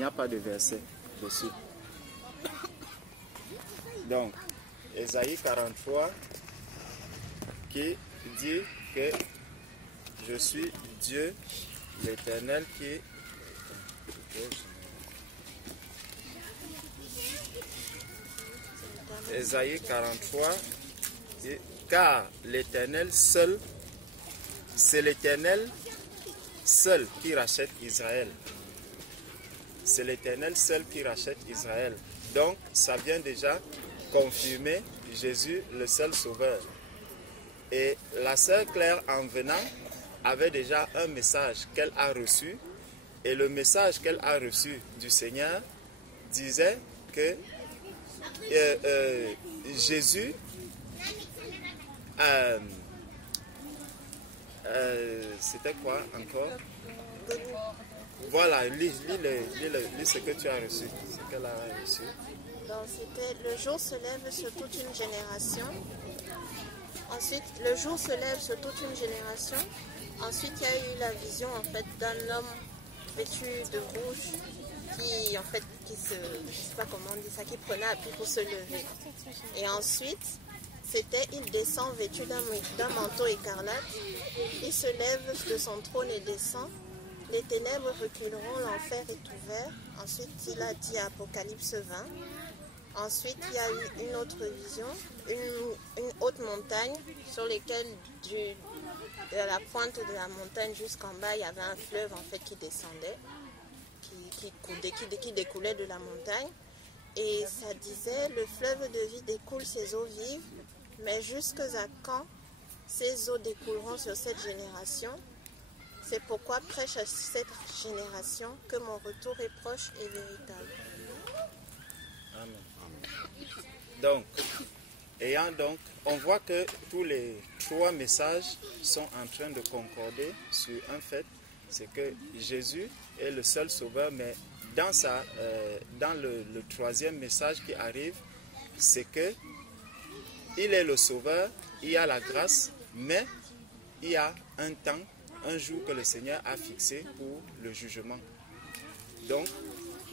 Il n'y a pas de verset dessus. Donc, Ésaïe 43 qui dit que je suis Dieu, l'Éternel qui... Ésaïe 43, dit, car l'Éternel seul, c'est l'Éternel seul qui rachète Israël. C'est l'Éternel seul qui rachète Israël. Donc, ça vient déjà confirmer Jésus, le seul sauveur. Et la sœur Claire, en venant, avait déjà un message qu'elle a reçu. Et le message qu'elle a reçu du Seigneur disait que Jésus, c'était quoi encore? Voilà, lis ce que tu as reçu, ce qu'elle a reçu. Donc c'était le jour se lève sur toute une génération. Ensuite, le jour se lève sur toute une génération. Ensuite, il y a eu la vision en fait d'un homme vêtu de rouge qui en fait je sais pas comment on dit ça, qui prenait appui pour se lever. Et ensuite, c'était il descend vêtu d'un manteau écarlate. Il se lève de son trône et descend. Les ténèbres reculeront, l'enfer est ouvert. Ensuite, il a dit Apocalypse 20. Ensuite, il y a eu une autre vision, une haute montagne sur laquelle, de la pointe de la montagne jusqu'en bas, il y avait un fleuve en fait qui descendait, qui découlait de la montagne. Et ça disait, le fleuve de vie découle ses eaux vives, mais jusqu'à quand ces eaux découleront sur cette génération? C'est pourquoi prêche à cette génération que mon retour est proche et véritable. Amen. Donc, on voit que tous les trois messages sont en train de concorder sur un fait, c'est que Jésus est le seul sauveur, mais dans le troisième message qui arrive, c'est que il est le sauveur, il y a la grâce, mais il y a un temps, un jour que le Seigneur a fixé pour le jugement. Donc,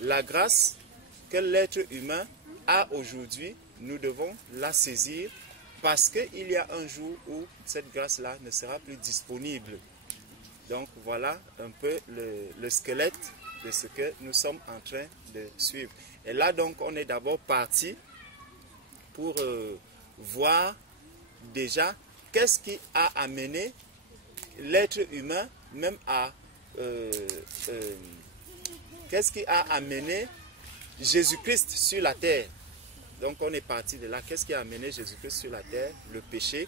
la grâce que l'être humain a aujourd'hui, nous devons la saisir parce qu'il y a un jour où cette grâce-là ne sera plus disponible. Donc, voilà un peu le squelette de ce que nous sommes en train de suivre. Et là, donc, on est d'abord parti pour voir déjà qu'est-ce qui a amené l'être humain même à... qu'est-ce qui a amené Jésus-Christ sur la terre. Donc on est parti de là. Qu'est-ce qui a amené Jésus-Christ sur la terre? Le péché.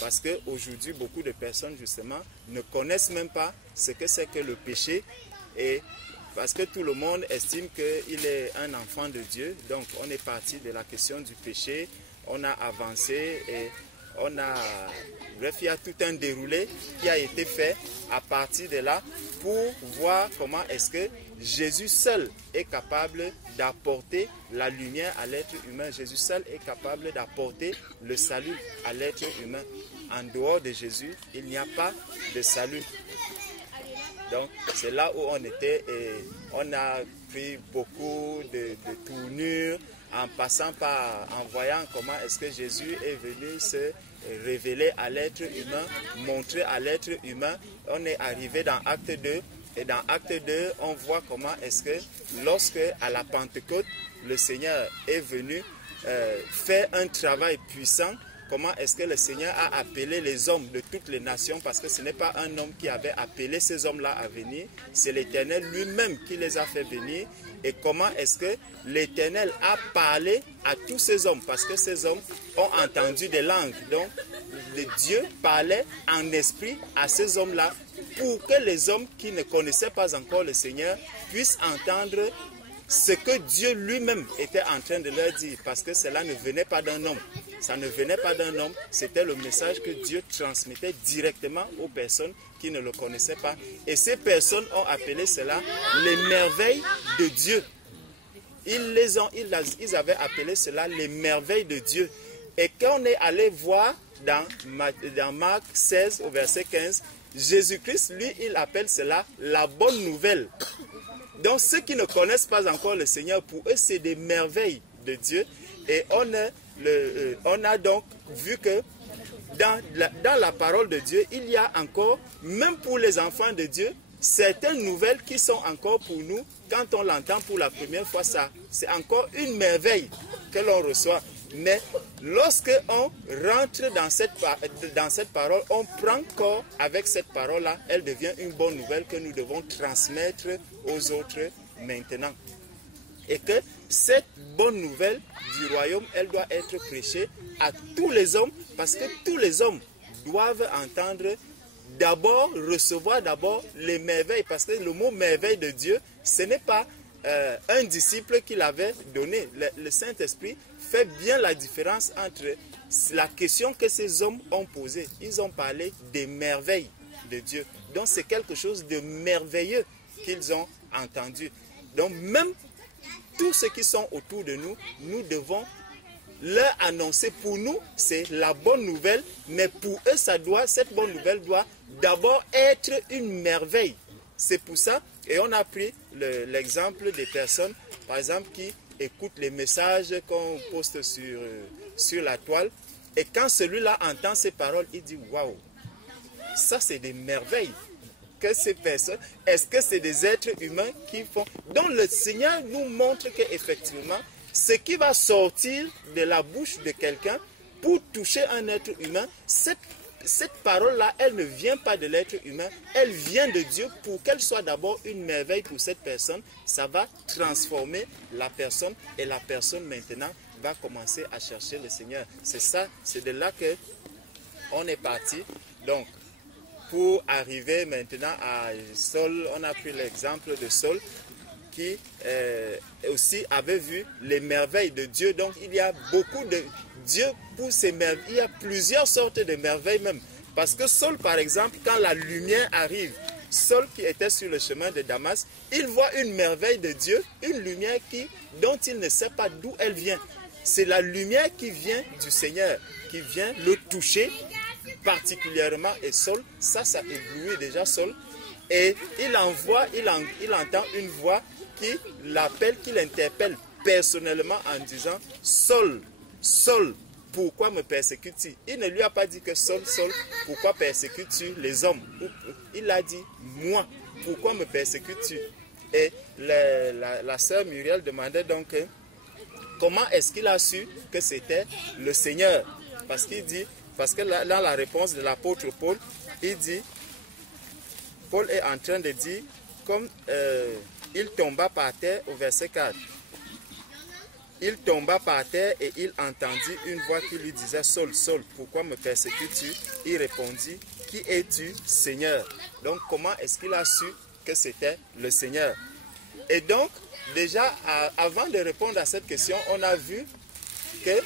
Parce qu'aujourd'hui, beaucoup de personnes justement ne connaissent même pas ce que c'est que le péché. Et parce que tout le monde estime qu'il est un enfant de Dieu. Donc on est parti de la question du péché. On a avancé et on a... Bref, il y a tout un déroulé qui a été fait à partir de là pour voir comment est-ce que Jésus seul est capable d'apporter la lumière à l'être humain. Jésus seul est capable d'apporter le salut à l'être humain. En dehors de Jésus, il n'y a pas de salut. Donc, c'est là où on était et on a pris beaucoup de tournures en passant par, en voyant comment est-ce que Jésus est venu se révéler à l'être humain, montrer à l'être humain. On est arrivé dans Acte 2 et dans Acte 2, on voit comment est-ce que lorsque à la Pentecôte, le Seigneur est venu faire un travail puissant, comment est-ce que le Seigneur a appelé les hommes de toutes les nations, parce que ce n'est pas un homme qui avait appelé ces hommes-là à venir, c'est l'Éternel lui-même qui les a fait venir. Et comment est-ce que l'Éternel a parlé à tous ces hommes, parce que ces hommes ont entendu des langues. Donc, Dieu parlait en esprit à ces hommes-là pour que les hommes qui ne connaissaient pas encore le Seigneur puissent entendre ce que Dieu lui-même était en train de leur dire, parce que cela ne venait pas d'un homme. Ça ne venait pas d'un homme, c'était le message que Dieu transmettait directement aux personnes qui ne le connaissaient pas. Et ces personnes ont appelé cela les merveilles de Dieu. Ils avaient appelé cela les merveilles de Dieu. Et quand on est allé voir dans Marc 16 au verset 15, Jésus-Christ, lui, il appelle cela la bonne nouvelle. Donc ceux qui ne connaissent pas encore le Seigneur, pour eux c'est des merveilles de Dieu. Et on a donc vu que dans la parole de Dieu, il y a encore, même pour les enfants de Dieu, certaines nouvelles qui sont encore pour nous, quand on l'entend pour la première fois, c'est encore une merveille que l'on reçoit. Mais lorsque on rentre dans cette parole, on prend corps avec cette parole-là, elle devient une bonne nouvelle que nous devons transmettre aux autres maintenant. Et que cette bonne nouvelle du royaume, elle doit être prêchée à tous les hommes, parce que tous les hommes doivent entendre d'abord, recevoir d'abord les merveilles, parce que le mot merveille de Dieu, ce n'est pas un disciple qui l'avait donné. Le Saint-Esprit fait bien la différence entre la question que ces hommes ont posée. Ils ont parlé des merveilles de Dieu. Donc c'est quelque chose de merveilleux qu'ils ont entendu. Donc même tous ceux qui sont autour de nous, nous devons leur annoncer. Pour nous, c'est la bonne nouvelle, mais pour eux, cette bonne nouvelle doit d'abord être une merveille. C'est pour ça, et on a pris l'exemple des personnes, par exemple, qui écoutent les messages qu'on poste sur la toile, et quand celui-là entend ces paroles, il dit « Waouh, ça c'est des merveilles ». Que ces personnes, est-ce que c'est des êtres humains qui font... Donc le Seigneur nous montre qu'effectivement, ce qui va sortir de la bouche de quelqu'un pour toucher un être humain, cette parole-là, elle ne vient pas de l'être humain, elle vient de Dieu pour qu'elle soit d'abord une merveille pour cette personne. Ça va transformer la personne et la personne maintenant va commencer à chercher le Seigneur. C'est ça, c'est de là qu'on est parti. Donc, pour arriver maintenant à Saul, on a pris l'exemple de Saul qui aussi avait vu les merveilles de Dieu. Donc il y a beaucoup de Dieu pour ces merveilles. Il y a plusieurs sortes de merveilles même. Parce que Saul, par exemple, quand la lumière arrive, Saul qui était sur le chemin de Damas, il voit une merveille de Dieu, une lumière dont il ne sait pas d'où elle vient. C'est la lumière qui vient du Seigneur, qui vient le toucher particulièrement. Et Saul, ça éblouit déjà Saul. Et il entend une voix qui l'appelle, qui l'interpelle personnellement en disant « Saul, Saul, pourquoi me persécutes-tu » Il ne lui a pas dit que « Saul, Saul, pourquoi persécutes-tu les hommes ?» Il a dit « Moi, pourquoi me persécutes-tu » Et la sœur Muriel demandait donc comment est-ce qu'il a su que c'était le Seigneur. Parce que dans la réponse de l'apôtre Paul, il dit, Paul est en train de dire, comme il tomba par terre au verset 4. Il tomba par terre et il entendit une voix qui lui disait, Saul, Saul, pourquoi me persécutes-tu? Il répondit, qui es-tu, Seigneur? Donc comment est-ce qu'il a su que c'était le Seigneur? Et donc, déjà, avant de répondre à cette question, on a vu que,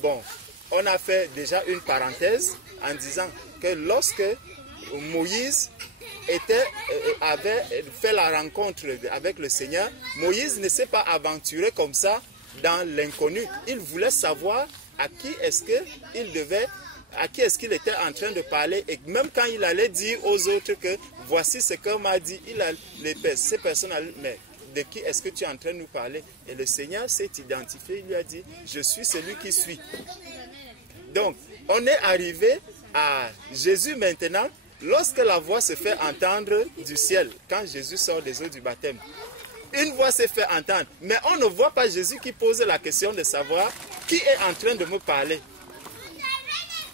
bon, on a fait déjà une parenthèse en disant que lorsque Moïse avait fait la rencontre avec le Seigneur, Moïse ne s'est pas aventuré comme ça dans l'inconnu. Il voulait savoir à qui est-ce qu'il était en train de parler. Et même quand il allait dire aux autres que voici ce qu'on m'a dit, ces personnes allaient, mais de qui est-ce que tu es en train de nous parler? Et le Seigneur s'est identifié, il lui a dit, je suis celui qui suis. Donc, on est arrivé à Jésus maintenant, lorsque la voix se fait entendre du ciel, quand Jésus sort des eaux du baptême. Une voix s'est fait entendre, mais on ne voit pas Jésus qui pose la question de savoir qui est en train de me parler.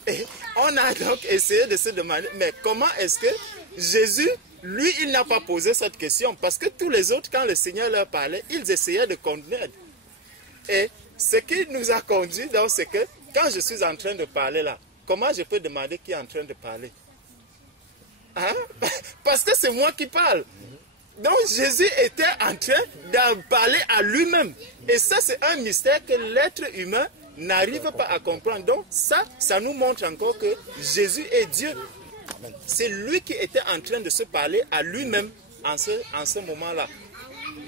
Et on a donc essayé de se demander, mais comment est-ce que Jésus, lui, il n'a pas posé cette question? Parce que tous les autres, quand le Seigneur leur parlait, ils essayaient de connaître. Et ce qui nous a conduit, donc, c'est que quand je suis en train de parler là, comment je peux demander qui est en train de parler? Hein? Parce que c'est moi qui parle. Donc Jésus était en train de parler à lui-même. Et ça, c'est un mystère que l'être humain n'arrive pas à comprendre. Donc ça nous montre encore que Jésus est Dieu. C'est lui qui était en train de se parler à lui-même en ce moment-là.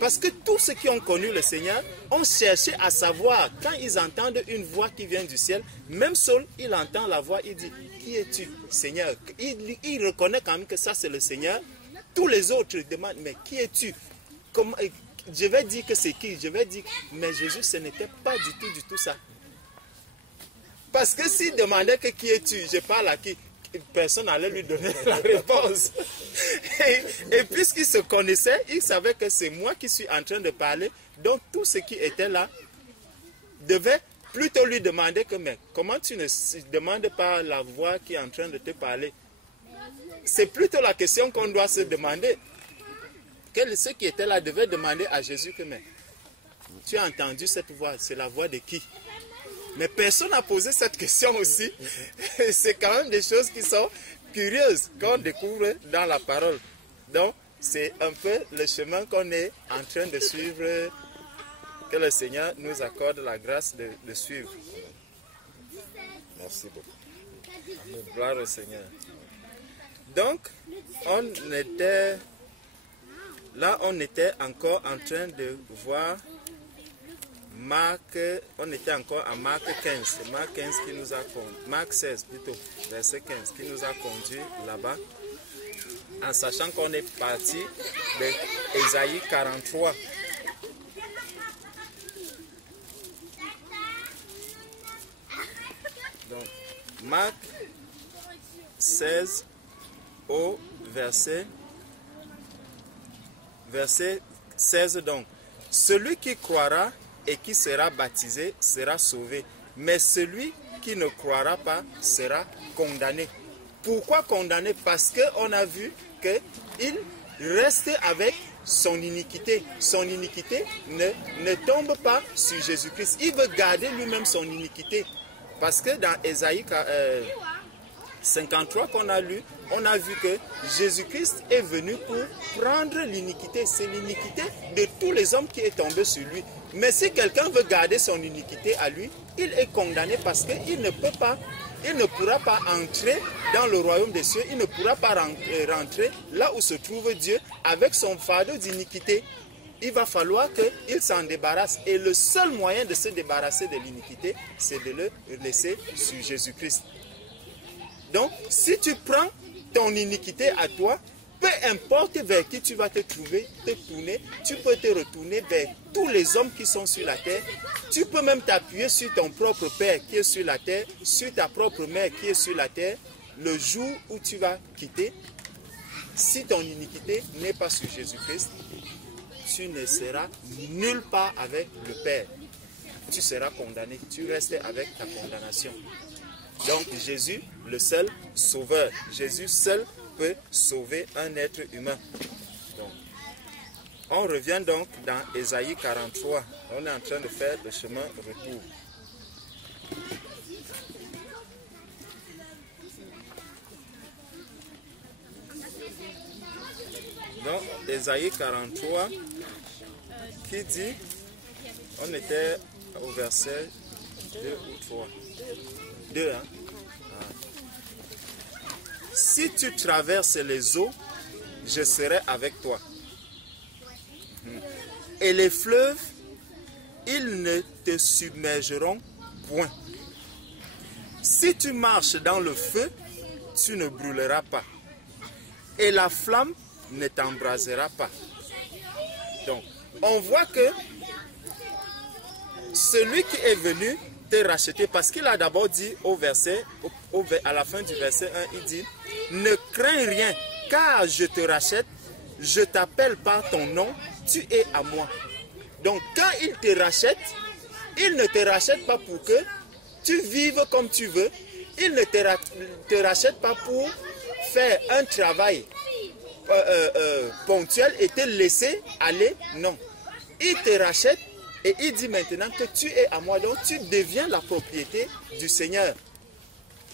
Parce que tous ceux qui ont connu le Seigneur ont cherché à savoir, quand ils entendent une voix qui vient du ciel, même Saul, il entend la voix, il dit, qui es-tu, Seigneur? Il reconnaît quand même que ça c'est le Seigneur. Tous les autres demandent, mais qui es-tu? je vais dire que c'est qui? Je vais dire, mais Jésus, ce n'était pas du tout ça. Parce que s'il demandait que qui es-tu, je parle à qui, personne n'allait lui donner la réponse. Et puisqu'il se connaissait, il savait que c'est moi qui suis en train de parler. Donc tous ceux qui étaient là devaient plutôt lui demander que, mais comment tu ne demandes pas la voix qui est en train de te parler? C'est plutôt la question qu'on doit se demander. Que ceux qui étaient là devaient demander à Jésus que, mais tu as entendu cette voix, c'est la voix de qui? Mais personne n'a posé cette question aussi. C'est quand même des choses qui sont curieuses qu'on découvre dans la parole. Donc, c'est un peu le chemin qu'on est en train de suivre, que le Seigneur nous accorde la grâce de suivre. Merci beaucoup. Gloire au Seigneur. Donc, on était encore en train de voir Marc, on était encore à Marc 15, c'est Marc 15 qui nous a conduit, Marc 16 plutôt, verset 15, qui nous a conduit là-bas, en sachant qu'on est parti d'Ésaïe 43. Donc, Marc 16 au verset 16 donc. Celui qui croira et qui sera baptisé sera sauvé. Mais celui qui ne croira pas sera condamné. Pourquoi condamné? Parce qu'on a vu qu'il reste avec son iniquité. Son iniquité ne tombe pas sur Jésus-Christ. Il veut garder lui-même son iniquité. Parce que dans Ésaïe 53 qu'on a lu, on a vu que Jésus-Christ est venu pour prendre l'iniquité. C'est l'iniquité de tous les hommes qui est tombée sur lui. Mais si quelqu'un veut garder son iniquité à lui, il est condamné parce qu'il ne peut pas, il ne pourra pas entrer dans le royaume des cieux, il ne pourra pas rentrer là où se trouve Dieu avec son fardeau d'iniquité. Il va falloir qu'il s'en débarrasse. Et le seul moyen de se débarrasser de l'iniquité, c'est de le laisser sur Jésus-Christ. Donc, si tu prends ton iniquité à toi, peu importe vers qui tu vas te trouver, te tourner, tu peux te retourner vers tous les hommes qui sont sur la terre. Tu peux même t'appuyer sur ton propre père qui est sur la terre, sur ta propre mère qui est sur la terre. Le jour où tu vas quitter, si ton iniquité n'est pas sur Jésus-Christ, tu ne seras nulle part avec le Père. Tu seras condamné, tu restes avec ta condamnation. Donc Jésus, le seul sauveur, Jésus seul peut sauver un être humain. Donc, on revient donc dans Ésaïe 43. On est en train de faire le chemin retour. Donc Ésaïe 43 qui dit, on était au verset 2 ou 3. 2, hein? Si tu traverses les eaux, je serai avec toi. Et les fleuves, ils ne te submergeront point. Si tu marches dans le feu, tu ne brûleras pas. Et la flamme ne t'embrasera pas. Donc, on voit que celui qui est venu te racheter, parce qu'il a d'abord dit au verset, à la fin du verset 1, il dit, ne crains rien, car je te rachète, je t'appelle par ton nom, tu es à moi. Donc quand il te rachète, il ne te rachète pas pour que tu vives comme tu veux, il ne te rachète pas pour faire un travail ponctuel et te laisser aller, non. Il te rachète et il dit maintenant que tu es à moi, donc tu deviens la propriété du Seigneur.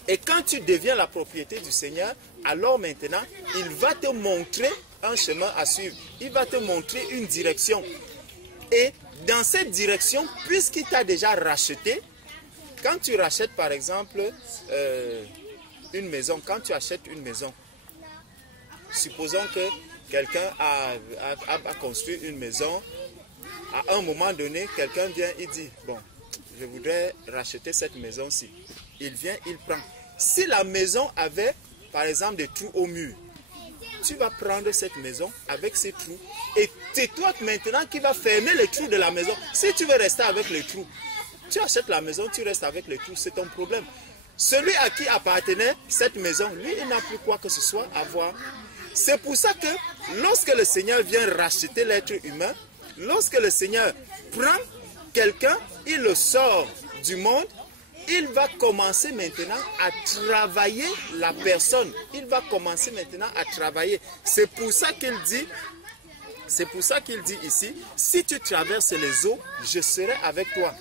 Et quand tu deviens la propriété du Seigneur, alors maintenant, il va te montrer un chemin à suivre. Il va te montrer une direction. Et dans cette direction, puisqu'il t'a déjà racheté, quand tu rachètes par exemple une maison, quand tu achètes une maison, supposons que quelqu'un a construit une maison, à un moment donné, quelqu'un vient et dit, bon, je voudrais racheter cette maison-ci. Il vient, il prend. Si la maison avait, par exemple, des trous au mur, tu vas prendre cette maison avec ses trous et c'est toi maintenant qui vas fermer les trous de la maison. Si tu veux rester avec les trous, tu achètes la maison, tu restes avec les trous, c'est ton problème. Celui à qui appartenait cette maison, lui, il n'a plus quoi que ce soit à voir. C'est pour ça que lorsque le Seigneur vient racheter l'être humain, lorsque le Seigneur prend quelqu'un, il le sort du monde, il va commencer maintenant à travailler la personne. Il va commencer maintenant à travailler. C'est pour ça qu'il dit ici, si tu traverses les eaux, je serai avec toi.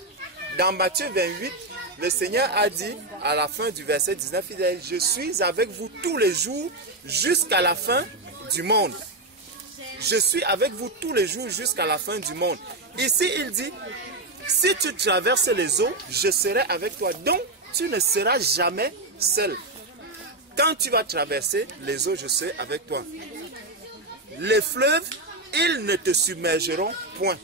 Dans Matthieu 28, le Seigneur a dit à la fin du verset 19, il dit, je suis avec vous tous les jours jusqu'à la fin du monde. Je suis avec vous tous les jours jusqu'à la fin du monde. Ici, il dit, si tu traverses les eaux, je serai avec toi. Donc, tu ne seras jamais seul. Quand tu vas traverser les eaux, je serai avec toi. Les fleuves, ils ne te submergeront point.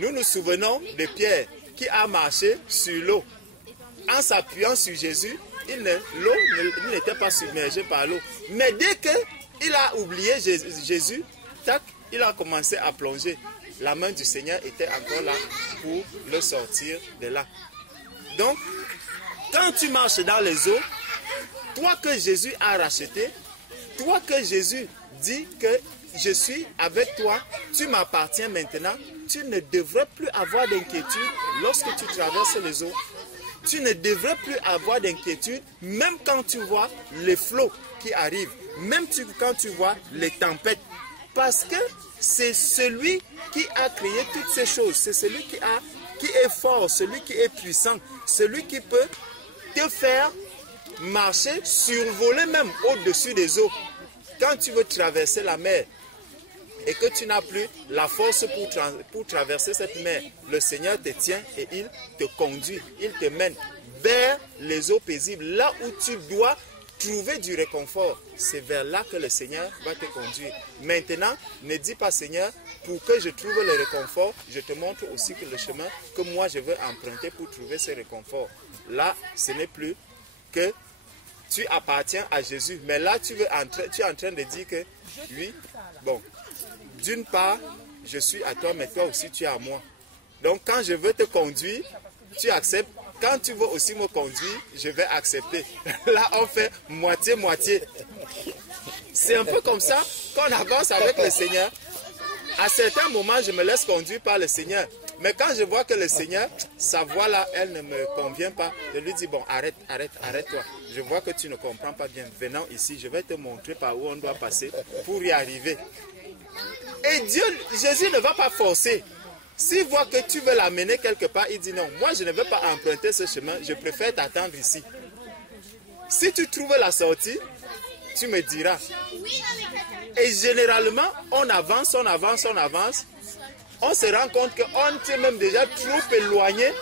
Nous nous souvenons de Pierre qui a marché sur l'eau. En s'appuyant sur Jésus, l'eau n'était pas submergée par l'eau. Mais dès qu'il a oublié Jésus, tac, il a commencé à plonger. La main du Seigneur était encore là pour le sortir de là. Donc, quand tu marches dans les eaux, toi que Jésus a racheté, toi que Jésus dit que je suis avec toi, tu m'appartiens maintenant, tu ne devrais plus avoir d'inquiétude lorsque tu traverses les eaux. Tu ne devrais plus avoir d'inquiétude même quand tu vois les flots qui arrivent, même quand tu vois les tempêtes. Parce que c'est celui qui a créé toutes ces choses, c'est celui qui est fort, celui qui est puissant, celui qui peut te faire marcher, survoler même au-dessus des eaux. Quand tu veux traverser la mer et que tu n'as plus la force pour traverser cette mer, le Seigneur te tient et il te conduit, il te mène vers les eaux paisibles, là où tu dois trouver du réconfort. C'est vers là que le Seigneur va te conduire. Maintenant, ne dis pas Seigneur, pour que je trouve le réconfort, je te montre aussi que le chemin que moi je veux emprunter pour trouver ce réconfort. Là, ce n'est plus que tu appartiens à Jésus. Mais là, tu es en train de dire que oui, bon, d'une part, je suis à toi, mais toi aussi tu es à moi. Donc quand je veux te conduire, tu acceptes. Quand tu veux aussi me conduire, je vais accepter. Là, on fait moitié-moitié. C'est un peu comme ça qu'on avance avec le Seigneur. À certains moments, je me laisse conduire par le Seigneur. Mais quand je vois que le Seigneur, sa voix là, elle ne me convient pas, je lui dis, bon, arrête-toi. Je vois que tu ne comprends pas bien. Venons ici, je vais te montrer par où on doit passer pour y arriver. Et Jésus ne va pas forcer. S'il voit que tu veux l'amener quelque part, il dit non, moi je ne veux pas emprunter ce chemin, je préfère t'attendre ici. Si tu trouves la sortie, tu me diras. Et généralement, on avance, on se rend compte qu'on est même déjà trop éloigné.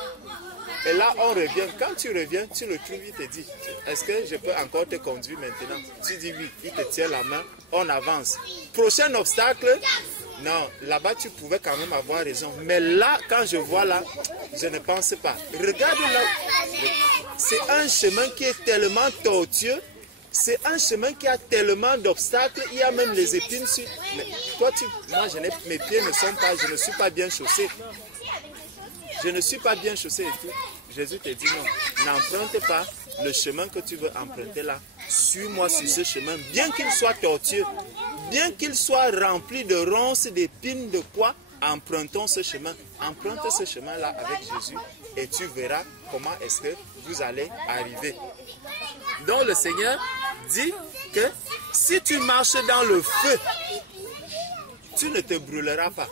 Et là, on revient. Quand tu reviens, tu le trouves, il te dit, est-ce que je peux encore te conduire maintenant? Tu dis oui, il te tient la main, on avance. Prochain obstacle, non, là-bas tu pouvais quand même avoir raison. Mais là, quand je vois là, je ne pense pas. Regarde là, c'est un chemin qui est tellement tortueux. C'est un chemin qui a tellement d'obstacles. Il y a même les épines sur... Mais toi, mes pieds ne sont pas... Je ne suis pas bien chaussé. Je ne suis pas bien chaussé et tout. Jésus te dit non, n'emprunte pas le chemin que tu veux emprunter là. Suis-moi sur ce chemin, bien qu'il soit tortueux, bien qu'il soit rempli de ronces, d'épines, de quoi, empruntons ce chemin. Emprunte ce chemin-là avec Jésus et tu verras comment est-ce que vous allez arriver. Donc le Seigneur dit que si tu marches dans le feu, tu ne te brûleras pas.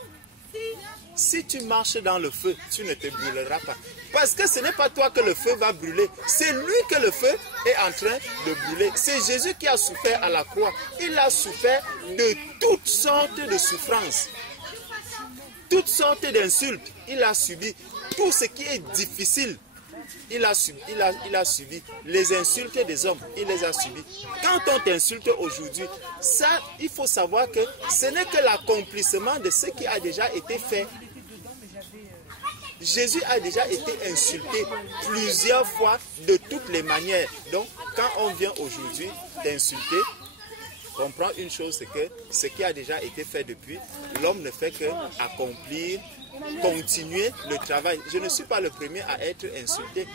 Si tu marches dans le feu, tu ne te brûleras pas. Parce que ce n'est pas toi que le feu va brûler. C'est lui que le feu est en train de brûler. C'est Jésus qui a souffert à la croix. Il a souffert de toutes sortes de souffrances. Toutes sortes d'insultes. Il a subi tout ce qui est difficile. Il a subi les insultes des hommes. Il les a subis. Quand on t'insulte aujourd'hui, ça, il faut savoir que ce n'est que l'accomplissement de ce qui a déjà été fait. Jésus a déjà été insulté plusieurs fois de toutes les manières. Donc, quand on vient aujourd'hui t'insulter, comprends une chose, c'est que ce qui a déjà été fait depuis, l'homme ne fait que accomplir, continuer le travail. Je ne suis pas le premier à être insulté.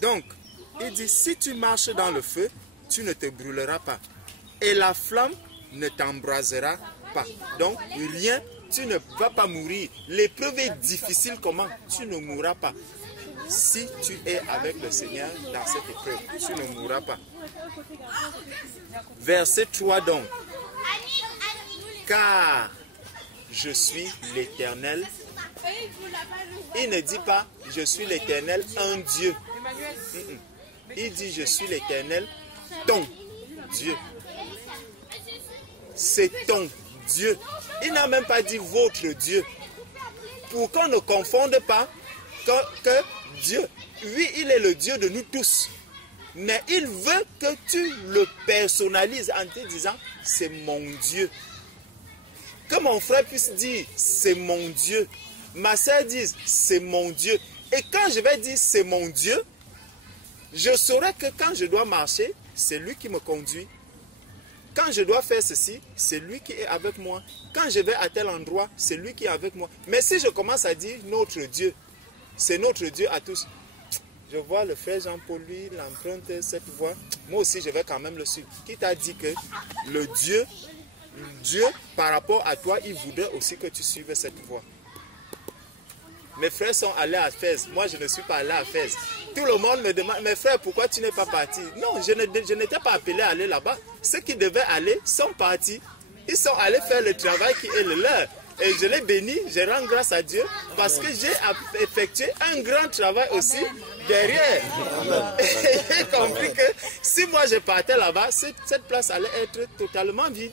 Donc, il dit, si tu marches dans le feu, tu ne te brûleras pas. Et la flamme ne t'embrasera pas. Donc, rien, tu ne vas pas mourir. L'épreuve est difficile, comment? Tu ne mourras pas. Si tu es avec le Seigneur dans cette épreuve, tu ne mourras pas. Verset 3 donc. Car je suis l'Éternel. Il ne dit pas, je suis l'Éternel, un Dieu. Il dit, je suis l'Éternel, ton Dieu. C'est ton Dieu. Il n'a même pas dit votre Dieu. Pour qu'on ne confonde pas que Dieu, oui, il est le Dieu de nous tous. Mais il veut que tu le personnalises en te disant, c'est mon Dieu. Que mon frère puisse dire, c'est mon Dieu. Ma soeur dise, c'est mon Dieu. Et quand je vais dire, c'est mon Dieu, je saurai que quand je dois marcher, c'est lui qui me conduit. Quand je dois faire ceci, c'est lui qui est avec moi. Quand je vais à tel endroit, c'est lui qui est avec moi. Mais si je commence à dire notre Dieu, c'est notre Dieu à tous. Je vois le frère Jean-Paul, lui, il emprunte cette voie. Moi aussi, je vais quand même le suivre. Qui t'a dit que le Dieu, par rapport à toi, il voudrait aussi que tu suives cette voie. Mes frères sont allés à Fès. Moi, je ne suis pas allé à Fès. Tout le monde me demande, mes frères, pourquoi tu n'es pas parti? Non, je n'étais pas appelé à aller là-bas. Ceux qui devaient aller sont partis. Ils sont allés faire le travail qui est le leur. Et je les bénis, je rends grâce à Dieu parce que j'ai effectué un grand travail aussi derrière. Et j'ai compris que si moi je partais là-bas, cette place allait être totalement vide.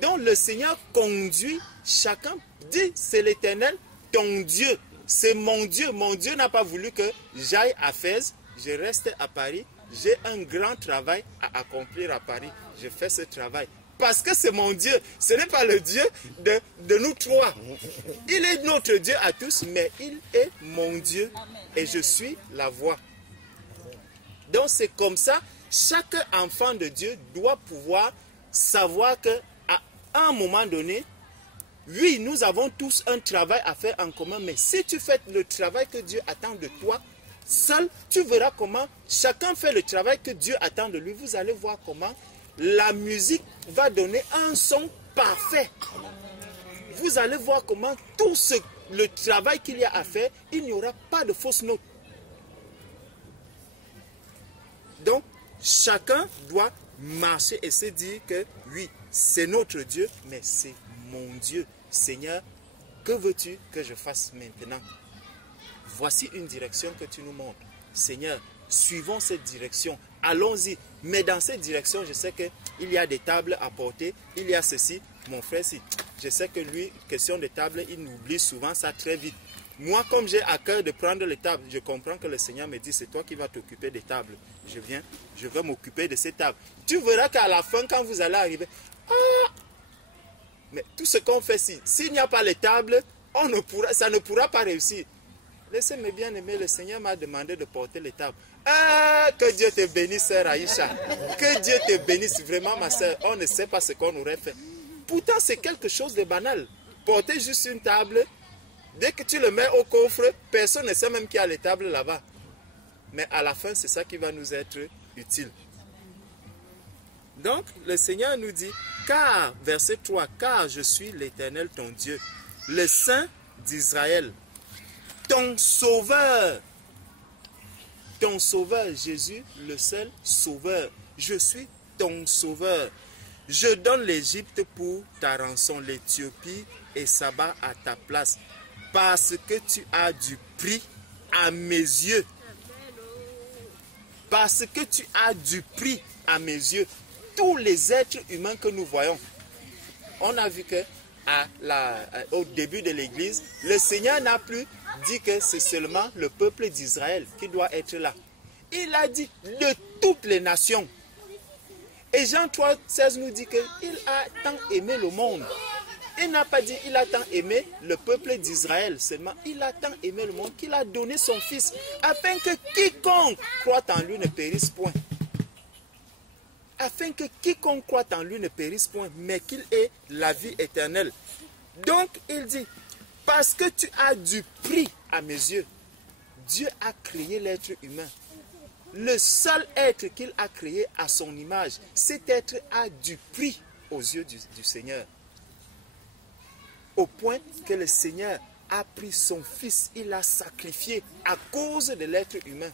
Donc le Seigneur conduit chacun, dit c'est l'Éternel, ton Dieu, c'est mon Dieu. Mon Dieu n'a pas voulu que j'aille à Fès, je reste à Paris, j'ai un grand travail à accomplir à Paris, je fais ce travail. Parce que c'est mon Dieu, ce n'est pas le Dieu de nous trois. Il est notre Dieu à tous, mais il est mon Dieu et je suis la voix. Donc c'est comme ça, chaque enfant de Dieu doit pouvoir savoir qu'à un moment donné, oui, nous avons tous un travail à faire en commun, mais si tu fais le travail que Dieu attend de toi, seul, tu verras comment chacun fait le travail que Dieu attend de lui. Vous allez voir comment la musique va donner un son parfait. Vous allez voir comment tout le travail qu'il y a à faire, il n'y aura pas de fausses notes. Donc, chacun doit marcher et se dire que oui, c'est notre Dieu, mais c'est mon Dieu. Seigneur, que veux-tu que je fasse maintenant? Voici une direction que tu nous montres. Seigneur, suivons cette direction. Allons-y. Mais dans cette direction, je sais qu'il y a des tables à porter. Il y a ceci. Mon frère, si je sais que lui, question de table, il oublie souvent ça très vite. Moi, comme j'ai à cœur de prendre les tables, je comprends que le Seigneur me dit, c'est toi qui vas t'occuper des tables. Je viens, je vais m'occuper de ces tables. Tu verras qu'à la fin, quand vous allez arriver, mais tout ce qu'on fait, s'il n'y a pas les tables, ça ne pourra pas réussir. Laissez-moi bien aimer, le Seigneur m'a demandé de porter les tables. Que Dieu te bénisse, sœur Aïcha. Que Dieu te bénisse, vraiment, ma sœur. On ne sait pas ce qu'on aurait fait. Pourtant, c'est quelque chose de banal. Porter juste une table, dès que tu le mets au coffre, personne ne sait même qu'il y a les tables là-bas. Mais à la fin, c'est ça qui va nous être utile. Donc, le Seigneur nous dit, car, verset 3, car je suis l'Éternel ton Dieu, le Saint d'Israël, ton sauveur, Jésus, le seul sauveur. Je suis ton sauveur. Je donne l'Égypte pour ta rançon, l'Éthiopie et Saba à ta place, parce que tu as du prix à mes yeux. Parce que tu as du prix à mes yeux. Tous les êtres humains que nous voyons, on a vu que au début de l'Église, le Seigneur n'a plus dit que c'est seulement le peuple d'Israël qui doit être là. Il a dit de toutes les nations. Et Jean 3,16 nous dit qu'il a tant aimé le monde. Il n'a pas dit il a tant aimé le peuple d'Israël seulement. Il a tant aimé le monde qu'il a donné son Fils afin que quiconque croit en lui ne périsse point. afin que quiconque croit en lui ne périsse point, mais qu'il ait la vie éternelle. Donc, il dit, parce que tu as du prix à mes yeux, Dieu a créé l'être humain. Le seul être qu'il a créé à son image, cet être a du prix aux yeux du Seigneur. Au point que le Seigneur a pris son fils, il l'a sacrifié à cause de l'être humain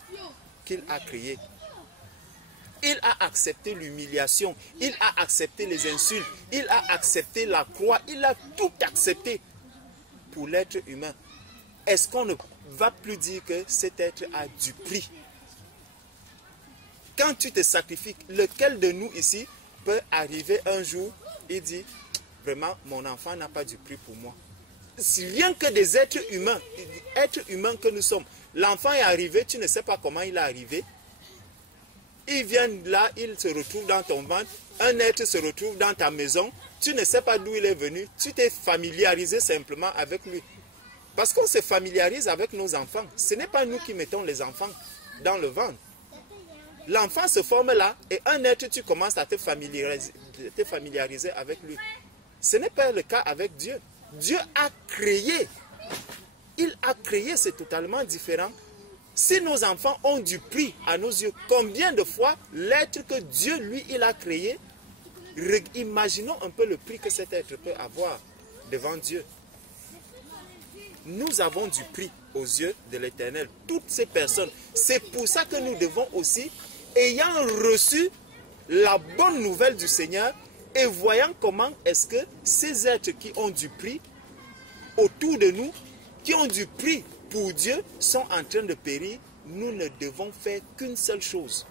qu'il a créé. Il a accepté l'humiliation, il a accepté les insultes, il a accepté la croix, il a tout accepté pour l'être humain. Est-ce qu'on ne va plus dire que cet être a du prix? Quand tu te sacrifies, lequel de nous ici peut arriver un jour et dire, vraiment, mon enfant n'a pas du prix pour moi? Rien que des êtres humains que nous sommes. L'enfant est arrivé, tu ne sais pas comment il est arrivé. Il vient là, il se retrouve dans ton ventre. Un être se retrouve dans ta maison. Tu ne sais pas d'où il est venu. Tu t'es familiarisé simplement avec lui. Parce qu'on se familiarise avec nos enfants. Ce n'est pas nous qui mettons les enfants dans le ventre. L'enfant se forme là et un être, tu commences à te familiariser avec lui. Ce n'est pas le cas avec Dieu. Dieu a créé. Il a créé, c'est totalement différent. Si nos enfants ont du prix à nos yeux, combien de fois l'être que Dieu, lui, il a créé, imaginons un peu le prix que cet être peut avoir devant Dieu. Nous avons du prix aux yeux de l'Éternel, toutes ces personnes. C'est pour ça que nous devons aussi, ayant reçu la bonne nouvelle du Seigneur, et voyant comment est-ce que ces êtres qui ont du prix autour de nous, qui ont du prix pour Dieu, sont en train de périr, nous ne devons faire qu'une seule chose.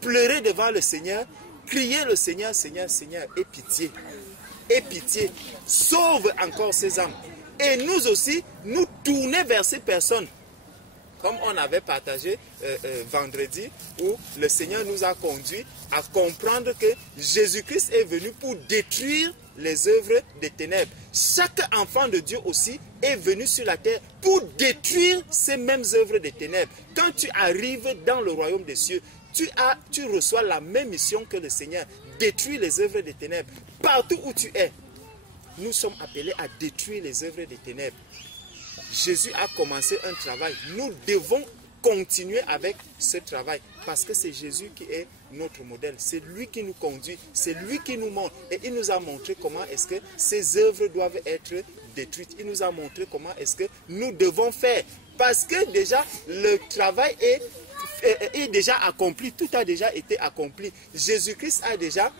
Pleurer devant le Seigneur, crier le Seigneur, Seigneur, Seigneur, aie pitié. Aie pitié. Sauve encore ces âmes. Et nous aussi, nous tourner vers ces personnes. Comme on avait partagé vendredi, où le Seigneur nous a conduits à comprendre que Jésus-Christ est venu pour détruire les œuvres des ténèbres. Chaque enfant de Dieu aussi est venu sur la terre pour détruire ces mêmes œuvres des ténèbres. Quand tu arrives dans le royaume des cieux, tu reçois la même mission que le Seigneur, détruire les œuvres des ténèbres. Partout où tu es, nous sommes appelés à détruire les œuvres des ténèbres. Jésus a commencé un travail. Nous devons continuer avec ce travail parce que c'est Jésus qui est notre modèle. C'est lui qui nous conduit, c'est lui qui nous montre. Et il nous a montré comment est-ce que ces œuvres doivent être détruites. Il nous a montré comment est-ce que nous devons faire. Parce que déjà, le travail est déjà accompli. Tout a déjà été accompli. Jésus-Christ a déjà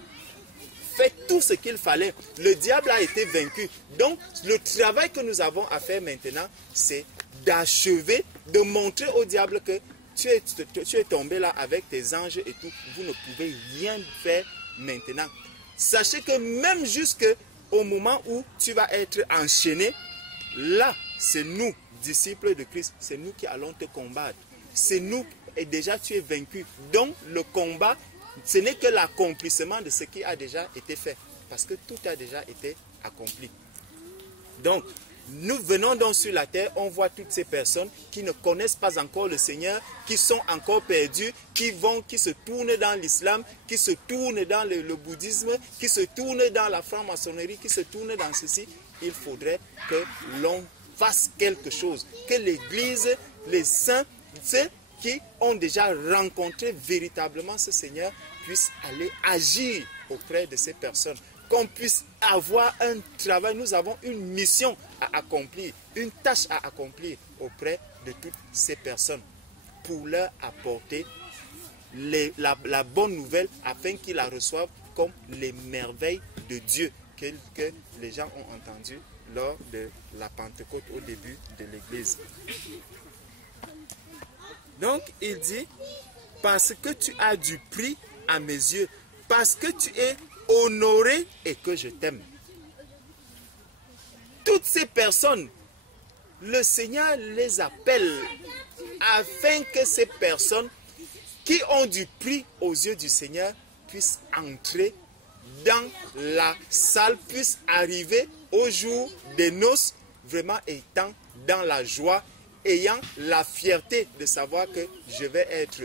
fait tout ce qu'il fallait. Le diable a été vaincu. Donc, le travail que nous avons à faire maintenant, c'est d'achever, de montrer au diable que tu es tombé là avec tes anges et tout. Vous ne pouvez rien faire maintenant. Sachez que même jusqu'au moment où tu vas être enchaîné, là, c'est nous, disciples de Christ, c'est nous qui allons te combattre. C'est nous, et déjà tu es vaincu. Donc, le combat, ce n'est que l'accomplissement de ce qui a déjà été fait. Parce que tout a déjà été accompli. Donc, nous venons donc sur la terre, on voit toutes ces personnes qui ne connaissent pas encore le Seigneur, qui sont encore perdus, qui se tournent dans l'islam, qui se tournent dans le bouddhisme, qui se tournent dans la franc-maçonnerie, qui se tournent dans ceci. Il faudrait que l'on fasse quelque chose. Que l'Église, les saints, ceux qui ont déjà rencontré véritablement ce Seigneur puissent aller agir auprès de ces personnes. Qu'on puisse avoir un travail, nous avons une mission à accomplir, une tâche à accomplir auprès de toutes ces personnes pour leur apporter la bonne nouvelle afin qu'ils la reçoivent comme les merveilles de Dieu que les gens ont entendues lors de la Pentecôte au début de l'Église. Donc, il dit, parce que tu as du prix à mes yeux, parce que tu es honoré et que je t'aime. Toutes ces personnes, le Seigneur les appelle afin que ces personnes qui ont du prix aux yeux du Seigneur puissent entrer dans la salle, puissent arriver au jour des noces, vraiment étant dans la joie, ayant la fierté de savoir que je vais être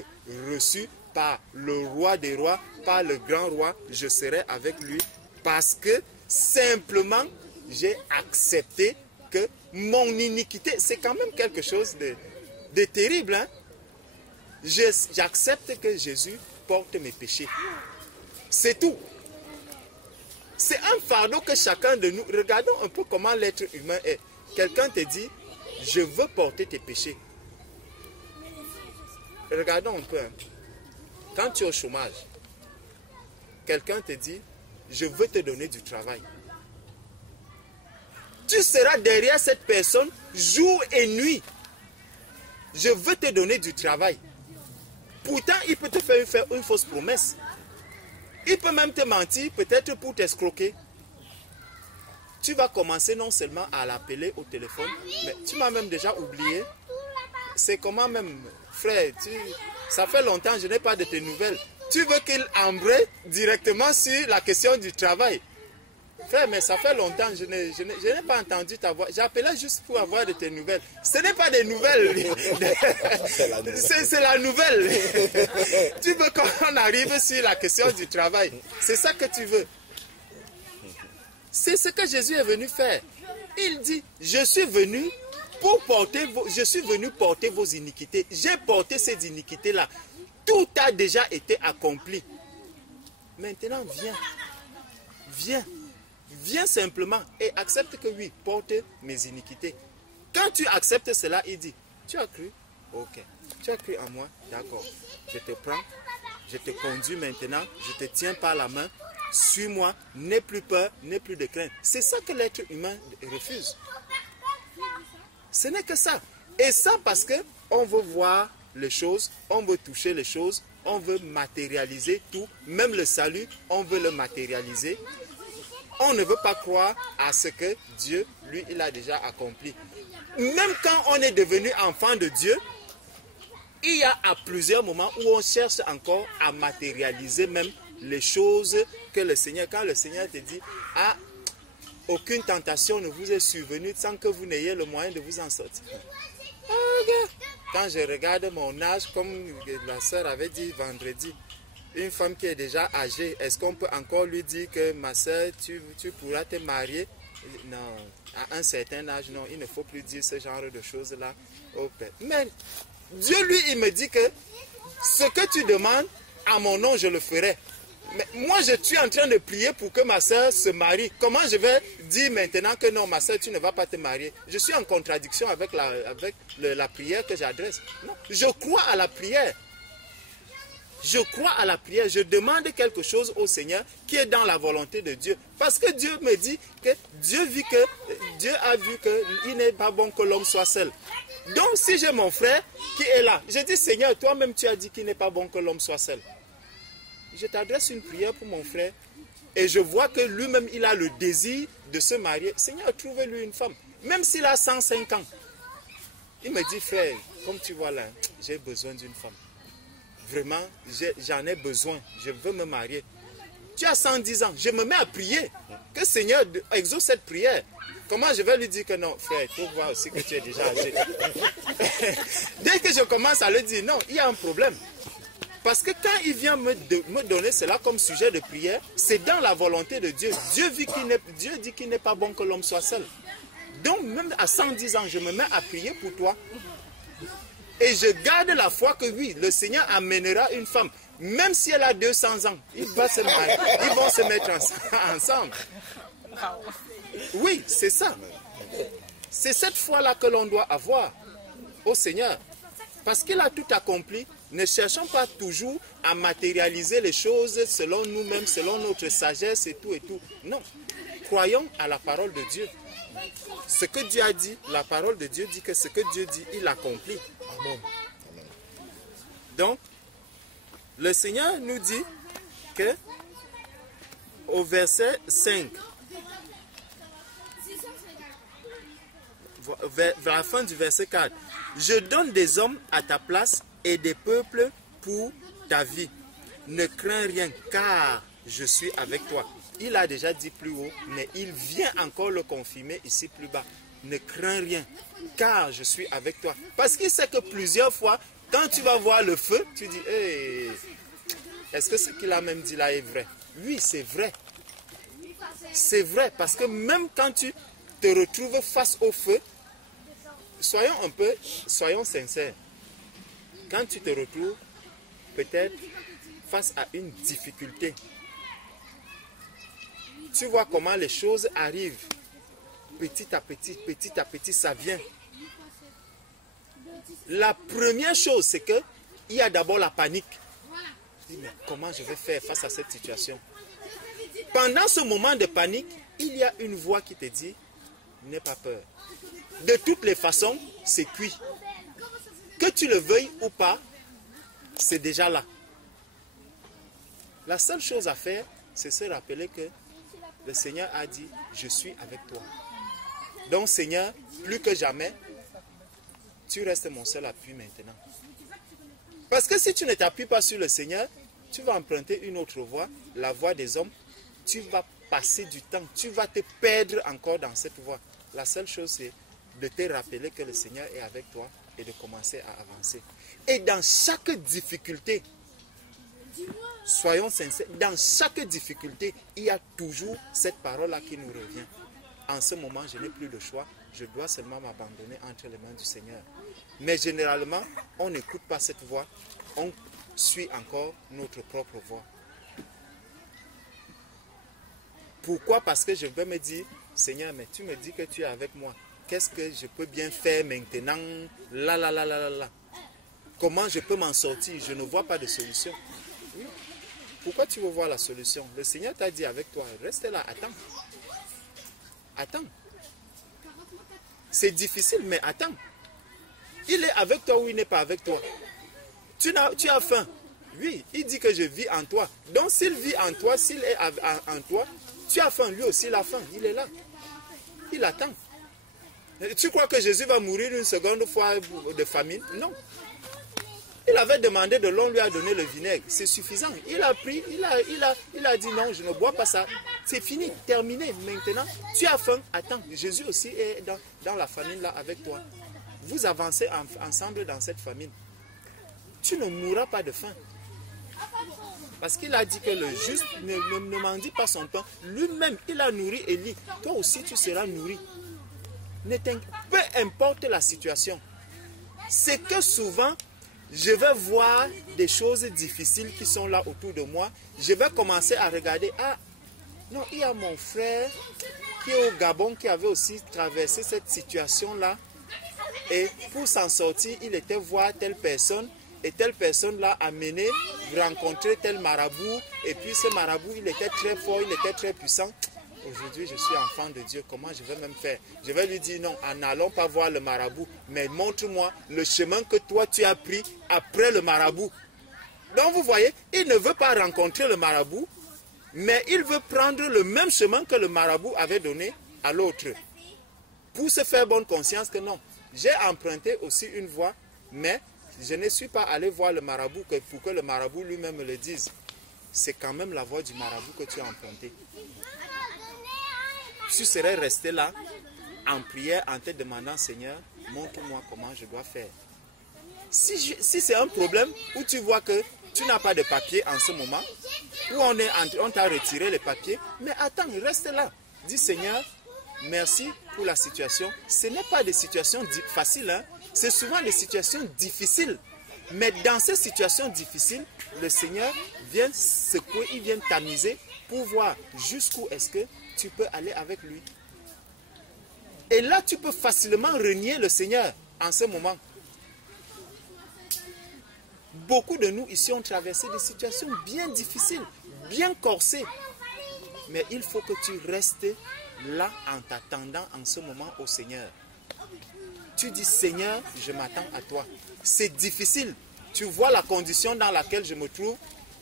reçu par le roi des rois, par le grand roi, je serai avec lui parce que simplement j'ai accepté que mon iniquité, c'est quand même quelque chose de terrible. Hein? J'accepte que Jésus porte mes péchés. C'est tout. C'est un fardeau que chacun de nous... Regardons un peu comment l'être humain est. Quelqu'un te dit, je veux porter tes péchés. Regardons un peu. Hein. Quand tu es au chômage, quelqu'un te dit, je veux te donner du travail. Tu seras derrière cette personne jour et nuit. Je veux te donner du travail. Pourtant, il peut te faire une fausse promesse. Il peut même te mentir, peut-être pour t'escroquer. Tu vas commencer non seulement à l'appeler au téléphone, mais tu m'as même déjà oublié. C'est comment même, frère, ça fait longtemps que je n'ai pas de tes nouvelles. Tu veux qu'il embraye directement sur la question du travail. Frère, mais ça fait longtemps, je n'ai pas entendu ta voix. J'appelais juste pour avoir de tes nouvelles. Ce n'est pas des nouvelles. C'est la nouvelle. Tu veux qu'on arrive sur la question du travail. C'est ça que tu veux. C'est ce que Jésus est venu faire. Il dit, je suis venu porter vos iniquités. J'ai porté ces iniquités-là. Tout a déjà été accompli. Maintenant, viens. Viens. Viens simplement et accepte que oui, porte mes iniquités. Quand tu acceptes cela, il dit, tu as cru? Ok. Tu as cru en moi? D'accord. Je te prends, je te conduis maintenant, je te tiens par la main, suis-moi, n'aie plus peur, n'aie plus de crainte. C'est ça que l'être humain refuse. Ce n'est que ça. Et ça parce qu'on veut voir les choses, on veut toucher les choses, on veut matérialiser tout, même le salut, on veut le matérialiser. On ne veut pas croire à ce que Dieu, lui, il a déjà accompli. Même quand on est devenu enfant de Dieu, il y a à plusieurs moments où on cherche encore à matérialiser même les choses que le Seigneur, quand le Seigneur te dit, ah, aucune tentation ne vous est survenue sans que vous n'ayez le moyen de vous en sortir. Quand je regarde mon âge, comme la sœur avait dit vendredi, une femme qui est déjà âgée, est-ce qu'on peut encore lui dire que ma soeur, tu pourras te marier? Non, à un certain âge, non, il ne faut plus dire ce genre de choses-là au Père. Mais Dieu, lui, il me dit que ce que tu demandes, à mon nom, je le ferai. Mais moi, je suis en train de prier pour que ma soeur se marie. Comment je vais dire maintenant que non, ma soeur, tu ne vas pas te marier? Je suis en contradiction avec la prière que j'adresse. Non, je crois à la prière. Je crois à la prière, je demande quelque chose au Seigneur qui est dans la volonté de Dieu. Parce que Dieu me dit que Dieu a vu qu'il n'est pas bon que l'homme soit seul. Donc si j'ai mon frère qui est là, je dis Seigneur, toi-même tu as dit qu'il n'est pas bon que l'homme soit seul. Je t'adresse une prière pour mon frère et je vois que lui-même il a le désir de se marier. Seigneur, trouve-lui une femme, même s'il a 105 ans. Il me dit frère, comme tu vois là, j'ai besoin d'une femme. Vraiment, j'en ai besoin. Je veux me marier. Tu as 110 ans. Je me mets à prier. Que Seigneur exauce cette prière. Comment je vais lui dire que non, frère, tu vois aussi que tu es déjà âgé. Dès que je commence à lui dire non, il y a un problème. Parce que quand il vient me donner cela comme sujet de prière, c'est dans la volonté de Dieu. Dieu dit qu'il n'est pas bon que l'homme soit seul. Donc même à 110 ans, je me mets à prier pour toi. Et je garde la foi que oui, le Seigneur amènera une femme. Même si elle a 200 ans, ils vont se mettre ensemble. Oui, c'est ça. C'est cette foi-là que l'on doit avoir au Seigneur. Parce qu'il a tout accompli. Ne cherchons pas toujours à matérialiser les choses selon nous-mêmes, selon notre sagesse et tout et tout. Non. Croyons à la parole de Dieu. Ce que Dieu a dit, la parole de Dieu dit que ce que Dieu dit, il accomplit. Amen. Donc, le Seigneur nous dit que au verset 5, vers la fin du verset 4, je donne des hommes à ta place et des peuples pour ta vie. Ne crains rien, car je suis avec toi. Il a déjà dit plus haut, mais il vient encore le confirmer ici plus bas. Ne crains rien, car je suis avec toi. Parce qu'il sait que plusieurs fois, quand tu vas voir le feu, tu dis, hey, est-ce que ce qu'il a même dit là est vrai? Oui, c'est vrai. C'est vrai, parce que même quand tu te retrouves face au feu, soyons sincères. Quand tu te retrouves peut-être face à une difficulté, tu vois comment les choses arrivent. Petit à petit, ça vient. La première chose, c'est qu'il y a d'abord la panique. Tu dis, mais comment je vais faire face à cette situation? Pendant ce moment de panique, il y a une voix qui te dit, n'aie pas peur. De toutes les façons, c'est cuit. Que tu le veuilles ou pas, c'est déjà là. La seule chose à faire, c'est se rappeler que le Seigneur a dit, je suis avec toi. Donc Seigneur, plus que jamais, tu restes mon seul appui maintenant. Parce que si tu ne t'appuies pas sur le Seigneur, tu vas emprunter une autre voie, la voie des hommes. Tu vas passer du temps, tu vas te perdre encore dans cette voie. La seule chose, c'est de te rappeler que le Seigneur est avec toi et de commencer à avancer. Et dans chaque difficulté, soyons sincères, dans chaque difficulté, il y a toujours cette parole-là qui nous revient. En ce moment, je n'ai plus de choix, je dois seulement m'abandonner entre les mains du Seigneur. Mais généralement, on n'écoute pas cette voix, on suit encore notre propre voix. Pourquoi? Parce que je vais me dire, Seigneur, mais tu me dis que tu es avec moi. Qu'est-ce que je peux bien faire maintenant? Là. Comment je peux m'en sortir? Je ne vois pas de solution. Oui. Pourquoi tu veux voir la solution? Le Seigneur t'a dit avec toi, reste là, attends. Attends. C'est difficile, mais attends. Il est avec toi ou il n'est pas avec toi? Tu as faim? Oui, il dit que je vis en toi. Donc s'il vit en toi, s'il est en toi, tu as faim, lui aussi il a faim, il est là. Il attend. Tu crois que Jésus va mourir une seconde fois de famine? Non. Il avait demandé de l'eau, on lui a donné le vinaigre. C'est suffisant. Il a pris, il a dit non, je ne bois pas ça. C'est fini, terminé. Maintenant, tu as faim, attends. Jésus aussi est dans la famine là avec toi. Vous avancez ensemble dans cette famine. Tu ne mourras pas de faim. Parce qu'il a dit que le juste ne mendie pas son pain. Lui-même, il a nourri Élie. Toi aussi, tu seras nourri. Peu importe la situation. C'est que souvent, je vais voir des choses difficiles qui sont là autour de moi. Je vais commencer à regarder. Ah, non, il y a mon frère qui est au Gabon qui avait aussi traversé cette situation-là. Et pour s'en sortir, il était voir telle personne. Et telle personne-là a mené, rencontrer tel marabout. Et puis ce marabout, il était très fort, il était très puissant. Aujourd'hui, je suis enfant de Dieu. Comment je vais même faire? Je vais lui dire non, n'allons pas voir le marabout. Mais montre-moi le chemin que toi tu as pris après le marabout. Donc vous voyez, il ne veut pas rencontrer le marabout. Mais il veut prendre le même chemin que le marabout avait donné à l'autre. Pour se faire bonne conscience que non. J'ai emprunté aussi une voie, mais je ne suis pas allé voir le marabout pour que le marabout lui-même me le dise. C'est quand même la voie du marabout que tu as empruntée. Tu serais resté là, en prière, en te demandant, Seigneur, montre-moi comment je dois faire. Si c'est un problème où tu vois que tu n'as pas de papier en ce moment, où on t'a retiré les papiers, mais attends, reste là. Dis, Seigneur, merci pour la situation. Ce n'est pas des situations faciles, hein? C'est souvent des situations difficiles. Mais dans ces situations difficiles, le Seigneur vient secouer, il vient tamiser pour voir jusqu'où est-ce que tu peux aller avec lui. Et là, tu peux facilement renier le Seigneur en ce moment. Beaucoup de nous ici ont traversé des situations bien difficiles, bien corsées. Mais il faut que tu restes là en t'attendant en ce moment au Seigneur. Tu dis, Seigneur, je m'attends à toi. C'est difficile. Tu vois la condition dans laquelle je me trouve.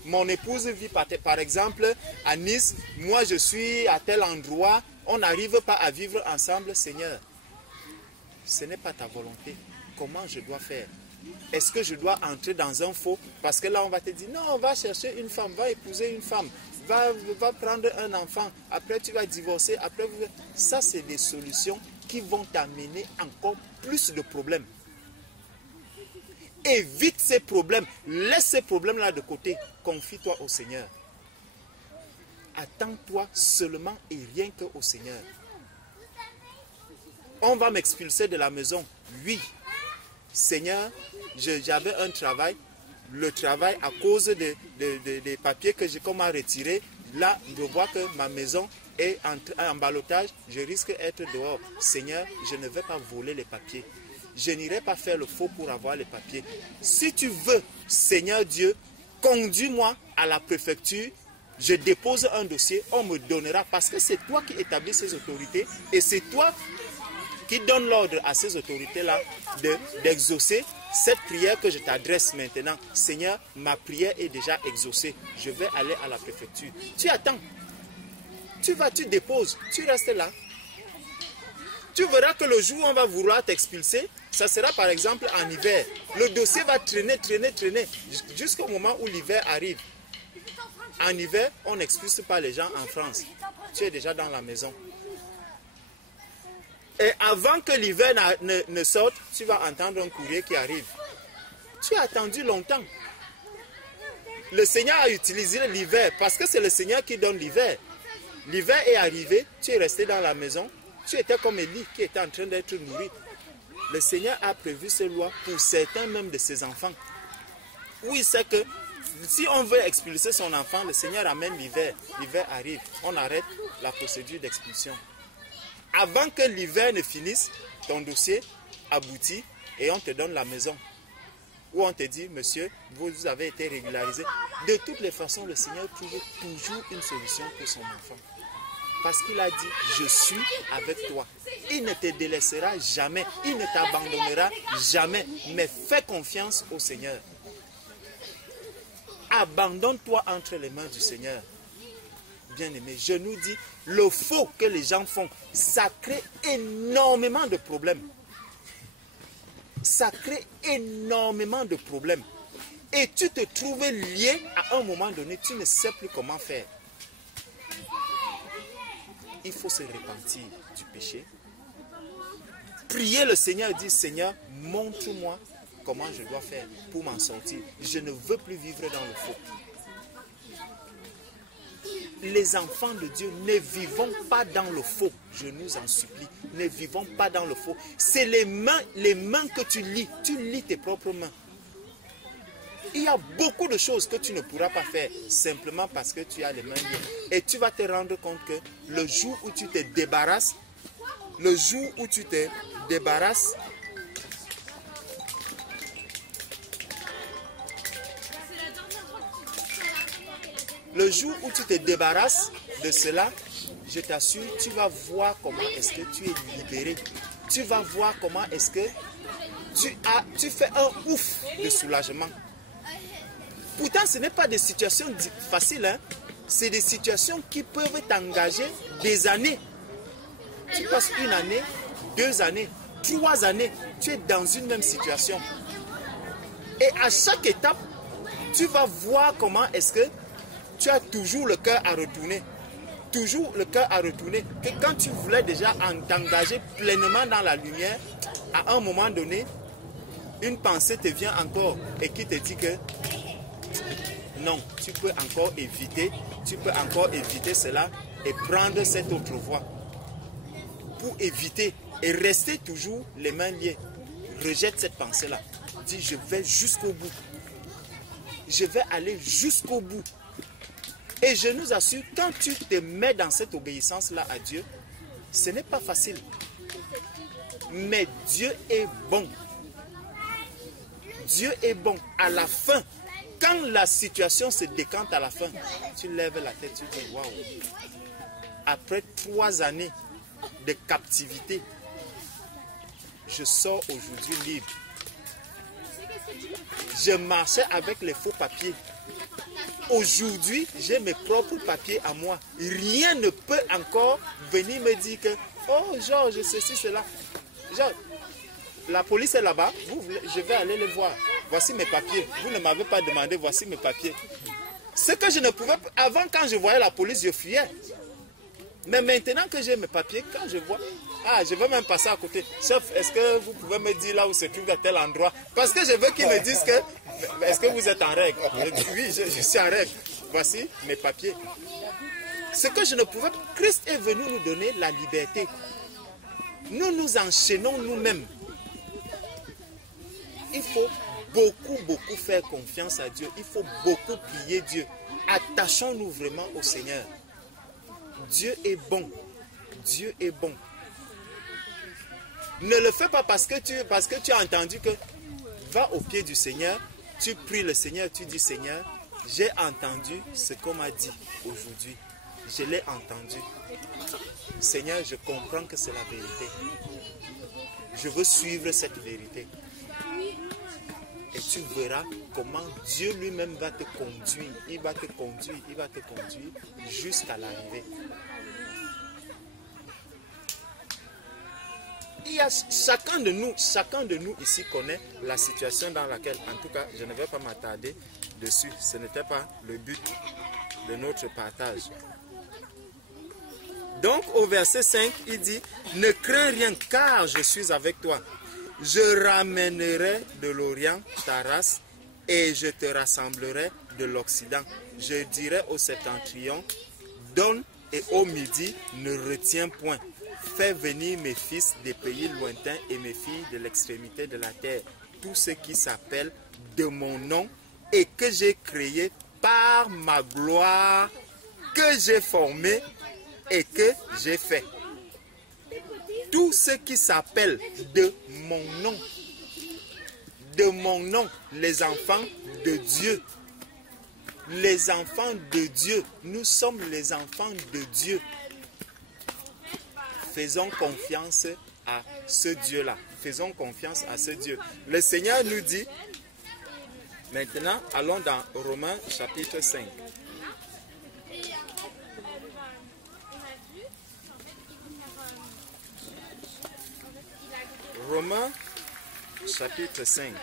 Mon épouse vit par exemple à Nice. Moi, je suis à tel endroit. On n'arrive pas à vivre ensemble, Seigneur. Ce n'est pas ta volonté. Comment je dois faire? Est-ce que je dois entrer dans un faux? Parce que là, on va te dire, non, va chercher une femme, va épouser une femme, va prendre un enfant, après tu vas divorcer, après... Ça, c'est des solutions qui vont t'amener encore plus de problèmes. évite ces problèmes. Laisse ces problèmes-là de côté. Confie-toi au Seigneur. Attends-toi seulement et rien qu'au Seigneur. On va m'expulser de la maison. Oui. Seigneur, j'avais un travail. Le travail, à cause des papiers que j'ai comme à retirer, là, je vois que ma maison est en ballottage. Je risque d'être dehors. Seigneur, je ne vais pas voler les papiers. Je n'irai pas faire le faux pour avoir les papiers. Si tu veux, Seigneur Dieu, conduis-moi à la préfecture. Je dépose un dossier, on me donnera, parce que c'est toi qui établis ces autorités et c'est toi qui donne l'ordre à ces autorités-là d'exaucer cette prière que je t'adresse maintenant. Seigneur, ma prière est déjà exaucée. Je vais aller à la préfecture. Tu attends. Tu vas, tu déposes. Tu restes là. Tu verras que le jour où on va vouloir t'expulser, ça sera par exemple en hiver. Le dossier va traîner jusqu'au moment où l'hiver arrive. En hiver, on n'expulse pas les gens en France. Tu es déjà dans la maison. Et avant que l'hiver ne sorte, tu vas entendre un courrier qui arrive. Tu as attendu longtemps. Le Seigneur a utilisé l'hiver parce que c'est le Seigneur qui donne l'hiver. L'hiver est arrivé, tu es resté dans la maison. Tu étais comme Élie qui était en train d'être nourri. Le Seigneur a prévu ces lois pour certains même de ses enfants. Oui, c'est que si on veut expulser son enfant, le Seigneur amène l'hiver. L'hiver arrive, on arrête la procédure d'expulsion. Avant que l'hiver ne finisse, ton dossier aboutit et on te donne la maison. Ou on te dit, monsieur, vous avez été régularisé. De toutes les façons, le Seigneur trouve toujours une solution pour son enfant. Parce qu'il a dit, je suis avec toi. Il ne te délaissera jamais, il ne t'abandonnera jamais. Mais fais confiance au Seigneur. Abandonne-toi entre les mains du Seigneur. Bien-aimé, je nous dis, le faux que les gens font, ça crée énormément de problèmes. Ça crée énormément de problèmes. Et tu te trouves lié à un moment donné, tu ne sais plus comment faire. Il faut se repentir du péché. Prier le Seigneur, dire, Seigneur, montre-moi comment je dois faire pour m'en sortir. Je ne veux plus vivre dans le faux. Les enfants de Dieu, ne vivons pas dans le faux. Je nous en supplie. Ne vivons pas dans le faux. C'est les mains que tu lis tes propres mains. Il y a beaucoup de choses que tu ne pourras pas faire simplement parce que tu as les mains liées. Et tu vas te rendre compte que le jour où tu te débarrasses, le jour où tu te débarrasses, de cela, je t'assure, tu vas voir comment est-ce que tu es libéré. Tu vas voir comment est-ce que tu fais un ouf de soulagement. Pourtant, ce n'est pas des situations faciles. Hein? C'est des situations qui peuvent t'engager des années. Tu passes 1 année, 2 années, 3 années. Tu es dans une même situation. Et à chaque étape, tu vas voir comment est-ce que tu as toujours le cœur à retourner. Toujours le cœur à retourner. Que quand tu voulais déjà t'engager pleinement dans la lumière, à un moment donné, une pensée te vient encore et qui te dit que non, tu peux encore éviter cela et prendre cette autre voie. Pour éviter et rester toujours les mains liées. Rejette cette pensée-là. Dis, je vais jusqu'au bout. Je vais aller jusqu'au bout. Et je nous assure, quand tu te mets dans cette obéissance-là à Dieu, ce n'est pas facile. Mais Dieu est bon. Dieu est bon. À la fin, quand la situation se décante à la fin, tu lèves la tête, tu dis, waouh. Après 3 années de captivité, je sors aujourd'hui libre. Je marchais avec les faux papiers. Aujourd'hui, j'ai mes propres papiers à moi. Rien ne peut encore venir me dire que, oh Georges, ceci, cela. Georges, la police est là-bas, je vais aller les voir. Voici mes papiers. Vous ne m'avez pas demandé, voici mes papiers. Ce que je ne pouvais pas, avant quand je voyais la police, je fuyais. Mais maintenant que j'ai mes papiers, quand je vois, je vais même passer à côté. Chef, est-ce que vous pouvez me dire là où se trouve à tel endroit? Parce que je veux qu'ils me disent que, est-ce que vous êtes en règle? Je dis, oui, je suis en règle. Voici mes papiers. Ce que je ne pouvais pas, Christ est venu nous donner la liberté. Nous nous enchaînons nous-mêmes. Il faut beaucoup faire confiance à Dieu. Il faut beaucoup prier Dieu. Attachons-nous vraiment au Seigneur. Dieu est bon. Dieu est bon. Ne le fais pas parce que tu as entendu que va au pied du Seigneur, tu pries le Seigneur, tu dis Seigneur, j'ai entendu ce qu'on m'a dit aujourd'hui. Je l'ai entendu. Seigneur, je comprends que c'est la vérité. Je veux suivre cette vérité. Et tu verras comment Dieu lui-même va te conduire. Il va te conduire jusqu'à l'arrivée. Il y a chacun de nous ici connaît la situation dans laquelle, en tout cas, je ne vais pas m'attarder dessus. Ce n'était pas le but de notre partage. Donc, au verset 5, il dit, « Ne crains rien, car je suis avec toi. Je ramènerai de l'Orient ta race et je te rassemblerai de l'Occident. Je dirai au septentrion, donne, et au midi, ne retiens point. Fais venir mes fils des pays lointains et mes filles de l'extrémité de la terre, tous ceux qui s'appellent de mon nom et que j'ai créé par ma gloire, que j'ai formé et que j'ai fait. » Tous ceux qui s'appellent de mon nom, les enfants de Dieu. Les enfants de Dieu, nous sommes les enfants de Dieu. Faisons confiance à ce Dieu-là. Faisons confiance à ce Dieu. Le Seigneur nous dit, maintenant, allons dans Romains chapitre 5. Romains chapitre 5.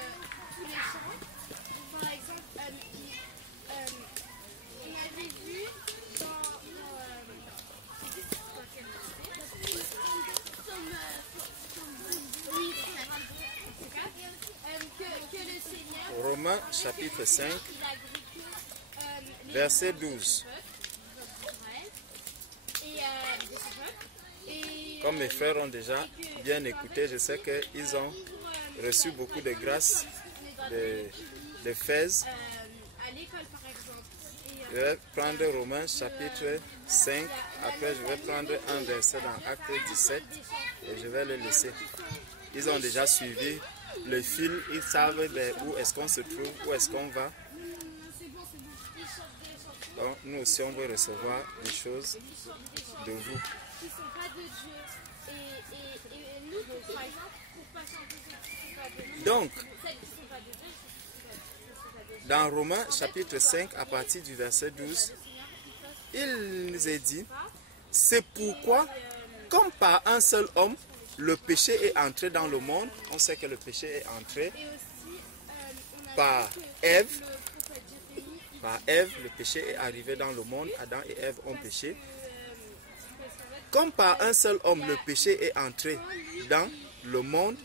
Romains chapitre 5, verset 12. Comme mes frères ont déjà bien écouté, je sais qu'ils ont reçu beaucoup de grâce de Fès. Je vais prendre Romains chapitre 5, après je vais prendre un verset dans Acte 17 et je vais le laisser. Ils ont déjà suivi le fil, ils savent où est-ce qu'on se trouve, où est-ce qu'on va. Donc nous aussi on veut recevoir des choses de vous. Donc, dans Romains chapitre 5, à partir du verset 12, il nous est dit, c'est pourquoi, comme par un seul homme, le péché est entré dans le monde. On sait que le péché est entré par Ève. Par Ève, le péché est arrivé dans le monde. Adam et Ève ont péché. Comme par un seul homme, le péché est entré dans le monde.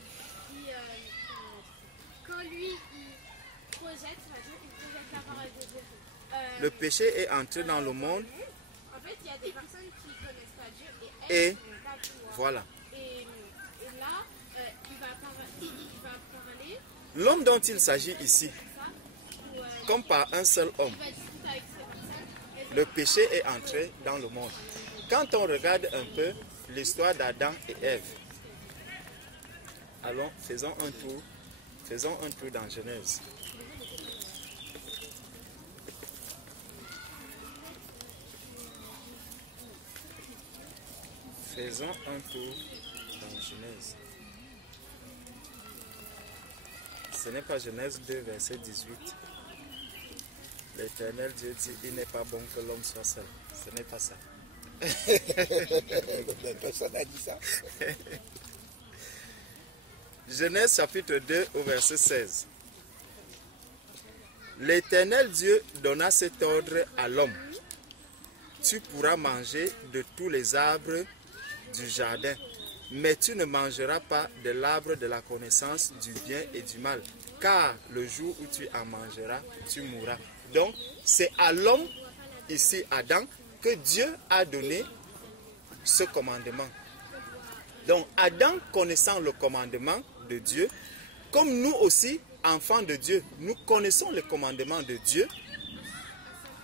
Le péché est entré dans le monde. Et voilà. L'homme dont il s'agit ici, comme par un seul homme, le péché est entré dans le monde. Quand on regarde un peu l'histoire d'Adam et Ève, allons, faisons un tour dans Genèse. Faisons un tour dans Genèse. Ce n'est pas Genèse 2, verset 18. L'Éternel Dieu dit, il n'est pas bon que l'homme soit seul. Ce n'est pas ça. Personne n'a dit ça. Genèse chapitre 2 au verset 16. L'Éternel Dieu donna cet ordre à l'homme. tu pourras manger de tous les arbres du jardin, mais tu ne mangeras pas de l'arbre de la connaissance du bien et du mal, car le jour où tu en mangeras, tu mourras. Donc, c'est à l'homme, ici Adam, que Dieu a donné ce commandement. Donc, Adam, connaissant le commandement de Dieu, comme nous aussi, enfants de Dieu, nous connaissons le commandement de Dieu.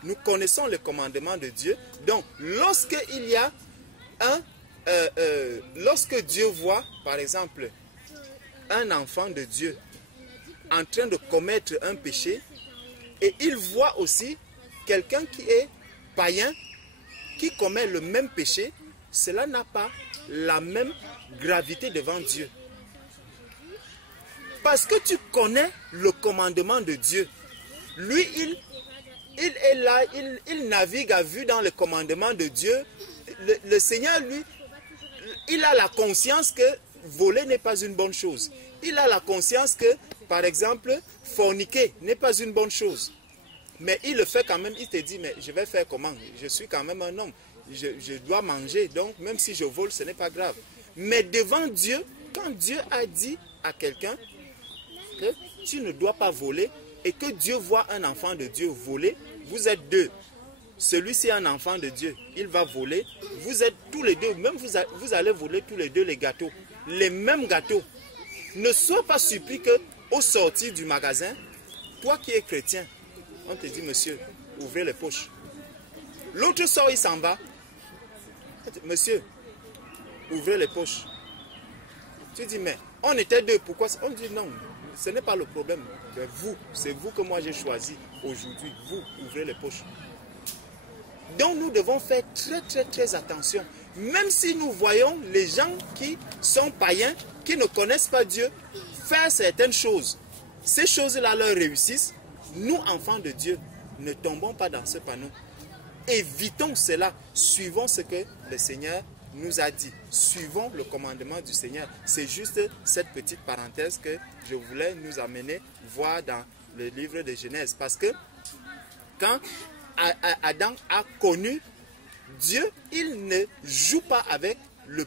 Nous connaissons le commandement de Dieu. Donc, lorsqu'il y a lorsque Dieu voit, par exemple, un enfant de Dieu en train de commettre un péché, et il voit aussi quelqu'un qui est païen, qui commet le même péché, cela n'a pas la même gravité devant Dieu. Parce que tu connais le commandement de Dieu. Lui, il est là, il navigue à vue dans le commandement de Dieu. Le Seigneur, lui, il a la conscience que voler n'est pas une bonne chose. Il a la conscience que, par exemple, forniquer n'est pas une bonne chose. Mais il le fait quand même, il te dit, mais je vais faire comment? Je suis quand même un homme. Je dois manger, donc même si je vole, ce n'est pas grave. Mais devant Dieu, quand Dieu a dit à quelqu'un que tu ne dois pas voler, et que Dieu voit un enfant de Dieu voler, vous êtes deux. Celui-ci est un enfant de Dieu, il va voler. Vous êtes tous les deux, même vous allez voler tous les deux les gâteaux. Les mêmes gâteaux. Ne sois pas surpris qu'au sortir du magasin, toi qui es chrétien, on te dit, monsieur, ouvrez les poches. L'autre sort, il s'en va. Monsieur, ouvrez les poches. Tu dis, mais on était deux, pourquoi? On dit non, ce n'est pas le problème. C'est vous que moi j'ai choisi aujourd'hui. Vous, ouvrez les poches. Donc nous devons faire très attention. Même si nous voyons les gens qui sont païens, qui ne connaissent pas Dieu, faire certaines choses, ces choses-là leur réussissent, nous, enfants de Dieu, ne tombons pas dans ce panneau. Évitons cela, suivons ce que le Seigneur nous a dit. Suivons le commandement du Seigneur. C'est juste cette petite parenthèse que je voulais nous amener voir dans le livre de Genèse. Parce que quand Adam a connu Dieu, il ne joue pas avec le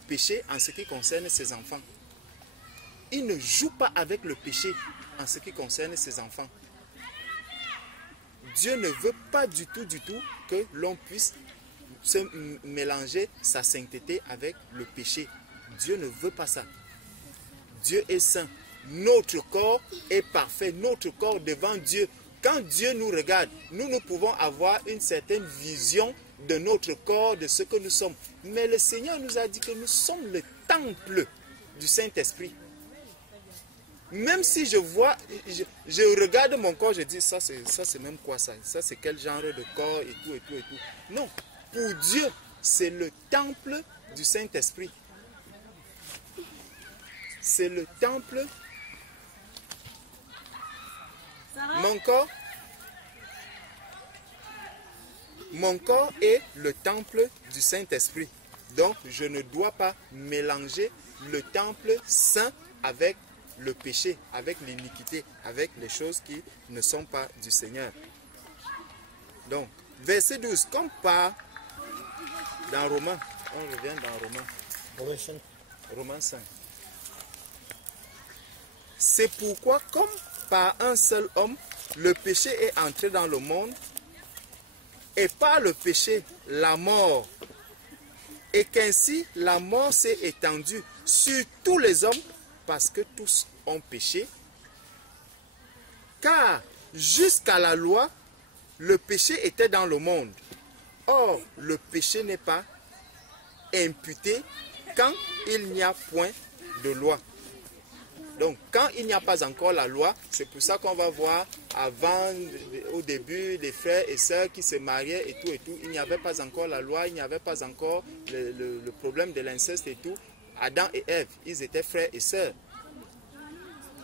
péché en ce qui concerne ses enfants. Il ne joue pas avec le péché en ce qui concerne ses enfants. Dieu ne veut pas du tout que l'on puisse se mélanger sa sainteté avec le péché. Dieu ne veut pas ça. Dieu est saint. Notre corps est parfait. Notre corps devant Dieu. Quand Dieu nous regarde, nous pouvons avoir une certaine vision de notre corps, de ce que nous sommes. Mais le Seigneur nous a dit que nous sommes le temple du Saint-Esprit. Même si je vois, je regarde mon corps, je dis, ça c'est même quoi ça? Ça c'est quel genre de corps et tout. Non, pour Dieu, c'est le temple du Saint-Esprit. C'est le temple. Mon corps est le temple du Saint-Esprit. Donc, je ne dois pas mélanger le temple saint avec le péché, avec l'iniquité, avec les choses qui ne sont pas du Seigneur. Donc, verset 12, comme par dans Romains, on revient dans Romains 5. C'est pourquoi, comme par un seul homme, le péché est entré dans le monde, et par le péché, la mort, et qu'ainsi la mort s'est étendue sur tous les hommes, parce que tous ont péché. Car jusqu'à la loi, le péché était dans le monde. Or, le péché n'est pas imputé quand il n'y a point de loi. Donc, quand il n'y a pas encore la loi, c'est pour ça qu'on va voir avant, au début, les frères et sœurs qui se mariaient et tout. Il n'y avait pas encore la loi, il n'y avait pas encore le problème de l'inceste et tout. Adam et Ève, ils étaient frères et sœurs.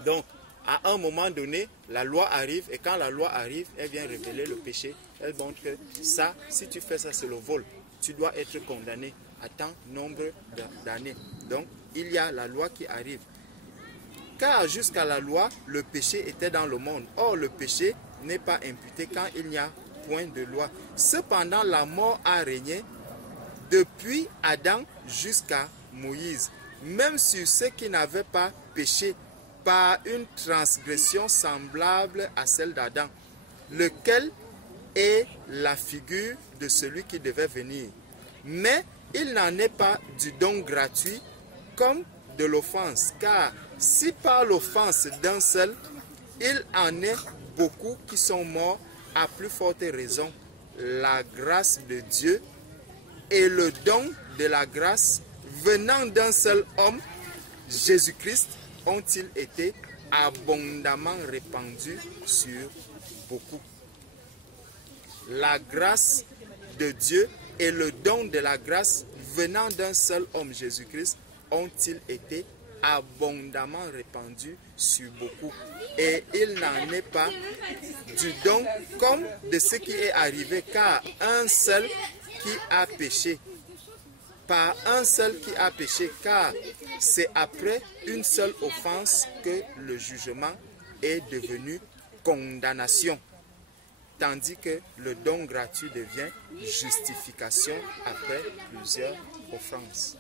Donc, à un moment donné, la loi arrive, et quand la loi arrive, elle vient révéler le péché. Elle montre que ça, si tu fais ça, c'est le vol. Tu dois être condamné à tant nombre d'années. Donc, il y a la loi qui arrive. Car jusqu'à la loi, le péché était dans le monde. Or, le péché n'est pas imputé quand il n'y a point de loi. Cependant, la mort a régné depuis Adam jusqu'à Moïse, même sur ceux qui n'avaient pas péché par une transgression semblable à celle d'Adam, lequel est la figure de celui qui devait venir. Mais il n'en est pas du don gratuit comme de l'offense, car si par l'offense d'un seul, il en est beaucoup qui sont morts, à plus forte raison, la grâce de Dieu et le don de la grâce venant d'un seul homme, Jésus-Christ, ont-ils été abondamment répandus sur beaucoup. La grâce de Dieu et le don de la grâce venant d'un seul homme, Jésus-Christ, ont-ils été abondamment répandus sur beaucoup. Et il n'en est pas du don comme de ce qui est arrivé, car un seul qui a péché, par un seul qui a péché, car c'est après une seule offense que le jugement est devenu condamnation, tandis que le don gratuit devient justification après plusieurs offenses.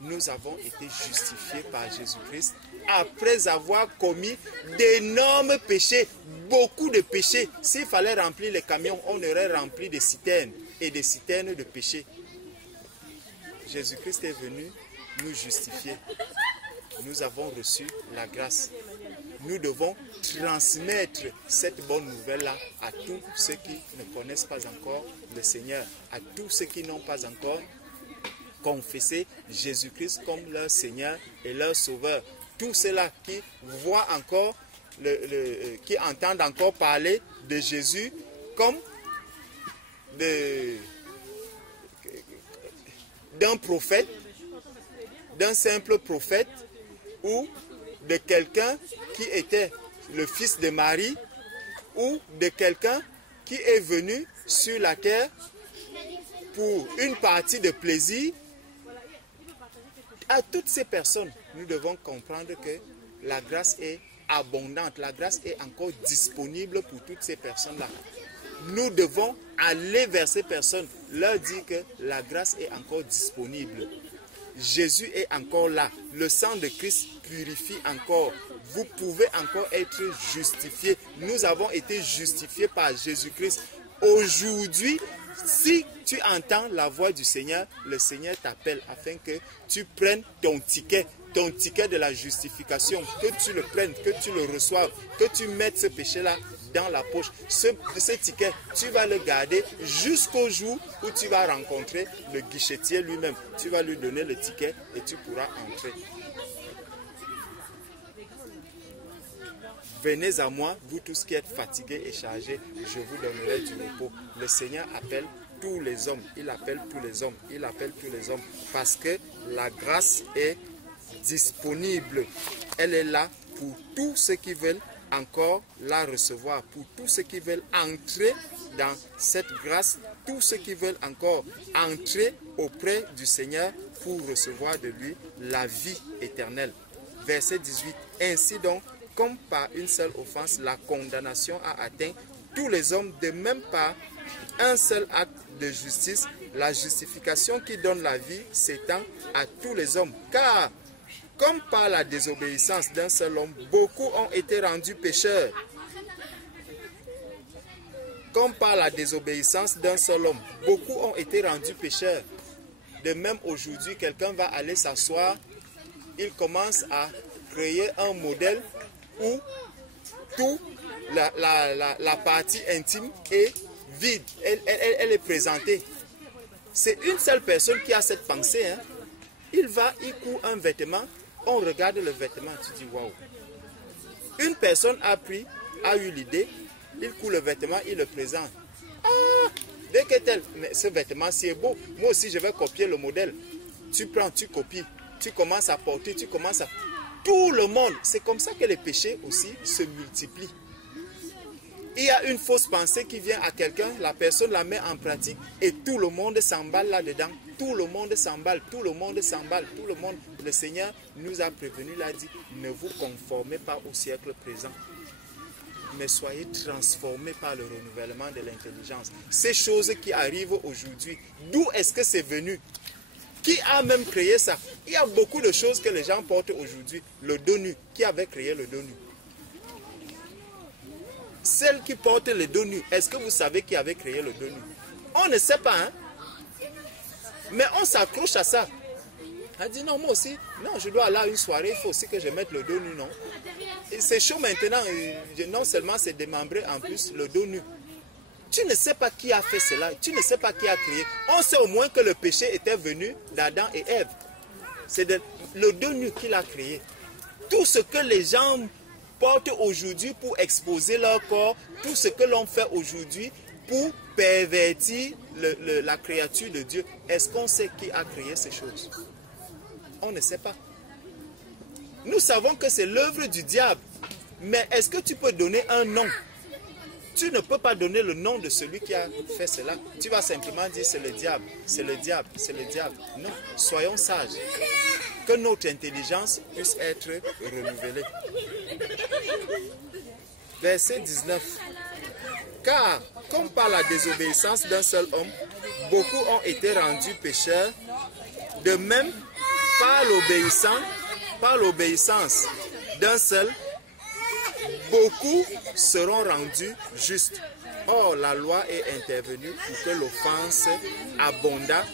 Nous avons été justifiés par Jésus-Christ après avoir commis d'énormes péchés, beaucoup de péchés. S'il fallait remplir les camions, on aurait rempli des citernes et des citernes de péchés. Jésus-Christ est venu nous justifier. Nous avons reçu la grâce. Nous devons transmettre cette bonne nouvelle-là à tous ceux qui ne connaissent pas encore le Seigneur, à tous ceux qui n'ont pas encore confessé Jésus-Christ comme leur Seigneur et leur Sauveur. Tous ceux-là qui voient encore, qui entendent encore parler de Jésus comme d'un prophète, d'un simple prophète, ou de quelqu'un qui était le fils de Marie, ou de quelqu'un qui est venu sur la terre pour une partie de plaisir. À toutes ces personnes, nous devons comprendre que la grâce est abondante, la grâce est encore disponible pour toutes ces personnes-là. Nous devons aller vers ces personnes, leur dire que la grâce est encore disponible. Jésus est encore là. Le sang de Christ purifie encore. Vous pouvez encore être justifiés. Nous avons été justifiés par Jésus-Christ. Aujourd'hui, si tu entends la voix du Seigneur, le Seigneur t'appelle afin que tu prennes ton ticket de la justification, que tu le prennes, que tu le reçoives, que tu mettes ce péché-là dans la poche. Ce ticket, tu vas le garder jusqu'au jour où tu vas rencontrer le guichetier lui-même. Tu vas lui donner le ticket et tu pourras entrer. Venez à moi, vous tous qui êtes fatigués et chargés, je vous donnerai du repos. Le Seigneur appelle tous les hommes. Il appelle tous les hommes. Il appelle tous les hommes parce que la grâce est disponible. Elle est là pour tous ceux qui veulent encore la recevoir, pour tous ceux qui veulent entrer dans cette grâce, tous ceux qui veulent encore entrer auprès du Seigneur pour recevoir de lui la vie éternelle. Verset 18. Ainsi donc, comme par une seule offense, la condamnation a atteint tous les hommes, de même par un seul acte de justice, la justification qui donne la vie s'étend à tous les hommes. Car, comme par la désobéissance d'un seul homme, beaucoup ont été rendus pécheurs. Comme par la désobéissance d'un seul homme, beaucoup ont été rendus pécheurs. De même, aujourd'hui, quelqu'un va aller s'asseoir, il commence à créer un modèle où toute la partie intime est vide, elle est présentée. C'est une seule personne qui a cette pensée. Hein. Il coud un vêtement, on regarde le vêtement, tu dis waouh. Une personne a eu l'idée, il coud le vêtement, il le présente. Ah, dès que tel, mais ce vêtement-ci est beau, moi aussi je vais copier le modèle. Tu prends, tu copies, tu commences à porter, tu commences à... Tout le monde, c'est comme ça que les péchés aussi se multiplient. Il y a une fausse pensée qui vient à quelqu'un, la personne la met en pratique et tout le monde s'emballe là-dedans. Tout le monde s'emballe, tout le monde s'emballe, tout le monde. Le Seigneur nous a prévenu, l'a dit, ne vous conformez pas au siècle présent. mais soyez transformés par le renouvellement de l'intelligence. Ces choses qui arrivent aujourd'hui, d'où est-ce que c'est venu? Qui a même créé ça? Il y a beaucoup de choses que les gens portent aujourd'hui. Le dos nu, qui avait créé le dos nu? Celle qui porte le dos nu, est-ce que vous savez qui avait créé le dos nu? On ne sait pas, hein? Mais on s'accroche à ça. Elle dit non, moi aussi, non, je dois aller à une soirée, il faut aussi que je mette le dos nu, non. Et c'est chaud maintenant, non seulement c'est démembré, en plus le dos nu. Tu ne sais pas qui a fait cela, tu ne sais pas qui a créé. On sait au moins que le péché était venu d'Adam et Ève. C'est le dos nu qu'il a créé. Tout ce que les gens portent aujourd'hui pour exposer leur corps, tout ce que l'on fait aujourd'hui pour pervertir la créature de Dieu, est-ce qu'on sait qui a créé ces choses? On ne sait pas. Nous savons que c'est l'œuvre du diable. Mais est-ce que tu peux donner un nom? Tu ne peux pas donner le nom de celui qui a fait cela. Tu vas simplement dire c'est le diable, c'est le diable, c'est le diable. Non, soyons sages. Que notre intelligence puisse être renouvelée. Verset 19. Car, comme par la désobéissance d'un seul homme, beaucoup ont été rendus pécheurs, de même, par l'obéissance d'un seul, beaucoup seront rendus justes. Or, la loi est intervenue pour que l'offense abondât,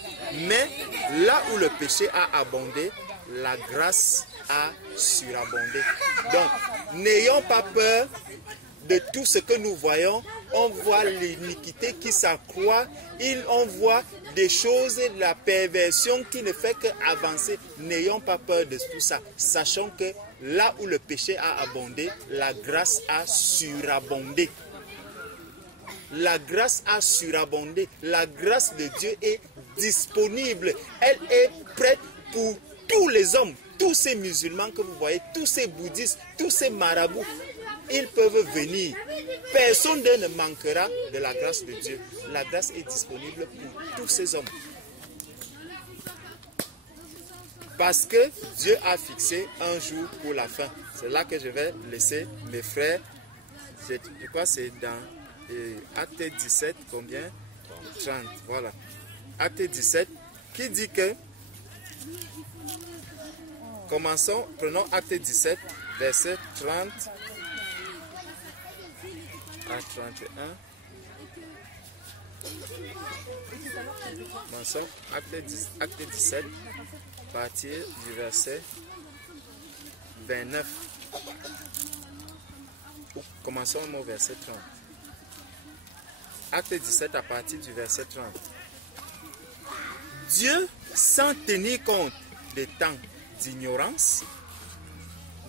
mais là où le péché a abondé, la grâce a surabondé. Donc, n'ayons pas peur de tout ce que nous voyons. On voit l'iniquité qui s'accroît, on voit des choses, la perversion qui ne fait qu'avancer. N'ayons pas peur de tout ça. Sachons que là où le péché a abondé, la grâce a surabondé. La grâce a surabondé. La grâce de Dieu est disponible. Elle est prête pour tous les hommes, tous ces musulmans que vous voyez, tous ces bouddhistes, tous ces marabouts. Ils peuvent venir. Personne d'eux ne manquera de la grâce de Dieu. La grâce est disponible pour tous ces hommes. Parce que Dieu a fixé un jour pour la fin. C'est là que je vais laisser mes frères. Je crois que c'est dans Acte 17, combien? 30, voilà. Acte 17, qui dit que... Commençons, prenons Acte 17, verset 30 à 31. Commençons Acte 17, à partir du verset 29. Commençons au verset 30. Acte 17 à partir du verset 30. Dieu, sans tenir compte des temps d'ignorance,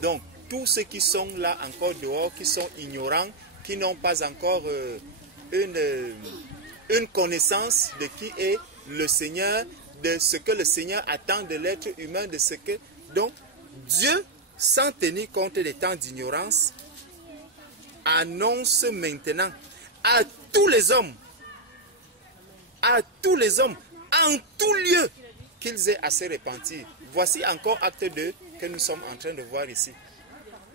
donc tous ceux qui sont là encore dehors, qui sont ignorants, qui n'ont pas encore une connaissance de qui est le Seigneur, de ce que le Seigneur attend de l'être humain, de ce que... Donc, Dieu, sans tenir compte des temps d'ignorance, annonce maintenant à tous les hommes, en tout lieu, qu'ils aient à se repentir. Voici encore acte 2 que nous sommes en train de voir ici.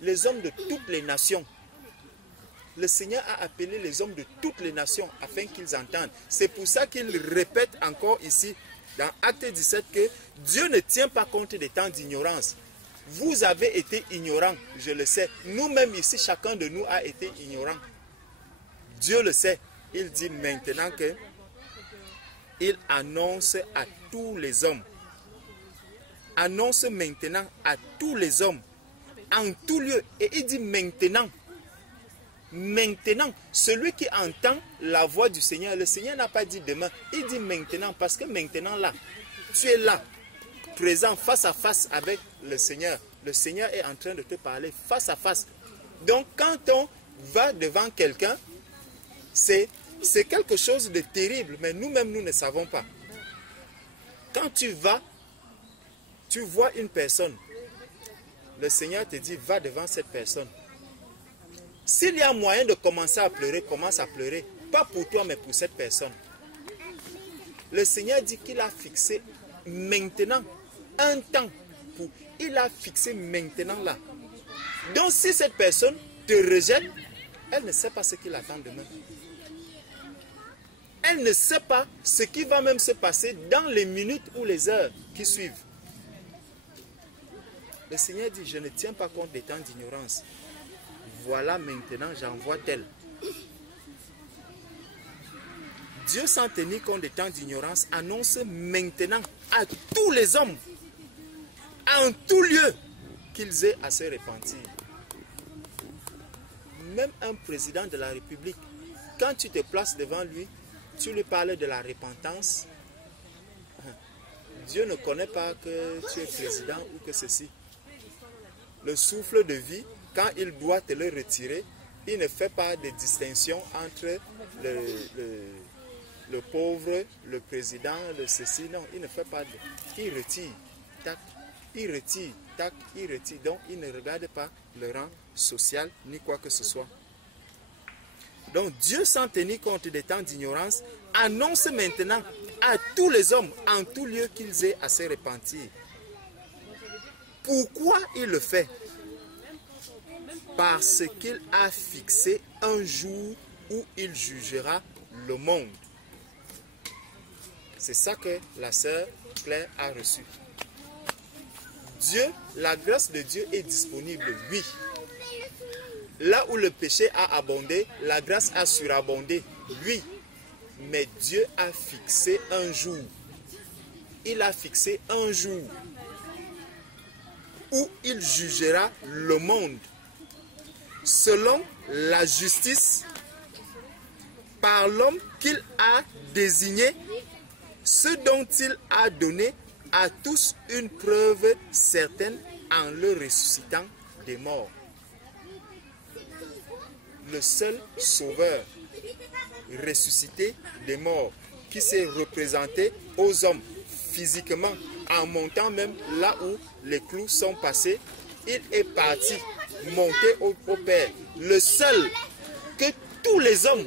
Les hommes de toutes les nations. Le Seigneur a appelé les hommes de toutes les nations afin qu'ils entendent. C'est pour ça qu'il répète encore ici, dans Acte 17, que Dieu ne tient pas compte des temps d'ignorance. Vous avez été ignorants, je le sais. Nous-mêmes ici, chacun de nous a été ignorant. Dieu le sait. Il dit maintenant que il annonce à tous les hommes. Annonce maintenant à tous les hommes, en tout lieu. Et il dit maintenant. Maintenant, celui qui entend la voix du Seigneur, le Seigneur n'a pas dit demain, il dit maintenant, parce que maintenant là, tu es là, présent face à face avec le Seigneur. Le Seigneur est en train de te parler face à face. Donc quand on va devant quelqu'un, c'est quelque chose de terrible, mais nous-mêmes, nous ne savons pas. Quand tu vas, tu vois une personne, le Seigneur te dit, va devant cette personne. S'il y a moyen de commencer à pleurer, commence à pleurer. Pas pour toi, mais pour cette personne. Le Seigneur dit qu'il a fixé maintenant un temps. Il a fixé maintenant là. Donc si cette personne te rejette, elle ne sait pas ce qui l'attend demain. Elle ne sait pas ce qui va même se passer dans les minutes ou les heures qui suivent. Le Seigneur dit, je ne tiens pas compte des temps d'ignorance. Voilà maintenant, j'envoie tel. Dieu, sans tenir compte des temps d'ignorance, annonce maintenant à tous les hommes, en tout lieu, qu'ils aient à se repentir. Même un président de la République, quand tu te places devant lui, tu lui parles de la repentance. Dieu ne connaît pas que tu es président ou que ceci. Le souffle de vie, quand il doit te le retirer, il ne fait pas de distinction entre le pauvre, le président, le ceci. Non, il ne fait pas de... Il retire, tac, il retire, tac, il retire. Donc, il ne regarde pas le rang social ni quoi que ce soit. Donc, Dieu, sans tenir compte des temps d'ignorance, annonce maintenant à tous les hommes, en tout lieu, qu'ils aient à se repentir. Pourquoi il le fait? Parce qu'il a fixé un jour où il jugera le monde. C'est ça que la sœur Claire a reçu. Dieu, la grâce de Dieu est disponible, oui. Là où le péché a abondé, la grâce a surabondé, oui. Mais Dieu a fixé un jour. Il a fixé un jour où il jugera le monde selon la justice par l'homme qu'il a désigné, ce dont il a donné à tous une preuve certaine en le ressuscitant des morts. Le seul sauveur ressuscité des morts qui s'est représenté aux hommes physiquement en montant même là où les clous sont passés, il est parti monter au Père. Le seul que tous les hommes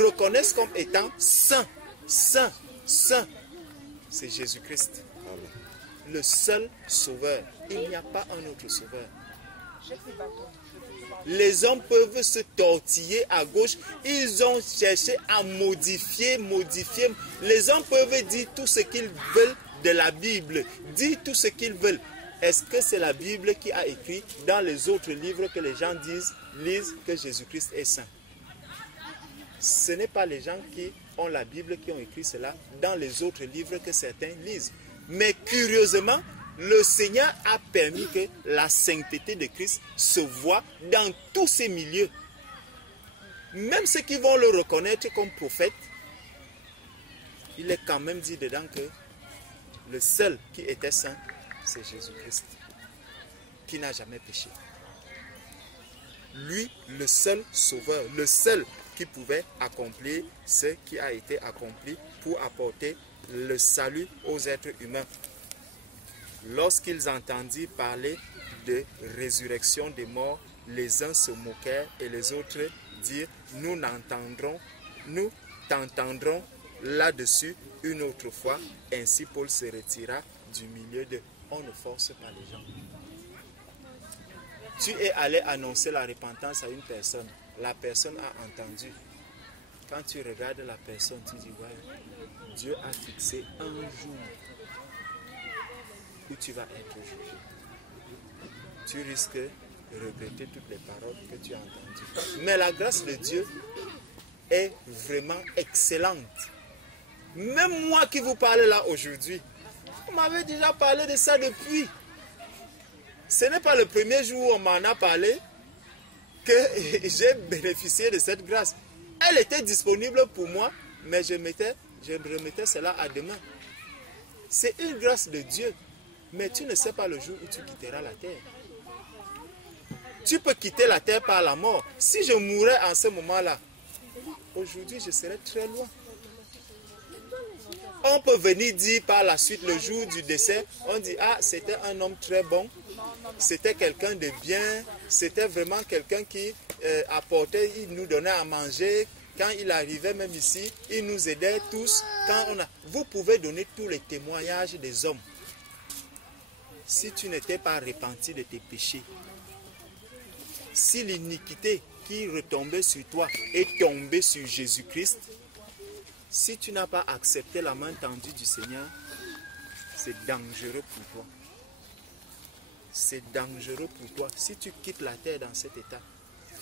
reconnaissent comme étant saint, saint, saint, c'est Jésus-Christ. Le seul sauveur. Il n'y a pas un autre sauveur. Les hommes peuvent se tortiller à gauche. Ils ont cherché à modifier. Les hommes peuvent dire tout ce qu'ils veulent de la Bible. Dire tout ce qu'ils veulent. Est-ce que c'est la Bible qui a écrit dans les autres livres que les gens lisent que Jésus-Christ est saint? Ce n'est pas les gens qui ont la Bible qui ont écrit cela dans les autres livres que certains lisent. Mais curieusement, le Seigneur a permis que la sainteté de Christ se voit dans tous ces milieux. Même ceux qui vont le reconnaître comme prophète, il est quand même dit dedans que le seul qui était saint, c'est Jésus-Christ, qui n'a jamais péché. Lui, le seul sauveur, le seul qui pouvait accomplir ce qui a été accompli pour apporter le salut aux êtres humains. Lorsqu'ils entendirent parler de résurrection des morts, les uns se moquèrent et les autres dirent, nous t'entendrons là-dessus une autre fois. Ainsi Paul se retira du milieu d'eux. On ne force pas les gens. Tu es allé annoncer la repentance à une personne. La personne a entendu. Quand tu regardes la personne, tu dis, ouais, Dieu a fixé un jour où tu vas être jugé. Tu risques de regretter toutes les paroles que tu as entendues. Mais la grâce de Dieu est vraiment excellente. Même moi qui vous parle là aujourd'hui, on m'avait déjà parlé de ça depuis. Ce n'est pas le premier jour où on m'en a parlé que j'ai bénéficié de cette grâce. Elle était disponible pour moi, mais je remettais cela à demain. C'est une grâce de Dieu. Mais tu ne sais pas le jour où tu quitteras la terre. Tu peux quitter la terre par la mort. Si je mourais en ce moment-là, aujourd'hui je serais très loin. On peut venir dire par la suite, le jour du décès, on dit, ah, c'était un homme très bon, c'était quelqu'un de bien, c'était vraiment quelqu'un qui apportait, il nous donnait à manger. Quand il arrivait même ici, il nous aidait tous. Vous pouvez donner tous les témoignages des hommes. Si tu n'étais pas repenti de tes péchés, si l'iniquité qui retombait sur toi est tombée sur Jésus-Christ, si tu n'as pas accepté la main tendue du Seigneur, c'est dangereux pour toi. C'est dangereux pour toi. Si tu quittes la terre dans cet état,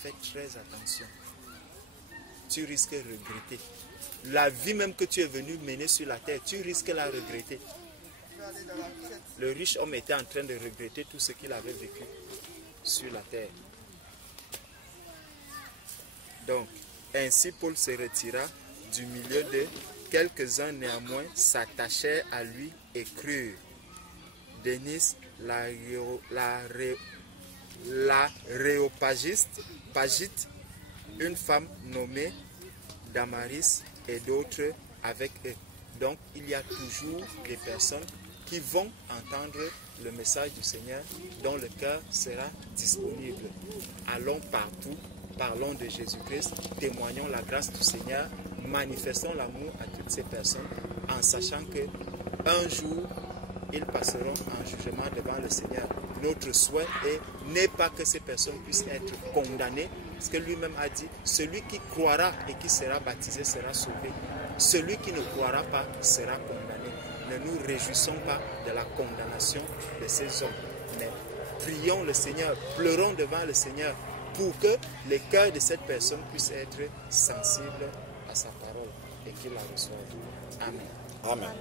fais très attention. Tu risques de regretter. La vie même que tu es venu mener sur la terre, tu risques de la regretter. Le riche homme était en train de regretter tout ce qu'il avait vécu sur la terre. Donc, ainsi Paul se retira du milieu d'eux. Quelques-uns néanmoins s'attachèrent à lui et crurent. Denis, l'Aréopagite, une femme nommée Damaris et d'autres avec eux. Donc, il y a toujours des personnes qui vont entendre le message du Seigneur, dont le cœur sera disponible. Allons partout, parlons de Jésus-Christ, témoignons la grâce du Seigneur, manifestons l'amour à toutes ces personnes en sachant qu'un jour, ils passeront en jugement devant le Seigneur. Notre souhait n'est pas que ces personnes puissent être condamnées, parce que lui-même a dit, celui qui croira et qui sera baptisé sera sauvé. Celui qui ne croira pas sera condamné. Ne nous réjouissons pas de la condamnation de ces hommes, mais prions le Seigneur, pleurons devant le Seigneur pour que les cœurs de cette personne puissent être sensibles à sa parole et qu'il la reçoive. Amen. Amen.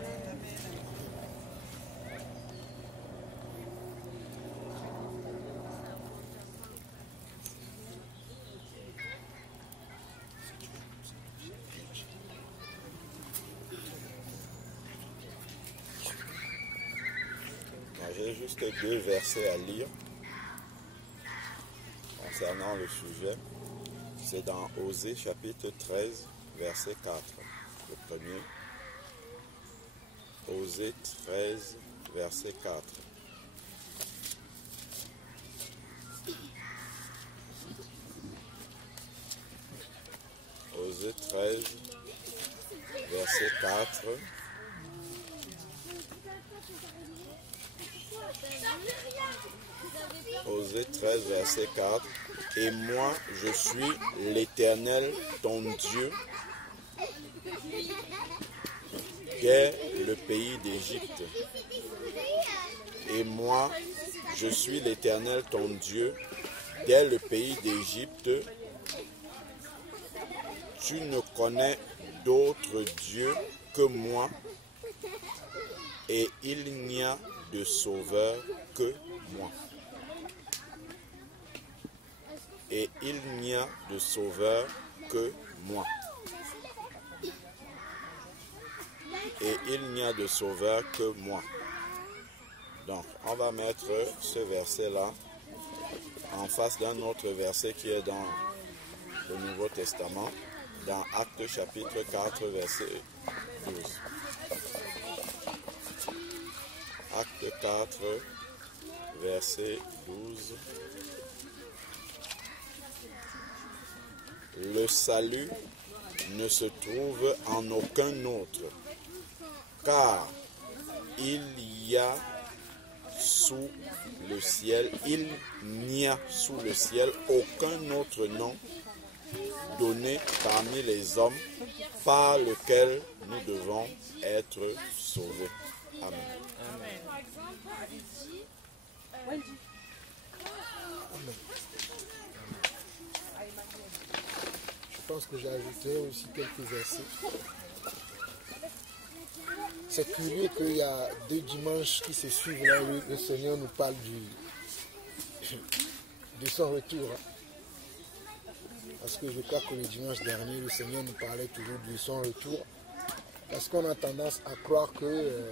J'ai juste 2 versets à lire concernant le sujet. C'est dans Osée chapitre 13, verset 4. Le premier. Osée 13, verset 4. Osée 13, verset 4. Osée 13, verset 4. Et moi, je suis l'Éternel, ton Dieu, dès le pays d'Égypte. Et moi, je suis l'Éternel, ton Dieu, dès le pays d'Égypte. Tu ne connais d'autre Dieu que moi, et il n'y a de sauveur que moi. Et il n'y a de sauveur que moi. Et il n'y a de sauveur que moi. Donc, on va mettre ce verset-là en face d'un autre verset qui est dans le Nouveau Testament, dans Actes chapitre 4, verset 12. Acte 4, verset 12. Le salut ne se trouve en aucun autre, car il n'y a sous le ciel aucun autre nom donné parmi les hommes par lequel nous devons être sauvés. Amen. Amen. Je pense que j'ai ajouté aussi quelques versets. C'est curieux qu'il y a 2 dimanches qui se suivent là où le Seigneur nous parle de son retour. Parce que je crois que le dimanche dernier, le Seigneur nous parlait toujours de son retour. Parce qu'on a tendance à croire que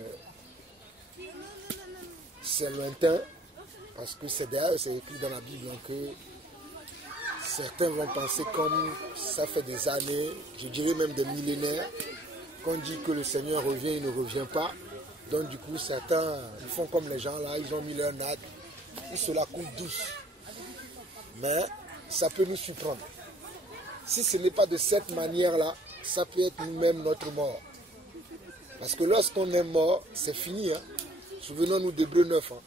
c'est lointain. Parce que c'est d'ailleurs, c'est écrit dans la Bible que certains vont penser comme ça fait des années, je dirais même des millénaires, qu'on dit que le Seigneur revient, il ne revient pas. Donc du coup, certains, ils font comme les gens là, ils ont mis leur natte, ils se la coulent douce. Mais ça peut nous surprendre. Si ce n'est pas de cette manière-là, ça peut être nous-mêmes notre mort. Parce que lorsqu'on est mort, c'est fini. Hein. Souvenons-nous d'Hébreux 9. Hein.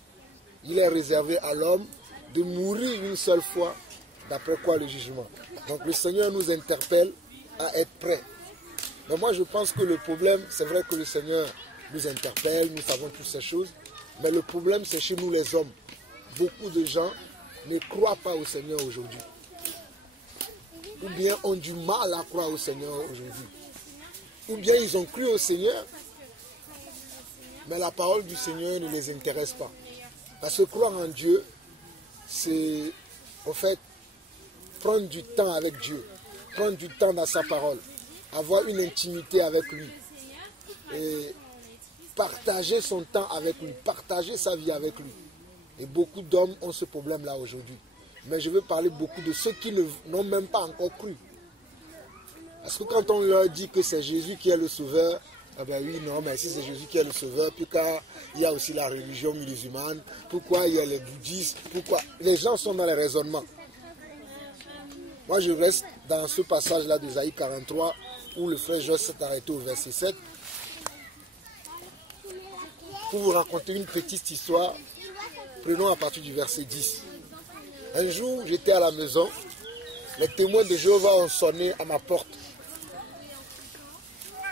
Il est réservé à l'homme de mourir une seule fois d'après quoi le jugement. Donc le Seigneur nous interpelle à être prêts. Mais moi je pense que le problème, c'est vrai que le Seigneur nous interpelle, nous savons toutes ces choses, mais le problème c'est chez nous les hommes. Beaucoup de gens ne croient pas au Seigneur aujourd'hui. Ou bien ont du mal à croire au Seigneur aujourd'hui. Ou bien ils ont cru au Seigneur, mais la parole du Seigneur ne les intéresse pas. Parce que croire en Dieu, c'est en fait prendre du temps avec Dieu, prendre du temps dans sa parole, avoir une intimité avec lui et partager son temps avec lui, partager sa vie avec lui. Et beaucoup d'hommes ont ce problème-là aujourd'hui. Mais je veux parler beaucoup de ceux qui n'ont même pas encore cru. Parce que quand on leur dit que c'est Jésus qui est le sauveur, ah ben oui, non, mais si c'est Jésus qui est le sauveur, pourquoi il y a aussi la religion musulmane, pourquoi il y a les bouddhistes, pourquoi les gens sont dans les raisonnements. Moi, je reste dans ce passage-là d'Ésaïe 43, où le frère Josse s'est arrêté au verset 7, pour vous raconter une petite histoire. Prenons à partir du verset 10. Un jour, j'étais à la maison, les témoins de Jéhovah ont sonné à ma porte.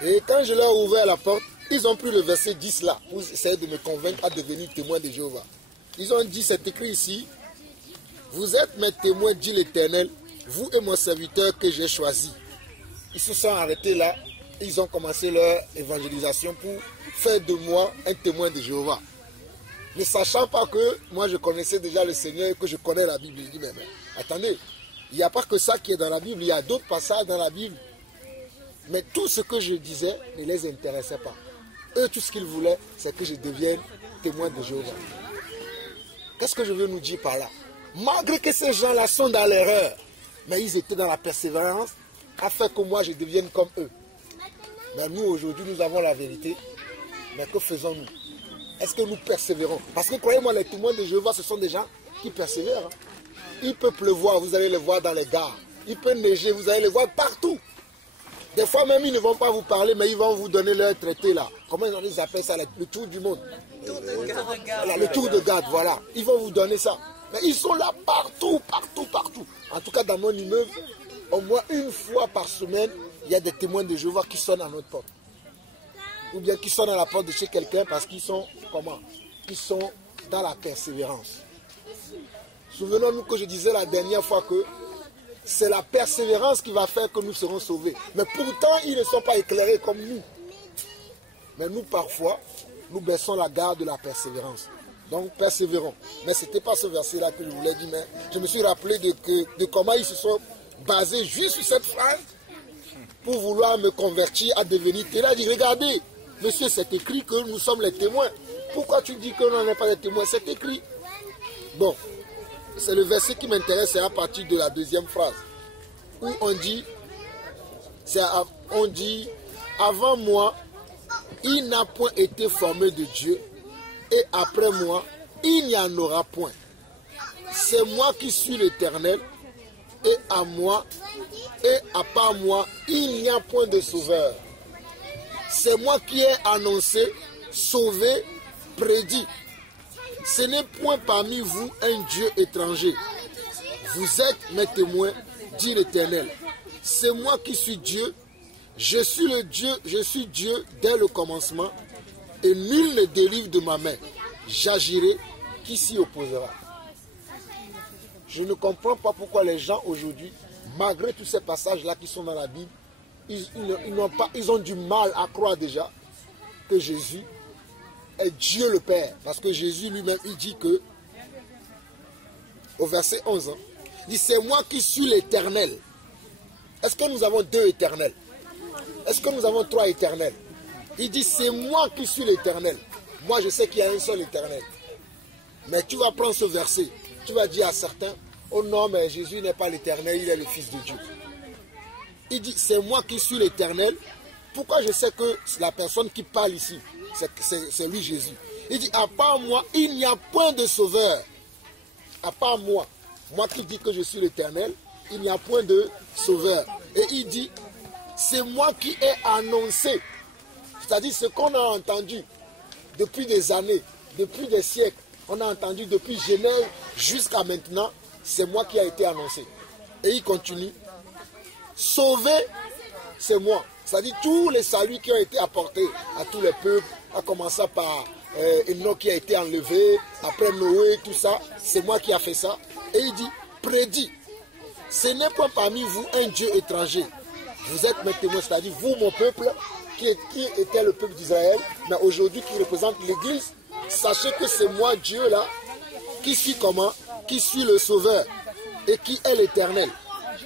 Et quand je leur ai ouvert la porte, ils ont pris le verset 10 là, pour essayer de me convaincre à devenir témoin de Jéhovah. Ils ont dit, c'est écrit ici, vous êtes mes témoins, dit l'Éternel, vous et mon serviteur que j'ai choisi. Ils se sont arrêtés là, ils ont commencé leur évangélisation pour faire de moi un témoin de Jéhovah. Ne sachant pas que moi je connaissais déjà le Seigneur et que je connais la Bible. Je dis, mais attendez, il n'y a pas que ça qui est dans la Bible, il y a d'autres passages dans la Bible. Mais tout ce que je disais ne les intéressait pas. Eux, tout ce qu'ils voulaient, c'est que je devienne témoin de Jéhovah. Qu'est-ce que je veux nous dire par là? Malgré que ces gens-là sont dans l'erreur, mais ils étaient dans la persévérance afin que moi je devienne comme eux. Mais nous, aujourd'hui, nous avons la vérité. Mais que faisons-nous? Est-ce que nous persévérons? Parce que croyez-moi, les témoins de Jéhovah, ce sont des gens qui persévèrent. Il peut pleuvoir, vous allez les voir dans les gares. Il peut neiger, vous allez les voir partout. Des fois même, ils ne vont pas vous parler, mais ils vont vous donner leur traité là. Comment ils appellent ça? Le tour du monde. Le tour de garde, voilà. Ils vont vous donner ça. Mais ils sont là partout, partout, partout. En tout cas, dans mon immeuble, au moins une fois par semaine, il y a des témoins de Jéhovah qui sonnent à notre porte. Ou bien qui sonnent à la porte de chez quelqu'un parce qu'ils sont, comment? Ils sont dans la persévérance. Souvenons-nous que je disais la dernière fois que c'est la persévérance qui va faire que nous serons sauvés. Mais pourtant, ils ne sont pas éclairés comme nous. Mais nous, parfois, nous baissons la garde de la persévérance. Donc, persévérons. Mais ce n'était pas ce verset-là que je voulais dire, mais je me suis rappelé de comment ils se sont basés juste sur cette phrase pour vouloir me convertir à devenir. Il a dit, regardez, monsieur, c'est écrit que nous sommes les témoins. Pourquoi tu dis que nous n'en pas des témoins? C'est écrit. Bon. C'est le verset qui m'intéresse, c'est à partir de la deuxième phrase, où on dit, avant moi, il n'a point été formé de Dieu, et après moi, il n'y en aura point. C'est moi qui suis l'Éternel, et à moi, et à part moi, il n'y a point de sauveur. C'est moi qui ai annoncé, sauvé, prédit. Ce n'est point parmi vous un Dieu étranger. Vous êtes mes témoins, dit l'Éternel. C'est moi qui suis Dieu. Je suis Dieu dès le commencement, et nul ne délivre de ma main. J'agirai, qui s'y opposera? Je ne comprends pas pourquoi les gens aujourd'hui, malgré tous ces passages-là qui sont dans la Bible, ils ont du mal à croire déjà que Jésus est Dieu le Père. Parce que Jésus lui-même, il dit que, au verset 11, il dit, c'est moi qui suis l'Éternel. Est-ce que nous avons deux éternels? Est-ce que nous avons trois éternels? Il dit, c'est moi qui suis l'Éternel. Moi, je sais qu'il y a un seul Éternel. Mais tu vas prendre ce verset, tu vas dire à certains, oh non, mais Jésus n'est pas l'Éternel, il est le Fils de Dieu. Il dit, c'est moi qui suis l'Éternel. Pourquoi je sais que la personne qui parle ici, c'est lui Jésus? Il dit, à part moi, il n'y a point de sauveur. À part moi, moi qui dis que je suis l'Éternel, il n'y a point de sauveur. Et il dit, c'est moi qui ai annoncé. C'est-à-dire ce qu'on a entendu depuis des années, depuis des siècles. On a entendu depuis Genèse jusqu'à maintenant, c'est moi qui a été annoncé. Et il continue. Sauver, c'est moi. C'est-à-dire tous les saluts qui ont été apportés à tous les peuples, à commencer par Enoch qui a été enlevé, après Noé, tout ça, c'est moi qui a fait ça. Et il dit, prédit, ce n'est pas parmi vous un Dieu étranger. Vous êtes mes témoins, c'est-à-dire vous, mon peuple, qui était le peuple d'Israël, mais aujourd'hui qui représente l'Église. Sachez que c'est moi, Dieu, là, qui suis comment? Qui suis le Sauveur et qui est l'Éternel.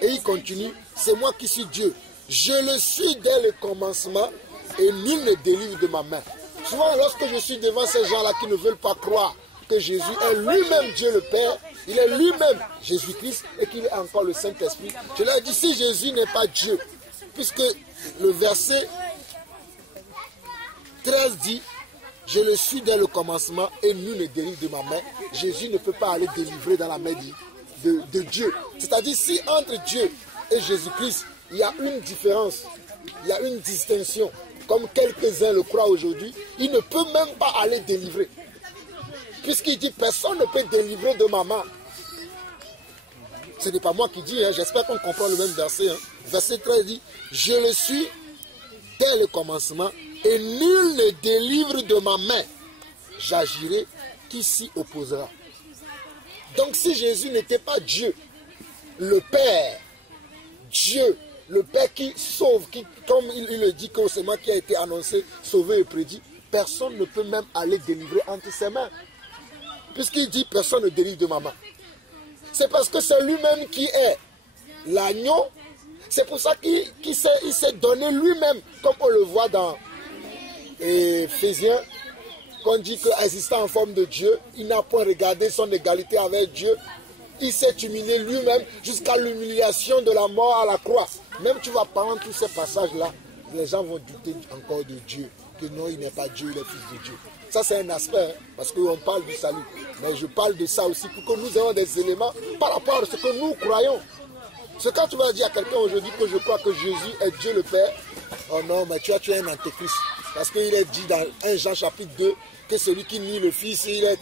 Et il continue, c'est moi qui suis Dieu. Je le suis dès le commencement et nul ne délivre de ma main. Souvent, lorsque je suis devant ces gens-là qui ne veulent pas croire que Jésus est lui-même Dieu le Père, il est lui-même Jésus-Christ et qu'il est encore le Saint-Esprit, je leur dis, si Jésus n'est pas Dieu, puisque le verset 13 dit, je le suis dès le commencement et nul ne délivre de ma main, Jésus ne peut pas aller délivrer dans la main de Dieu. C'est-à-dire, si entre Dieu et Jésus-Christ, il y a une différence, il y a une distinction, comme quelques-uns le croient aujourd'hui, il ne peut même pas aller délivrer. Puisqu'il dit, personne ne peut délivrer de ma main. Ce n'est pas moi qui dis, hein, j'espère qu'on comprend le même verset. Hein. Verset 13 dit, je le suis dès le commencement et nul ne délivre de ma main. J'agirai, qui s'y opposera. Donc si Jésus n'était pas Dieu, le Père, Dieu, le Père qui sauve, qui, comme il le dit que c'est moi qui a été annoncé, sauvé et prédit, personne ne peut même aller délivrer entre ses mains. Puisqu'il dit personne ne délivre de ma main. C'est parce que c'est lui-même qui est l'agneau. C'est pour ça qu'il s'est donné lui-même, comme on le voit dans Éphésiens, qu'on dit qu'existant en forme de Dieu, il n'a point regardé son égalité avec Dieu. Il s'est humilié lui-même jusqu'à l'humiliation de la mort à la croix. Même tu vas parler tous ces passages-là, les gens vont douter encore de Dieu. Que non, il n'est pas Dieu, il est fils de Dieu. Ça, c'est un aspect, hein, parce qu'on parle du salut. Mais je parle de ça aussi pour que nous ayons des éléments par rapport à ce que nous croyons. C'est quand tu vas dire à quelqu'un aujourd'hui que je crois que Jésus est Dieu le Père. Oh non, mais tu es un antéchrist. Parce qu'il est dit dans 1 Jean chapitre 2 que celui qui nie le Fils, il est...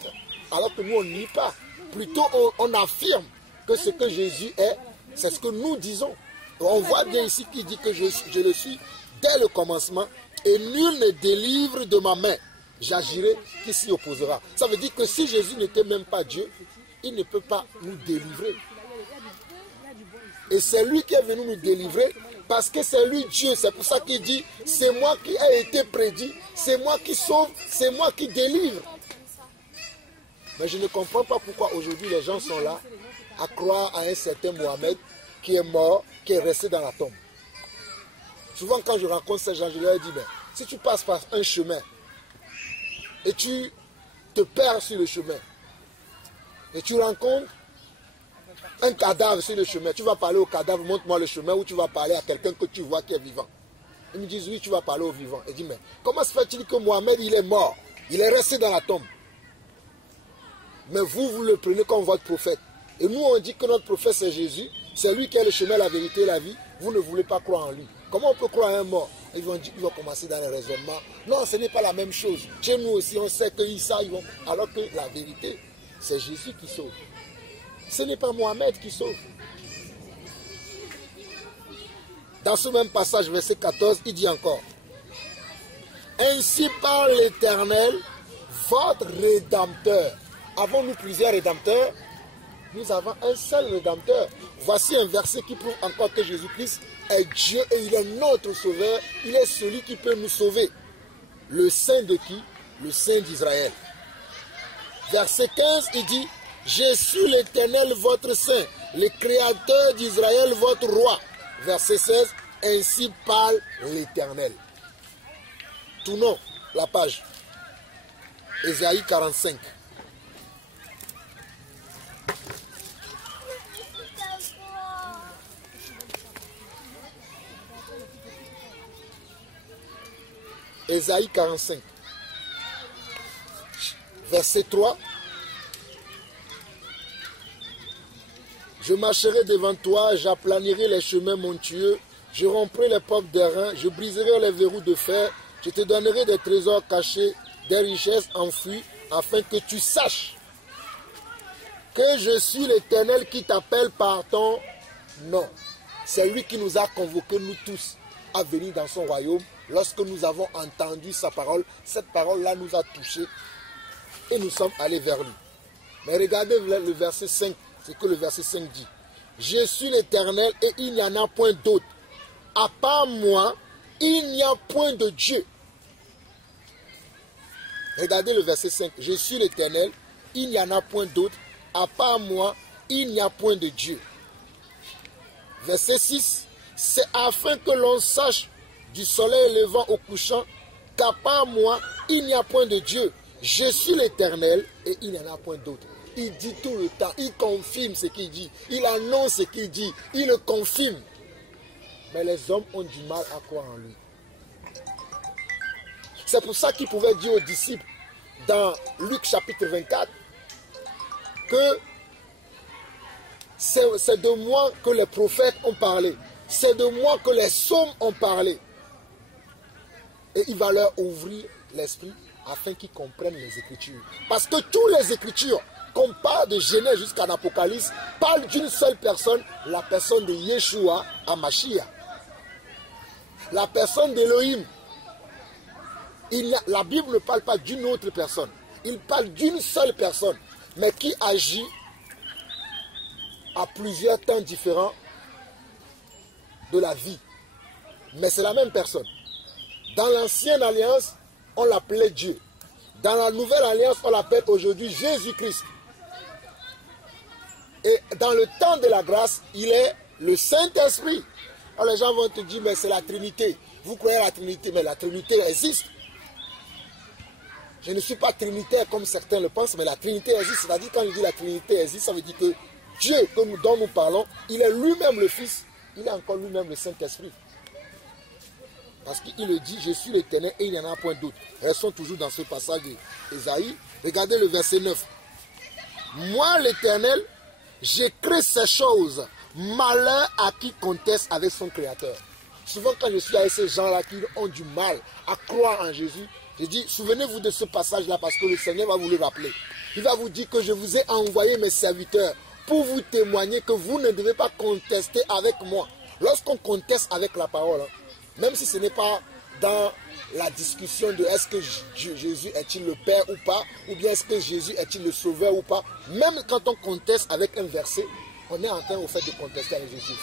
Alors que nous, on ne nie pas. Plutôt, on affirme que ce que Jésus est, c'est ce que nous disons. On voit bien ici qu'il dit que je le suis dès le commencement et nul ne délivre de ma main. J'agirai, qui s'y opposera. Ça veut dire que si Jésus n'était même pas Dieu, il ne peut pas nous délivrer. Et c'est lui qui est venu nous délivrer parce que c'est lui Dieu. C'est pour ça qu'il dit, c'est moi qui ai été prédit, c'est moi qui sauve, c'est moi qui délivre. Mais je ne comprends pas pourquoi aujourd'hui les gens sont là à croire à un certain Mohamed qui est mort, qui est resté dans la tombe. Souvent quand je rencontre ces gens, je leur dis, ben, si tu passes par un chemin et tu te perds sur le chemin et tu rencontres un cadavre sur le chemin, tu vas parler au cadavre, montre-moi le chemin, ou tu vas parler à quelqu'un que tu vois qui est vivant. Ils me disent, oui, tu vas parler au vivant. Et je dis, mais comment se fait-il que Mohamed, il est mort, il est resté dans la tombe? Mais vous le prenez comme votre prophète. Et nous, on dit que notre prophète, c'est Jésus, c'est lui qui est le chemin, la vérité et la vie. Vous ne voulez pas croire en lui. Comment on peut croire à un mort? Ils vont commencer dans les raisonnements. Non, ce n'est pas la même chose. Chez nous aussi, on sait qu'ils savent. Alors que la vérité, c'est Jésus qui sauve. Ce n'est pas Mohamed qui sauve. Dans ce même passage, verset 14, il dit encore, ainsi parle l'Éternel, votre Rédempteur. Avons-nous plusieurs Rédempteurs? Nous avons un seul Rédempteur. Voici un verset qui prouve encore que Jésus-Christ est Dieu et il est notre Sauveur. Il est celui qui peut nous sauver. Le Saint de qui? Le Saint d'Israël. Verset 15, il dit, je suis l'Éternel votre Saint, le Créateur d'Israël votre Roi. Verset 16, ainsi parle l'Éternel. Tournons la page. Ésaïe 45. Ésaïe 45, verset 3. Je marcherai devant toi, j'aplanirai les chemins montueux, je romprai les portes d'airain, je briserai les verrous de fer, je te donnerai des trésors cachés, des richesses enfouies, afin que tu saches que je suis l'Éternel qui t'appelle par ton Non. C'est lui qui nous a convoqués, nous tous, à venir dans son royaume. Lorsque nous avons entendu sa parole, cette parole-là nous a touchés et nous sommes allés vers lui. Mais regardez le verset 5, c'est que le verset 5 dit. Je suis l'Éternel et il n'y en a point d'autre. À part moi, il n'y a point de Dieu. Regardez le verset 5. Je suis l'Éternel, il n'y en a point d'autre. À part moi, il n'y a point de Dieu. Verset 6. C'est afin que l'on sache du soleil levant au couchant qu'à part moi, il n'y a point de Dieu. Je suis l'Éternel et il n'y en a point d'autre. Il dit tout le temps, il confirme ce qu'il dit, il annonce ce qu'il dit, il le confirme. Mais les hommes ont du mal à croire en lui. C'est pour ça qu'il pouvait dire aux disciples dans Luc chapitre 24 que c'est de moi que les prophètes ont parlé, c'est de moi que les psaumes ont parlé. Et il va leur ouvrir l'esprit afin qu'ils comprennent les Écritures. Parce que toutes les Écritures, qu'on parle de Genèse jusqu'à l'Apocalypse, parlent d'une seule personne, la personne de Yeshua HaMashiach. La personne d'Élohim. La Bible ne parle pas d'une autre personne. Il parle d'une seule personne, mais qui agit à plusieurs temps différents de la vie. Mais c'est la même personne. Dans l'ancienne alliance, on l'appelait Dieu. Dans la nouvelle alliance, on l'appelle aujourd'hui Jésus-Christ. Et dans le temps de la grâce, il est le Saint-Esprit. Alors les gens vont te dire, mais c'est la Trinité. Vous croyez à la Trinité, mais la Trinité existe. Je ne suis pas trinitaire comme certains le pensent, mais la Trinité existe. C'est-à-dire quand je dis la Trinité existe, ça veut dire que Dieu dont nous parlons, il est lui-même le Fils, il est encore lui-même le Saint-Esprit. Parce qu'il le dit, je suis l'Éternel et il n'y en a point d'autre. Restons toujours dans ce passage d'Ésaïe. Regardez le verset 9. Moi l'Éternel, j'écris ces choses. Malheur à qui conteste avec son Créateur. Souvent quand je suis avec ces gens-là qui ont du mal à croire en Jésus, je dis, souvenez-vous de ce passage-là parce que le Seigneur va vous le rappeler. Il va vous dire que je vous ai envoyé mes serviteurs pour vous témoigner que vous ne devez pas contester avec moi. Lorsqu'on conteste avec la parole, même si ce n'est pas dans la discussion de est-ce que Jésus est-il le Père ou pas, ou bien est-ce que Jésus est-il le Sauveur ou pas, même quand on conteste avec un verset, on est en train au fait de contester avec Jésus.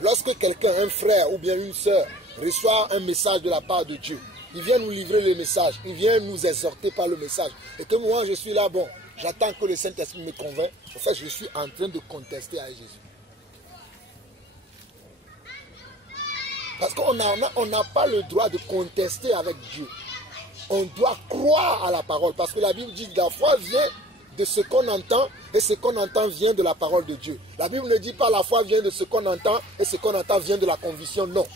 Lorsque quelqu'un, un frère ou bien une sœur, reçoit un message de la part de Dieu, il vient nous livrer le message, il vient nous exhorter par le message, et que moi je suis là, bon, j'attends que le Saint-Esprit me convainc, en fait je suis en train de contester avec Jésus. Parce qu'on n'a pas le droit de contester avec Dieu. On doit croire à la parole. Parce que la Bible dit que la foi vient de ce qu'on entend. Et ce qu'on entend vient de la parole de Dieu. La Bible ne dit pas la foi vient de ce qu'on entend. Et ce qu'on entend vient de la conviction. Non.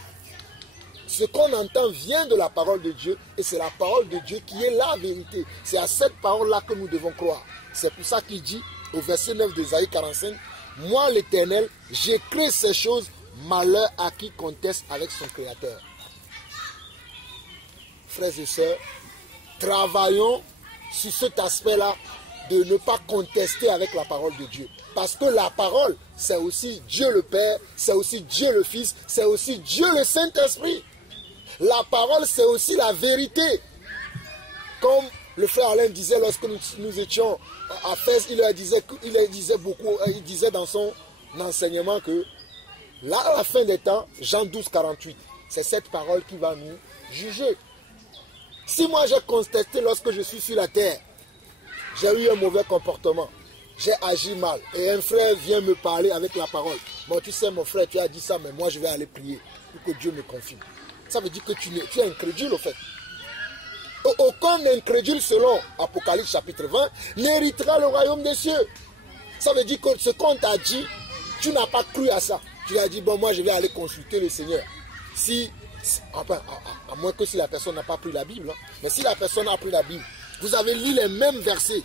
Ce qu'on entend vient de la parole de Dieu. Et c'est la parole de Dieu qui est la vérité. C'est à cette parole-là que nous devons croire. C'est pour ça qu'il dit au verset 9 d'Ésaïe 45. Moi l'Éternel, j'écris ces choses. Malheur à qui conteste avec son Créateur. Frères et sœurs, travaillons sur cet aspect-là de ne pas contester avec la parole de Dieu. Parce que la parole, c'est aussi Dieu le Père, c'est aussi Dieu le Fils, c'est aussi Dieu le Saint-Esprit. La parole, c'est aussi la vérité. Comme le frère Alain disait lorsque nous étions à Fès, il disait dans son enseignement que là, à la fin des temps, Jean 12, 48, c'est cette parole qui va nous juger. Si moi j'ai contesté lorsque je suis sur la terre, j'ai eu un mauvais comportement, j'ai agi mal, et un frère vient me parler avec la parole. Bon, tu sais mon frère, tu as dit ça, mais moi je vais aller prier pour que Dieu me confirme. Ça veut dire que tu es incrédule au fait. Aucun incrédule selon Apocalypse chapitre 20 n'héritera le royaume des cieux. Ça veut dire que ce qu'on t'a dit, tu n'as pas cru à ça. Tu as dit, bon, moi, je vais aller consulter le Seigneur. À moins que si la personne n'a pas pris la Bible. Hein. Mais si la personne a pris la Bible, vous avez lu les mêmes versets.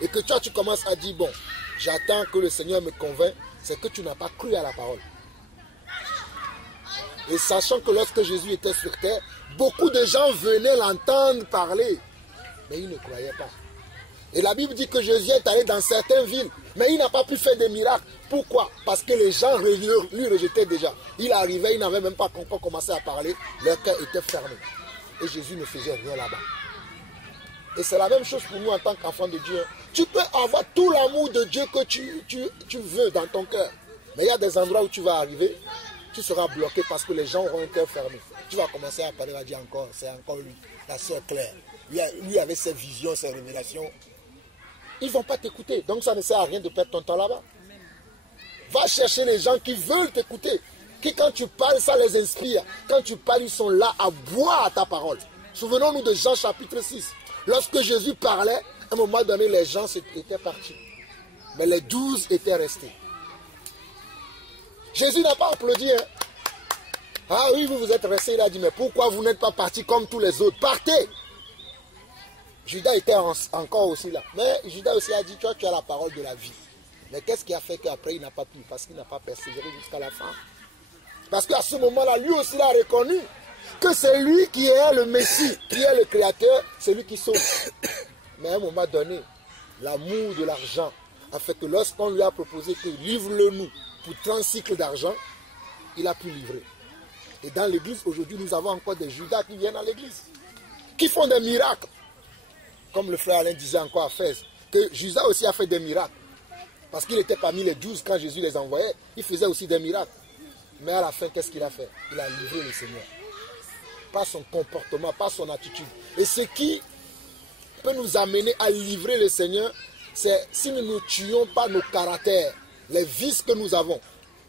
Et que toi, tu commences à dire, bon, j'attends que le Seigneur me convainc. C'est que tu n'as pas cru à la parole. Et sachant que lorsque Jésus était sur terre, beaucoup de gens venaient l'entendre parler. Mais ils ne croyaient pas. Et la Bible dit que Jésus est allé dans certaines villes, mais il n'a pas pu faire des miracles. Pourquoi? Parce que les gens lui rejetaient déjà. Il arrivait, il n'avait même pas encore commencé à parler, leur cœur était fermé. Et Jésus ne faisait rien là-bas. Et c'est la même chose pour nous en tant qu'enfants de Dieu. Tu peux avoir tout l'amour de Dieu que tu veux dans ton cœur. Mais il y a des endroits où tu vas arriver, tu seras bloqué parce que les gens auront un cœur fermé. Tu vas commencer à parler, va dire encore, c'est encore lui, la sœur Claire. Lui avait ses visions, ses révélations. Ils ne vont pas t'écouter. Donc ça ne sert à rien de perdre ton temps là-bas. Va chercher les gens qui veulent t'écouter. Qui quand tu parles, ça les inspire. Quand tu parles, ils sont là à boire à ta parole. Souvenons-nous de Jean chapitre 6. Lorsque Jésus parlait, à un moment donné, les gens étaient partis. Mais les 12 étaient restés. Jésus n'a pas applaudi. Hein? Ah oui, vous êtes restés. Il a dit, mais pourquoi vous n'êtes pas partis comme tous les autres? Partez! Judas était encore aussi là. Mais Judas aussi a dit, toi, tu as la parole de la vie. Mais qu'est-ce qui a fait qu'après, il n'a pas pu? Parce qu'il n'a pas persévéré jusqu'à la fin. Parce qu'à ce moment-là, lui aussi, il a reconnu que c'est lui qui est le Messie, qui est le Créateur, c'est lui qui sauve. Mais à un moment donné, l'amour de l'argent a fait que lorsqu'on lui a proposé que livre-le-nous pour 30 cycles d'argent, il a pu livrer. Et dans l'église, aujourd'hui, nous avons encore des Judas qui viennent à l'église, qui font des miracles. Comme le frère Alain disait encore à Fès, que Judas aussi a fait des miracles. Parce qu'il était parmi les 12 quand Jésus les envoyait, il faisait aussi des miracles. Mais à la fin, qu'est-ce qu'il a fait? Il a livré le Seigneur. Pas son comportement, pas son attitude. Et ce qui peut nous amener à livrer le Seigneur, c'est si nous ne tuons pas nos caractères, les vices que nous avons.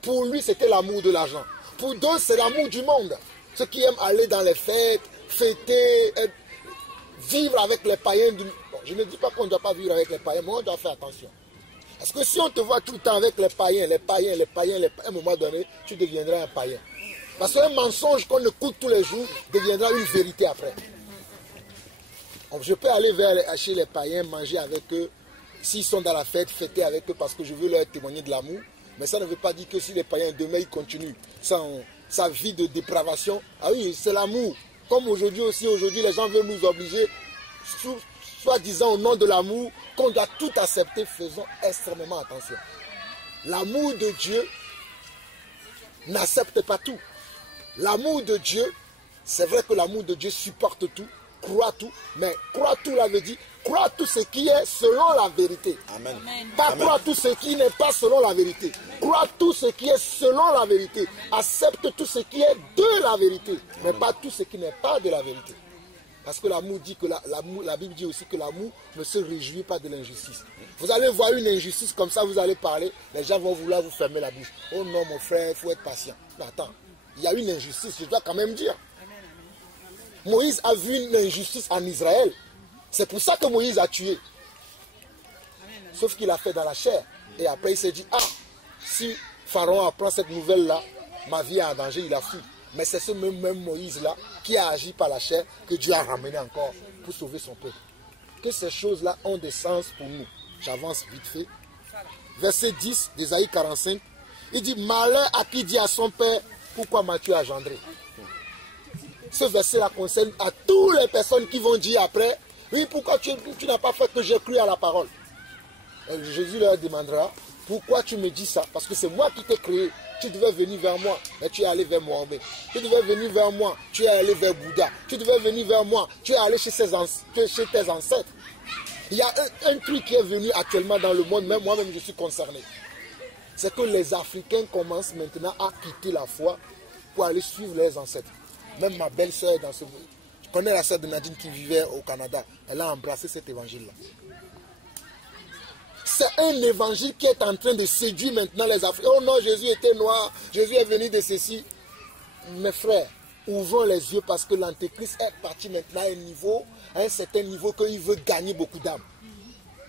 Pour lui, c'était l'amour de l'argent. Pour d'autres, c'est l'amour du monde. Ceux qui aiment aller dans les fêtes, fêter, vivre avec les païens. Bon, je ne dis pas qu'on ne doit pas vivre avec les païens, mais on doit faire attention. Parce que si on te voit tout le temps avec les païens, à un moment donné, tu deviendras un païen. Parce qu'un mensonge qu'on écoute tous les jours deviendra une vérité après. Je peux aller chez les païens, manger avec eux, s'ils sont dans la fête, fêter avec eux parce que je veux leur témoigner de l'amour. Mais ça ne veut pas dire que si les païens demain ils continuent sa vie de dépravation, ah oui, c'est l'amour. Comme aujourd'hui aussi, les gens veulent nous obliger, soi-disant au nom de l'amour, qu'on doit tout accepter, faisons extrêmement attention. L'amour de Dieu n'accepte pas tout. L'amour de Dieu, c'est vrai que l'amour de Dieu supporte tout, croit tout, mais croit tout, ça veut dire croit tout ce qui est selon la vérité. Amen. Pas croit tout ce qui n'est pas selon la vérité. Croit tout ce qui est selon la vérité. Accepte tout ce qui est de la vérité, mais pas tout ce qui n'est pas de la vérité. Parce que l'amour dit que la Bible dit aussi que l'amour ne se réjouit pas de l'injustice. Vous allez voir une injustice comme ça, vous allez parler, les gens vont vouloir vous fermer la bouche. Oh non mon frère, il faut être patient. Mais attends, il y a une injustice, je dois quand même dire. Moïse a vu une injustice en Israël. C'est pour ça que Moïse a tué. Sauf qu'il a fait dans la chair. Et après il s'est dit, ah, si Pharaon apprend cette nouvelle-là, ma vie est en danger, il a fui. Mais c'est ce même Moïse-là qui a agi par la chair que Dieu a ramené encore pour sauver son peuple. Que ces choses-là ont des sens pour nous. J'avance vite fait. Verset 10 d'Ésaïe 45. Il dit, malheur à qui dit à son père, pourquoi m'as-tu engendré? Ce verset-là concerne à toutes les personnes qui vont dire après, oui, pourquoi tu n'as pas fait que j'ai cru à la parole? Et Jésus leur demandera, pourquoi tu me dis ça? Parce que c'est moi qui t'ai créé. Tu devais venir vers moi, mais tu es allé vers Mohamed. Tu devais venir vers moi, tu es allé vers Bouddha. Tu devais venir vers moi, tu es allé chez tes ancêtres. Il y a un truc qui est venu actuellement dans le monde, même moi-même je suis concerné. C'est que les Africains commencent maintenant à quitter la foi pour aller suivre leurs ancêtres. Même ma belle-sœur dans ce... Je connais la sœur de Nadine qui vivait au Canada. Elle a embrassé cet évangile-là. C'est un évangile qui est en train de séduire maintenant les Africains. Oh non, Jésus était noir, Jésus est venu de ceci. Mes frères, ouvrons les yeux parce que l'Antéchrist est parti maintenant à un certain niveau qu'il veut gagner beaucoup d'âmes.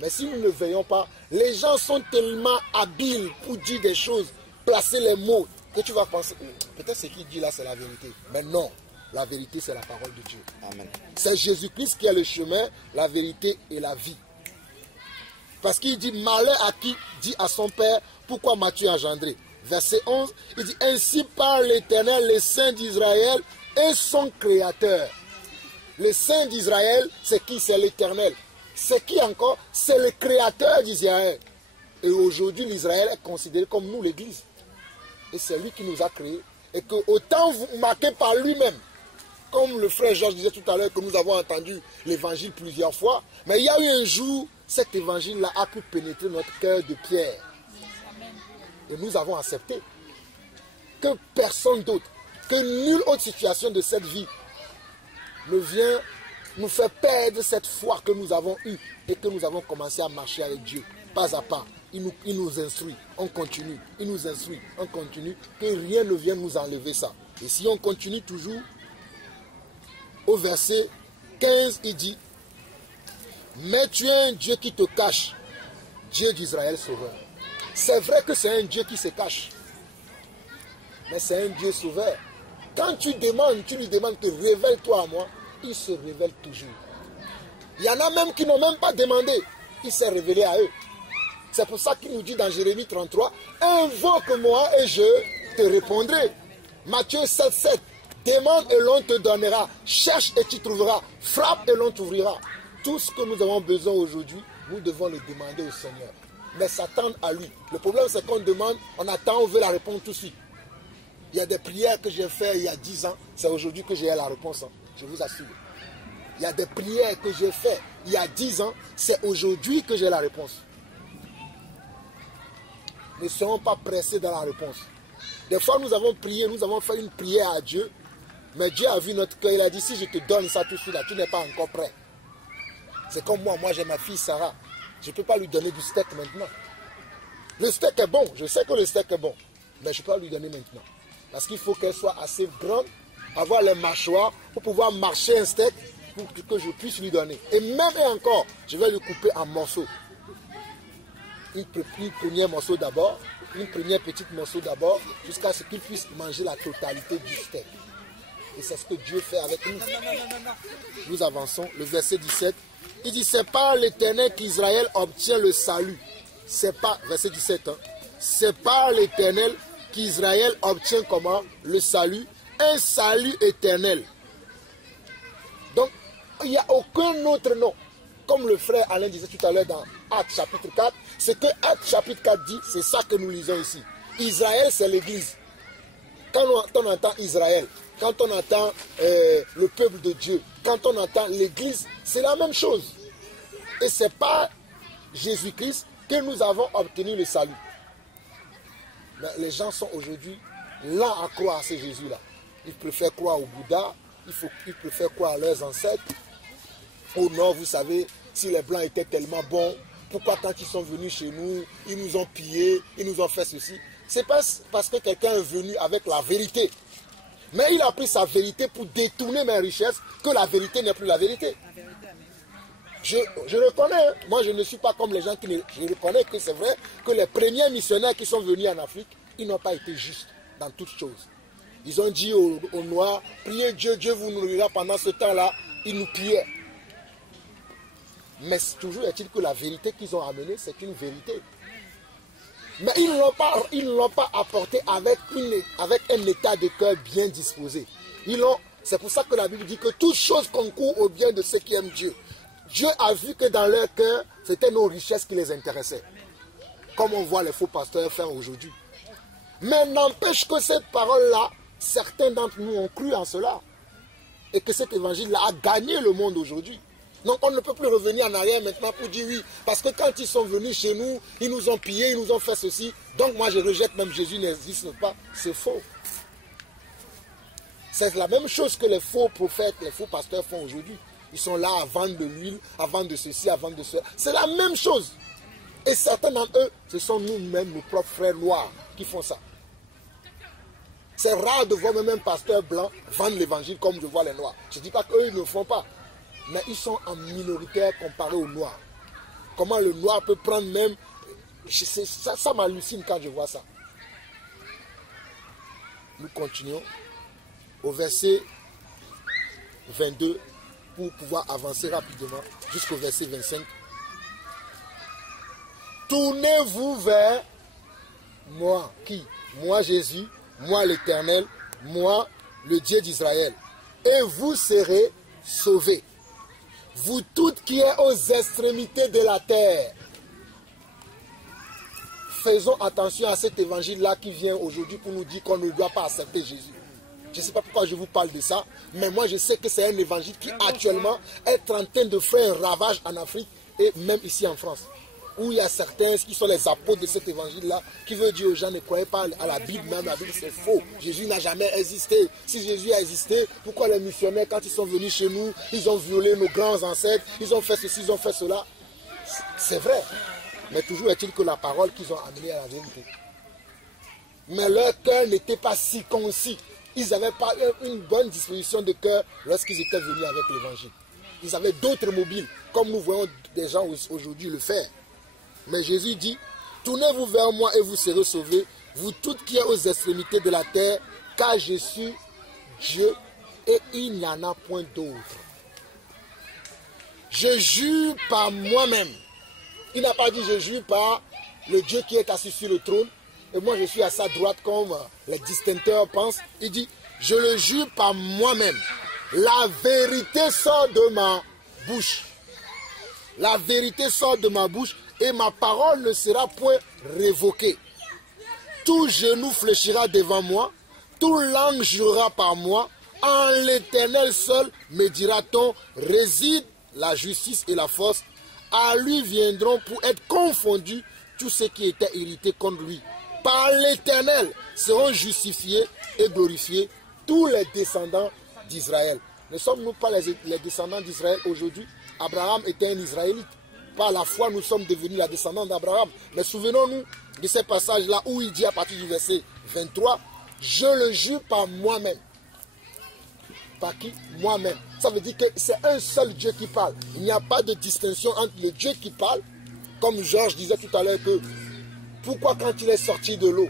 Mais si nous ne veillons pas, les gens sont tellement habiles pour dire des choses, placer les mots, que tu vas penser, peut-être ce qu'il dit là c'est la vérité. Mais non, la vérité c'est la parole de Dieu. Amen. C'est Jésus-Christ qui est le chemin, la vérité et la vie. Parce qu'il dit, malheur à qui dit à son père, pourquoi m'as-tu engendré? Verset 11, il dit, ainsi parle l'Éternel, le Saint d'Israël et son Créateur. Le Saint d'Israël, c'est qui? C'est l'Éternel. C'est qui encore? C'est le créateur d'Israël. Et aujourd'hui, l'Israël est considéré comme nous, l'Église. Et c'est lui qui nous a créés. Et que autant vous marqué par lui-même, comme le frère Georges disait tout à l'heure, que nous avons entendu l'évangile plusieurs fois, mais il y a eu un jour, cet évangile-là a pu pénétrer notre cœur de pierre. Et nous avons accepté que personne d'autre, que nulle autre situation de cette vie ne vient nous faire perdre cette foi que nous avons eue et que nous avons commencé à marcher avec Dieu, pas à pas. Il nous instruit, on continue, il nous instruit, on continue, que rien ne vienne nous enlever ça. Et si on continue toujours, au verset 15, il dit, mais tu es un Dieu qui te cache, Dieu d'Israël sauveur. C'est vrai que c'est un Dieu qui se cache, mais c'est un Dieu sauveur. Quand tu lui demandes que révèle-toi à moi, il se révèle toujours. Il y en a même qui n'ont même pas demandé, il s'est révélé à eux. C'est pour ça qu'il nous dit dans Jérémie 33, invoque-moi et je te répondrai. Matthieu 7, 7, demande et l'on te donnera, cherche et tu trouveras, frappe et l'on t'ouvrira. Tout ce que nous avons besoin aujourd'hui, nous devons le demander au Seigneur. Mais s'attendre à lui. Le problème c'est qu'on demande, on attend, on veut la réponse tout de suite. Il y a des prières que j'ai faites il y a 10 ans, c'est aujourd'hui que j'ai la réponse, hein, je vous assure. Il y a des prières que j'ai faites il y a 10 ans, c'est aujourd'hui que j'ai la réponse. Ne serons pas pressés dans la réponse. Des fois, nous avons prié, nous avons fait une prière à Dieu, mais Dieu a vu notre cœur, il a dit, si je te donne ça tout de suite, là, tu n'es pas encore prêt. C'est comme moi j'ai ma fille Sarah, je ne peux pas lui donner du steak maintenant. Le steak est bon, je sais que le steak est bon, mais je ne peux pas lui donner maintenant. Parce qu'il faut qu'elle soit assez grande, avoir les mâchoires, pour pouvoir marcher un steak, pour que je puisse lui donner. Et même et encore, je vais le couper en morceaux. Une première morceau d'abord, une première petite morceau d'abord, jusqu'à ce qu'il puisse manger la totalité du steak. Et c'est ce que Dieu fait avec nous. Nous avançons, le verset 17. Il dit, c'est par l'Éternel qu'Israël obtient le salut. C'est pas, verset 17, hein, c'est par l'Éternel qu'Israël obtient comment? Le salut, un salut éternel. Donc, il n'y a aucun autre nom. Comme le frère Alain disait tout à l'heure dans Actes chapitre 4, c'est que Actes chapitre 4 dit, c'est ça que nous lisons ici. Israël, c'est l'Église. Quand on entend Israël, quand on entend le peuple de Dieu, quand on entend l'Église, c'est la même chose. Et c'est par Jésus-Christ que nous avons obtenu le salut. Mais les gens sont aujourd'hui lents à croire à ce Jésus-là. Ils préfèrent croire au Bouddha, ils préfèrent croire à leurs ancêtres. Au nord, vous savez, si les Blancs étaient tellement bons, pourquoi quand ils sont venus chez nous, ils nous ont pillés, ils nous ont fait ceci? C'est pas parce que quelqu'un est venu avec la vérité. Mais il a pris sa vérité pour détourner mes richesses, que la vérité n'est plus la vérité. Je reconnais, hein, moi je ne suis pas comme les gens qui ne... Je reconnais que c'est vrai que les premiers missionnaires qui sont venus en Afrique, ils n'ont pas été justes dans toutes choses. Ils ont dit aux Noirs, priez Dieu, Dieu vous nourrira. Pendant ce temps-là, ils nous pillaient. Mais toujours est-il que la vérité qu'ils ont amenée, c'est une vérité. Mais ils ne l'ont pas apporté avec un état de cœur bien disposé. C'est pour ça que la Bible dit que toute chose concourt au bien de ceux qui aiment Dieu. Dieu a vu que dans leur cœur, c'était nos richesses qui les intéressaient. Comme on voit les faux pasteurs faire aujourd'hui. Mais n'empêche que cette parole-là, certains d'entre nous ont cru en cela. Et que cet évangile-là a gagné le monde aujourd'hui. Donc on ne peut plus revenir en arrière maintenant pour dire oui. Parce que quand ils sont venus chez nous, ils nous ont pillés, ils nous ont fait ceci. Donc moi je rejette, même Jésus n'existe pas. C'est faux. C'est la même chose que les faux prophètes, les faux pasteurs font aujourd'hui. Ils sont là à vendre de l'huile, à vendre de ceci, à vendre de cela. C'est la même chose. Et certains d'entre eux, ce sont nous-mêmes, nos propres frères noirs, qui font ça. C'est rare de voir même un pasteur blanc vendre l'évangile comme je vois les noirs. Je ne dis pas qu'eux, ils ne le font pas. Mais ils sont en minoritaire comparé aux noirs. Comment le noir peut prendre même... Ça m'hallucine quand je vois ça. Nous continuons au verset 22 pour pouvoir avancer rapidement jusqu'au verset 25. Tournez-vous vers moi. Qui? Moi Jésus, moi l'Éternel, moi le Dieu d'Israël. Et vous serez sauvés. vous toutes qui êtes aux extrémités de la terre. Faisons attention à cet évangile-là qui vient aujourd'hui pour nous dire qu'on ne doit pas accepter Jésus. Je ne sais pas pourquoi je vous parle de ça, mais moi je sais que c'est un évangile qui actuellement est en train de faire un ravage en Afrique et même ici en France. Où il y a certains qui sont les apôtres de cet évangile-là, qui veulent dire aux gens ne croyez pas à la Bible, même la Bible c'est faux. Jésus n'a jamais existé. Si Jésus a existé, pourquoi les missionnaires, quand ils sont venus chez nous, ils ont violé nos grands ancêtres, ils ont fait ceci, ils ont fait cela. C'est vrai. Mais toujours est-il que la parole qu'ils ont amenée à la vérité. Mais leur cœur n'était pas si concis. Ils n'avaient pas une bonne disposition de cœur lorsqu'ils étaient venus avec l'évangile. Ils avaient d'autres mobiles, comme nous voyons des gens aujourd'hui le faire. Mais Jésus dit, tournez-vous vers moi et vous serez sauvés, vous toutes qui êtes aux extrémités de la terre, car je suis Dieu et il n'y en a point d'autre. Je jure par moi-même. Il n'a pas dit je jure par le Dieu qui est assis sur le trône et moi je suis à sa droite comme les distincteurs pensent. Il dit je le jure par moi-même. La vérité sort de ma bouche. La vérité sort de ma bouche et ma parole ne sera point révoquée. Tout genou fléchira devant moi, tout langue jurera par moi. En l'Éternel seul me dira-t-on, réside la justice et la force. À lui viendront pour être confondus tous ceux qui étaient irrités contre lui. Par l'Éternel seront justifiés et glorifiés tous les descendants d'Israël. Ne sommes-nous pas les descendants d'Israël aujourd'hui? Abraham était un Israélite. Par la foi, nous sommes devenus la descendance d'Abraham. Mais souvenons-nous de ces passages-là où il dit à partir du verset 23, « Je le jure par moi-même. » Par qui? Moi-même. Ça veut dire que c'est un seul Dieu qui parle. Il n'y a pas de distinction entre le Dieu qui parle, comme Georges disait tout à l'heure que pourquoi quand il est sorti de l'eau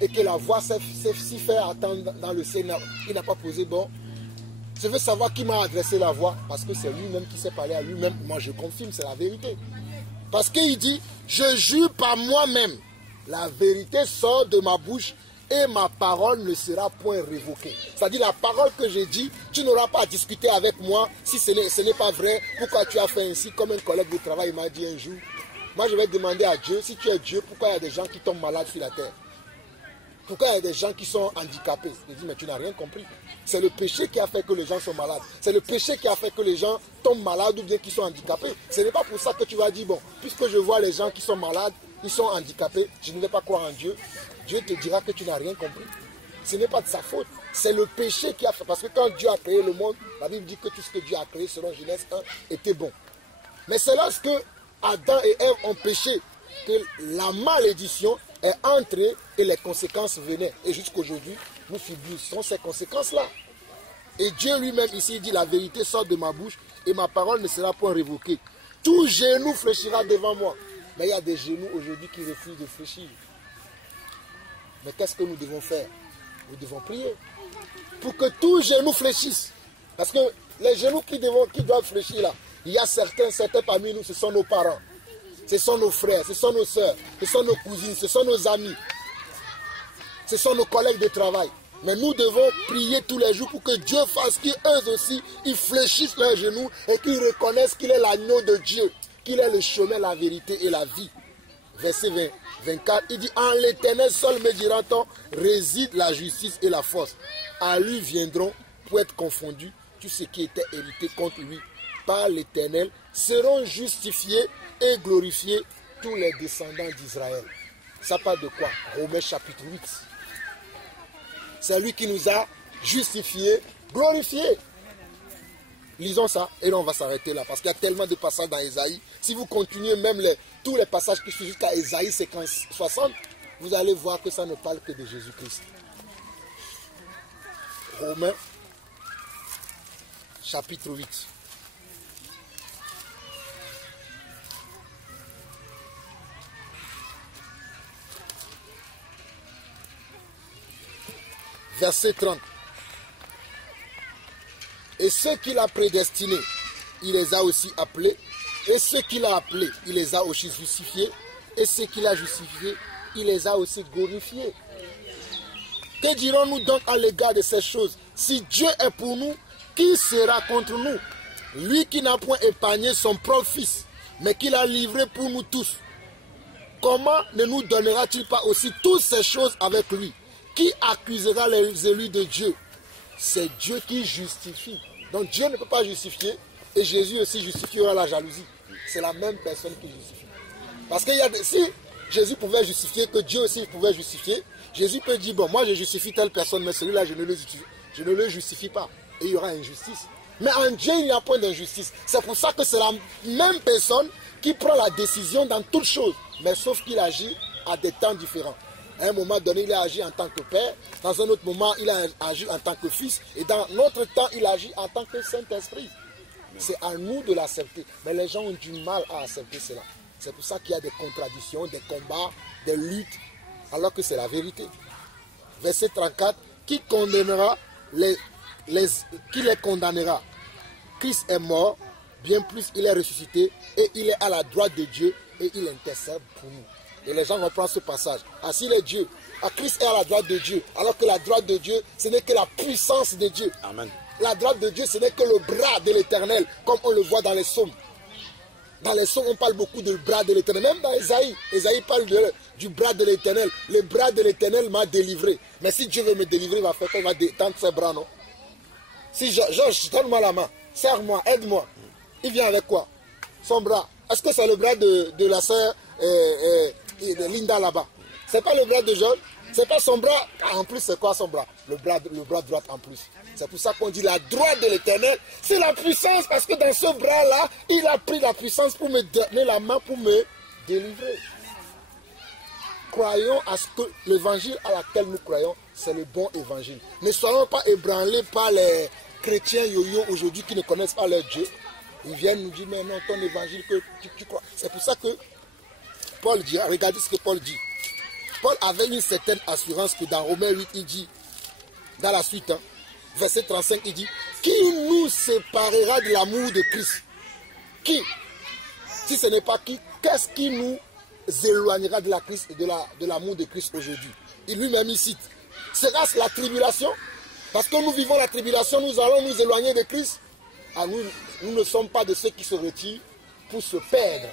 et que la voix s'est si fait attendre dans le ciel, il n'a pas posé bon. Je veux savoir qui m'a adressé la voix, parce que c'est lui-même qui s'est parlé à lui-même. Moi je confirme, c'est la vérité. Parce qu'il dit, je jure par moi-même, la vérité sort de ma bouche et ma parole ne sera point révoquée. C'est-à-dire la parole que j'ai dit, tu n'auras pas à discuter avec moi si ce n'est pas vrai. Pourquoi tu as fait ainsi? Comme un collègue de travail m'a dit un jour. Moi je vais demander à Dieu, si tu es Dieu, pourquoi il y a des gens qui tombent malades sur la terre? Pourquoi il y a des gens qui sont handicapés? Je dis, mais tu n'as rien compris. C'est le péché qui a fait que les gens sont malades. C'est le péché qui a fait que les gens tombent malades ou bien qui sont handicapés. Ce n'est pas pour ça que tu vas dire, bon, puisque je vois les gens qui sont malades, ils sont handicapés, je ne vais pas croire en Dieu. Dieu te dira que tu n'as rien compris. Ce n'est pas de sa faute. C'est le péché qui a fait. Parce que quand Dieu a créé le monde, la Bible dit que tout ce que Dieu a créé, selon Genèse 1, était bon. Mais c'est lorsque Adam et Ève ont péché que la malédiction est entrée et les conséquences venaient. Et jusqu'aujourd'hui, nous subissons ces conséquences-là. Et Dieu lui-même ici il dit, la vérité sort de ma bouche et ma parole ne sera point révoquée. Tout genou fléchira devant moi. Mais il y a des genoux aujourd'hui qui refusent de fléchir. Mais qu'est-ce que nous devons faire? Nous devons prier pour que tout genou fléchisse. Parce que les genoux qui doivent fléchir là, il y a certains parmi nous, ce sont nos parents. Ce sont nos frères, ce sont nos soeurs, ce sont nos cousines, ce sont nos amis. Ce sont nos collègues de travail. Mais nous devons prier tous les jours pour que Dieu fasse qu'eux aussi, ils fléchissent leurs genoux et qu'ils reconnaissent qu'il est l'agneau de Dieu, qu'il est le chemin, la vérité et la vie. Verset 24, il dit, en l'Éternel seul me dira-t-on, réside la justice et la force. À lui viendront pour être confondus tous ceux qui étaient hérités contre lui par l'Éternel, seront justifiés et glorifiés tous les descendants d'Israël. Ça parle de quoi? Romains chapitre 8. C'est lui qui nous a justifiés, glorifiés. Lisons ça et là on va s'arrêter là parce qu'il y a tellement de passages dans Ésaïe. Si vous continuez même tous les passages qui suivent jusqu'à Ésaïe 60, vous allez voir que ça ne parle que de Jésus-Christ. Romains chapitre 8. Verset 30. Et ceux qu'il a prédestinés, il les a aussi appelés. Et ceux qu'il a appelés, il les a aussi justifiés. Et ceux qu'il a justifiés, il les a aussi glorifiés. Que dirons-nous donc à l'égard de ces choses? Si Dieu est pour nous, qui sera contre nous? Lui qui n'a point épargné son propre fils, mais qui l'a livré pour nous tous. Comment ne nous donnera-t-il pas aussi toutes ces choses avec lui? Qui accusera les élus de Dieu? C'est Dieu qui justifie. Donc Dieu ne peut pas justifier et Jésus aussi justifiera la jalousie. C'est la même personne qui justifie. Parce que si Jésus pouvait justifier, que Dieu aussi pouvait justifier, Jésus peut dire, bon, moi je justifie telle personne, mais celui-là je ne le justifie pas. Et il y aura injustice. Mais en Dieu, il n'y a point d'injustice. C'est pour ça que c'est la même personne qui prend la décision dans toutes choses. Mais sauf qu'il agit à des temps différents. À un moment donné, il a agi en tant que père. Dans un autre moment, il a agi en tant que fils. Et dans notre temps, il agit en tant que Saint-Esprit. C'est à nous de l'accepter. Mais les gens ont du mal à accepter cela. C'est pour ça qu'il y a des contradictions, des combats, des luttes, alors que c'est la vérité. Verset 34, qui condamnera qui les condamnera? Christ est mort, bien plus il est ressuscité, et il est à la droite de Dieu, et il intercède pour nous. Et les gens reprennent ce passage. Ah, s'il est Dieu, Christ est à la droite de Dieu, alors que la droite de Dieu, ce n'est que la puissance de Dieu. Amen. La droite de Dieu, ce n'est que le bras de l'Éternel, comme on le voit dans les psaumes. Dans les psaumes, on parle beaucoup du bras de l'Éternel. Même dans Ésaïe, Ésaïe parle du bras de l'Éternel. Le bras de l'Éternel m'a délivré. Mais si Dieu veut me délivrer, il va faire qu'il va détendre ses bras, non? Si Georges, donne-moi la main, serre-moi, aide-moi. Il vient avec quoi? Son bras. Est-ce que c'est le bras de la sœur Linda là-bas? C'est pas le bras de Georges? C'est pas son bras? En plus, c'est quoi son bras? Le bras droit en plus. C'est pour ça qu'on dit la droite de l'Éternel. C'est la puissance, parce que dans ce bras-là, il a pris la puissance pour me donner la main, pour me délivrer. Croyons à ce que l'évangile à laquelle nous croyons, c'est le bon évangile. Ne soyons pas ébranlés par les chrétiens yo-yo aujourd'hui qui ne connaissent pas leur Dieu. Ils viennent nous dire, mais non, ton évangile que tu crois. C'est pour ça que Paul dit, regardez ce que Paul dit. Paul avait une certaine assurance que dans Romains 8, il dit, dans la suite, verset 35, il dit, qui nous séparera de l'amour de Christ? Qui? Si ce n'est pas qui, qu'est-ce qui nous éloignera de la Christ et de l'amour de Christ aujourd'hui? Il lui-même il cite. Sera-ce la tribulation? Parce que nous vivons la tribulation, nous allons nous éloigner de Christ. Ah, nous ne sommes pas de ceux qui se retirent pour se perdre.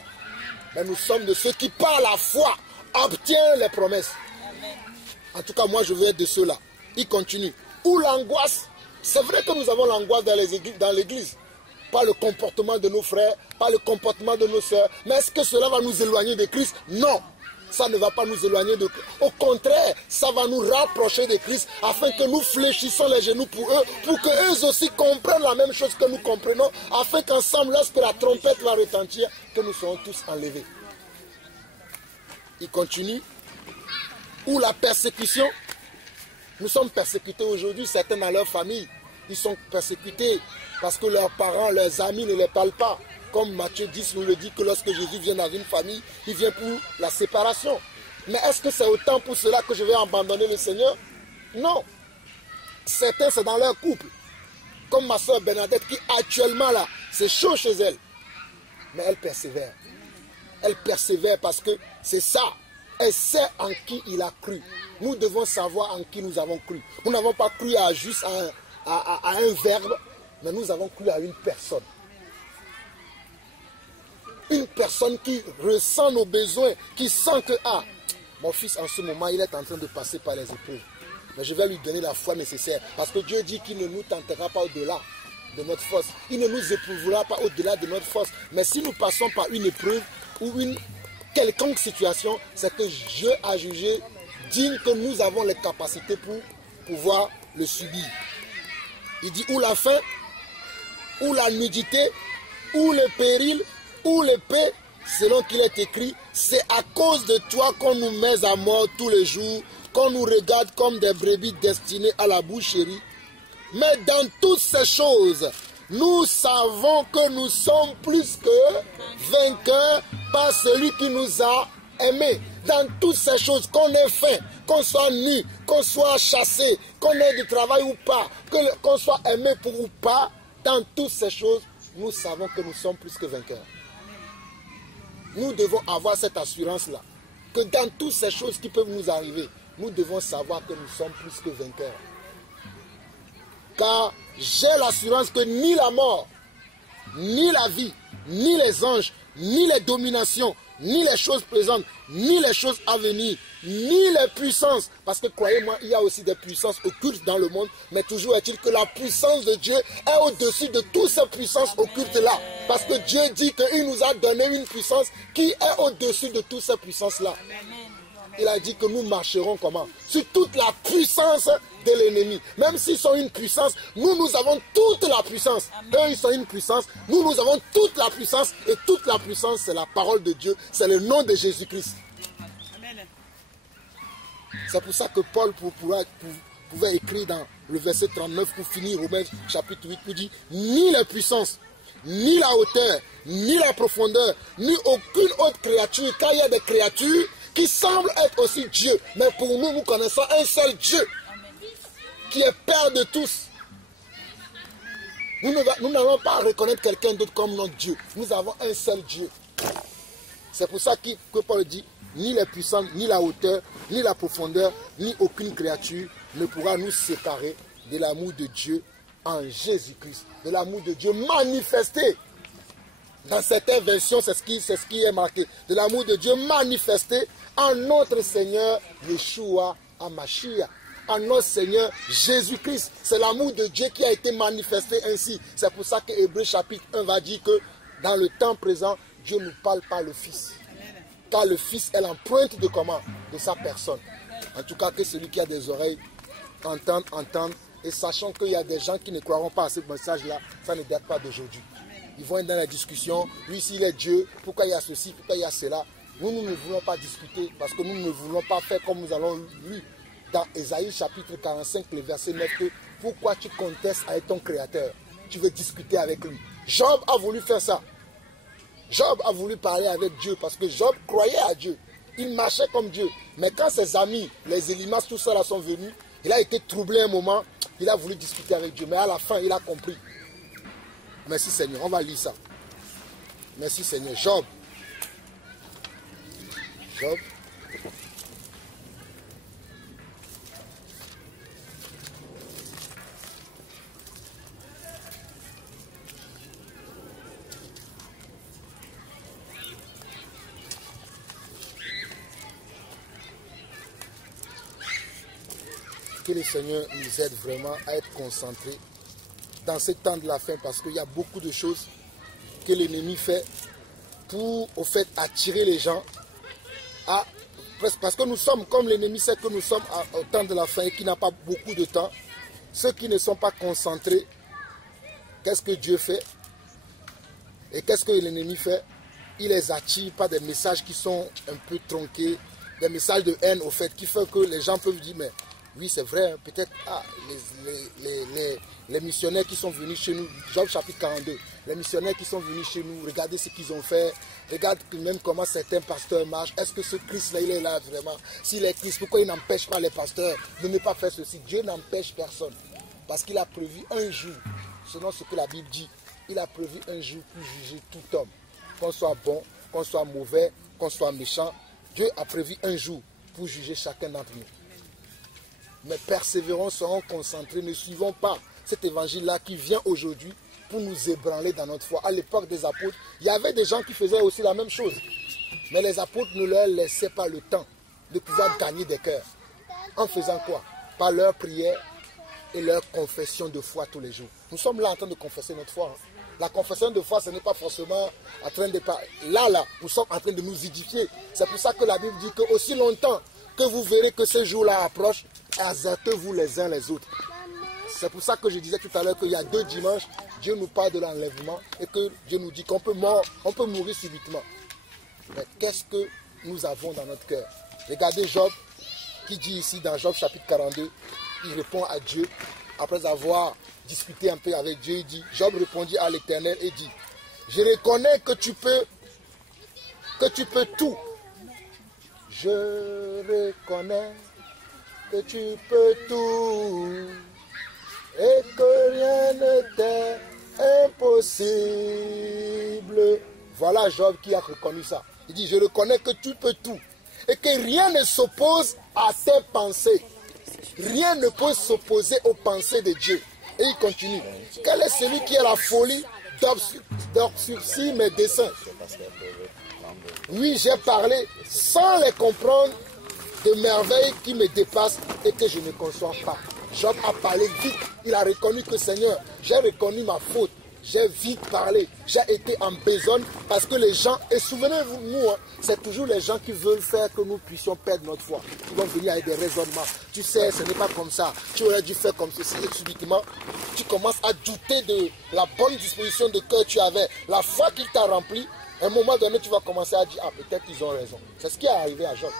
Mais nous sommes de ceux qui, par la foi, obtiennent les promesses. Amen. En tout cas, moi, je veux être de ceux-là. Il continue. Ou l'angoisse. C'est vrai que nous avons l'angoisse dans l'église. Pas le comportement de nos frères, pas le comportement de nos sœurs. Mais est-ce que cela va nous éloigner de Christ? Non. Ça ne va pas nous éloigner de Christ. Au contraire, ça va nous rapprocher de Christ afin que nous fléchissons les genoux pour eux, pour qu'eux aussi comprennent la même chose que nous comprenons, afin qu'ensemble, lorsque la trompette va retentir, que nous serons tous enlevés. Il continue. Ou la persécution. Nous sommes persécutés aujourd'hui, certains dans leur famille. Ils sont persécutés parce que leurs parents, leurs amis ne les parlent pas. Comme Matthieu 10 nous le dit que lorsque Jésus vient dans une famille, il vient pour la séparation. Mais est-ce que c'est autant pour cela que je vais abandonner le Seigneur? Non. Certains, c'est dans leur couple. Comme ma soeur Bernadette qui actuellement là, c'est chaud chez elle. Mais elle persévère. Elle persévère parce que c'est ça. Elle sait en qui il a cru. Nous devons savoir en qui nous avons cru. Nous n'avons pas cru à juste à un verbe, mais nous avons cru à une personne. Une personne qui ressent nos besoins, qui sent que, mon fils en ce moment, il est en train de passer par les épreuves. Mais je vais lui donner la foi nécessaire. Parce que Dieu dit qu'il ne nous tentera pas au-delà de notre force. Il ne nous éprouvera pas au-delà de notre force. Mais si nous passons par une épreuve ou une quelconque situation, c'est que Dieu a jugé digne que nous avons les capacités pour pouvoir le subir. Il dit ou la faim, ou la nudité, ou le péril, ou l'épée, selon qu'il est écrit, c'est à cause de toi qu'on nous met à mort tous les jours, qu'on nous regarde comme des brebis destinées à la boucherie. Mais dans toutes ces choses, nous savons que nous sommes plus que vainqueurs par celui qui nous a aimés. Dans toutes ces choses, qu'on ait faim, qu'on soit nu, qu'on soit chassé, qu'on ait du travail ou pas, qu'on soit aimé pour ou pas, dans toutes ces choses, nous savons que nous sommes plus que vainqueurs. Nous devons avoir cette assurance-là, que dans toutes ces choses qui peuvent nous arriver, nous devons savoir que nous sommes plus que vainqueurs. Car j'ai l'assurance que ni la mort, ni la vie, ni les anges, ni les dominations, ni les choses présentes, ni les choses à venir, ni les puissances. Parce que croyez-moi, il y a aussi des puissances occultes dans le monde, mais toujours est-il que la puissance de Dieu est au-dessus de toutes ces puissances occultes-là. Parce que Dieu dit qu'il nous a donné une puissance qui est au-dessus de toutes ces puissances-là. Il a dit que nous marcherons comment? Sur toute la puissance de l'ennemi. Même s'ils sont une puissance, nous avons toute la puissance. Eux, ils sont une puissance, nous avons toute la puissance. Et toute la puissance, c'est la parole de Dieu, c'est le nom de Jésus-Christ. C'est pour ça que Paul pouvait écrire dans le verset 39 pour finir Romains chapitre 8, pour dire ni la puissance, ni la hauteur, ni la profondeur, ni aucune autre créature, car il y a des créatures qui semblent être aussi Dieu. Mais pour nous, nous connaissons un seul Dieu qui est Père de tous. Nous n'allons pas reconnaître quelqu'un d'autre comme notre Dieu. Nous avons un seul Dieu. C'est pour ça que Paul dit, ni les puissants, ni la hauteur, ni la profondeur, ni aucune créature ne pourra nous séparer de l'amour de Dieu en Jésus-Christ. De l'amour de Dieu manifesté. Dans certaines versions, c'est ce qui est marqué. De l'amour de Dieu manifesté en notre Seigneur Yeshua HaMashiach. En notre Seigneur Jésus-Christ. C'est l'amour de Dieu qui a été manifesté ainsi. C'est pour ça que Hébreux chapitre 1 va dire que dans le temps présent, Dieu ne parle pas le Fils. Car le Fils est l'empreinte de comment? De sa personne. En tout cas, que celui qui a des oreilles entende. Et sachant qu'il y a des gens qui ne croiront pas à ce message-là, ça ne date pas d'aujourd'hui. Ils vont être dans la discussion. Lui, s'il est Dieu, pourquoi il y a ceci, pourquoi il y a cela? Nous ne voulons pas discuter parce que nous ne voulons pas faire comme nous allons lu dans Ésaïe chapitre 45, le verset 9, que pourquoi tu contestes avec ton Créateur? Tu veux discuter avec lui. Job a voulu faire ça. Job a voulu parler avec Dieu parce que Job croyait à Dieu. Il marchait comme Dieu. Mais quand ses amis, les Élimas, tout ça là sont venus, il a été troublé un moment. Il a voulu discuter avec Dieu. Mais à la fin, il a compris. Merci Seigneur. On va lire ça. Merci Seigneur. Job. Job. Que le Seigneur nous aide vraiment à être concentrés dans ce temps de la fin, parce qu'il y a beaucoup de choses que l'ennemi fait pour au fait attirer les gens à, parce que nous sommes, comme l'ennemi sait que nous sommes au temps de la fin et qu'il n'a pas beaucoup de temps, ceux qui ne sont pas concentrés, qu'est-ce que Dieu fait et qu'est-ce que l'ennemi fait? Il les attire par des messages qui sont un peu tronqués, des messages de haine au fait, qui fait que les gens peuvent dire mais oui, c'est vrai, hein, peut-être les missionnaires qui sont venus chez nous, Job chapitre 42, les missionnaires qui sont venus chez nous, regardez ce qu'ils ont fait, regarde même comment certains pasteurs marchent. Est-ce que ce Christ-là, il est là vraiment? S'il est Christ, pourquoi il n'empêche pas les pasteurs de ne pas faire ceci? Dieu n'empêche personne, parce qu'il a prévu un jour, selon ce que la Bible dit, il a prévu un jour pour juger tout homme, qu'on soit bon, qu'on soit mauvais, qu'on soit méchant. Dieu a prévu un jour pour juger chacun d'entre nous. Mais persévérons, serons concentrés, ne suivons pas cet évangile-là qui vient aujourd'hui pour nous ébranler dans notre foi. À l'époque des apôtres, il y avait des gens qui faisaient aussi la même chose. Mais les apôtres ne leur laissaient pas le temps de pouvoir gagner des cœurs. En faisant quoi? Par leur prière et leur confession de foi tous les jours. Nous sommes là en train de confesser notre foi. Hein. La confession de foi, ce n'est pas forcément en train de... Là, nous sommes en train de nous édifier. C'est pour ça que la Bible dit que aussi longtemps que vous verrez que ce jour-là approche, exercez-vous les uns les autres. C'est pour ça que je disais tout à l'heure qu'il y a 2 dimanches, Dieu nous parle de l'enlèvement et que Dieu nous dit qu'on peut mourir subitement. Mais qu'est-ce que nous avons dans notre cœur? Regardez Job, qui dit ici dans Job chapitre 42, il répond à Dieu, après avoir discuté un peu avec Dieu, il dit, Job répondit à l'Éternel et dit, je reconnais que tu peux tout. Je reconnais que tu peux tout et que rien ne t'est impossible. Voilà Job qui a reconnu ça. Il dit, je reconnais que tu peux tout et que rien ne s'oppose à tes pensées. Rien ne peut s'opposer aux pensées de Dieu. Et il continue. Quel est celui qui a la folie d'obscurcir mes desseins. Oui, j'ai parlé sans les comprendre de merveilles qui me dépassent et que je ne conçois pas. Job a parlé vite. Il a reconnu que Seigneur, j'ai reconnu ma faute. J'ai vite parlé. J'ai été en besogne parce que les gens, et souvenez-vous, nous, hein, c'est toujours les gens qui veulent faire que nous puissions perdre notre foi. Ils vont venir avec des raisonnements. Tu sais, ce n'est pas comme ça. Tu aurais dû faire comme ceci. Et subitement, tu commences à douter de la bonne disposition de cœur que tu avais. La foi qu'il t'a remplie, à un moment donné, tu vas commencer à dire, ah, peut-être qu'ils ont raison. C'est ce qui est arrivé à Job.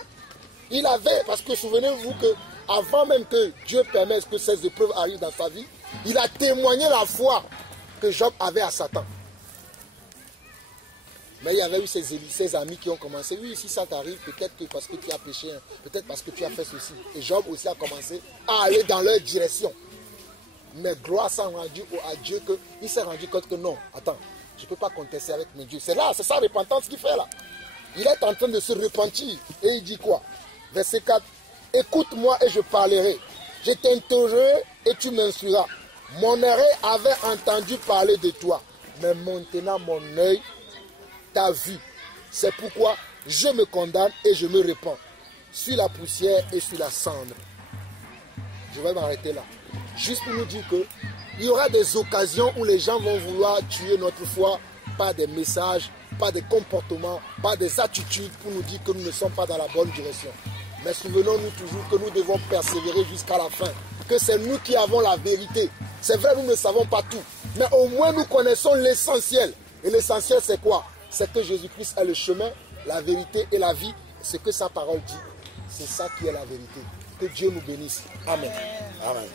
Il avait, parce que souvenez-vous que avant même que Dieu permette que ces épreuves arrivent dans sa vie, il a témoigné la foi que Job avait à Satan. Mais il y avait eu ses amis qui ont commencé, oui, si ça t'arrive, peut-être que parce que tu as péché, peut-être parce que tu as fait ceci. Et Job aussi a commencé à aller dans leur direction. Mais gloire s'en rendu à Dieu qu'il s'est rendu compte que non, attends, je ne peux pas contester avec mes dieux. C'est là, c'est sa repentance qu'il fait là. Il est en train de se repentir. Et il dit quoi? Verset 4. Écoute-moi et je parlerai. Je t'interrogerai et tu m'instruiras. Mon oreille avait entendu parler de toi. Mais maintenant mon œil t'a vu. C'est pourquoi je me condamne et je me répands. Sur la poussière et sur la cendre. Je vais m'arrêter là. Juste pour nous dire qu'il y aura des occasions où les gens vont vouloir tuer notre foi par des messages, par des comportements, par des attitudes pour nous dire que nous ne sommes pas dans la bonne direction. Mais souvenons-nous toujours que nous devons persévérer jusqu'à la fin. Que c'est nous qui avons la vérité. C'est vrai, nous ne savons pas tout. Mais au moins nous connaissons l'essentiel. Et l'essentiel c'est quoi? C'est que Jésus-Christ est le chemin, la vérité et la vie. Ce que sa parole dit. C'est ça qui est la vérité. Que Dieu nous bénisse. Amen. Amen.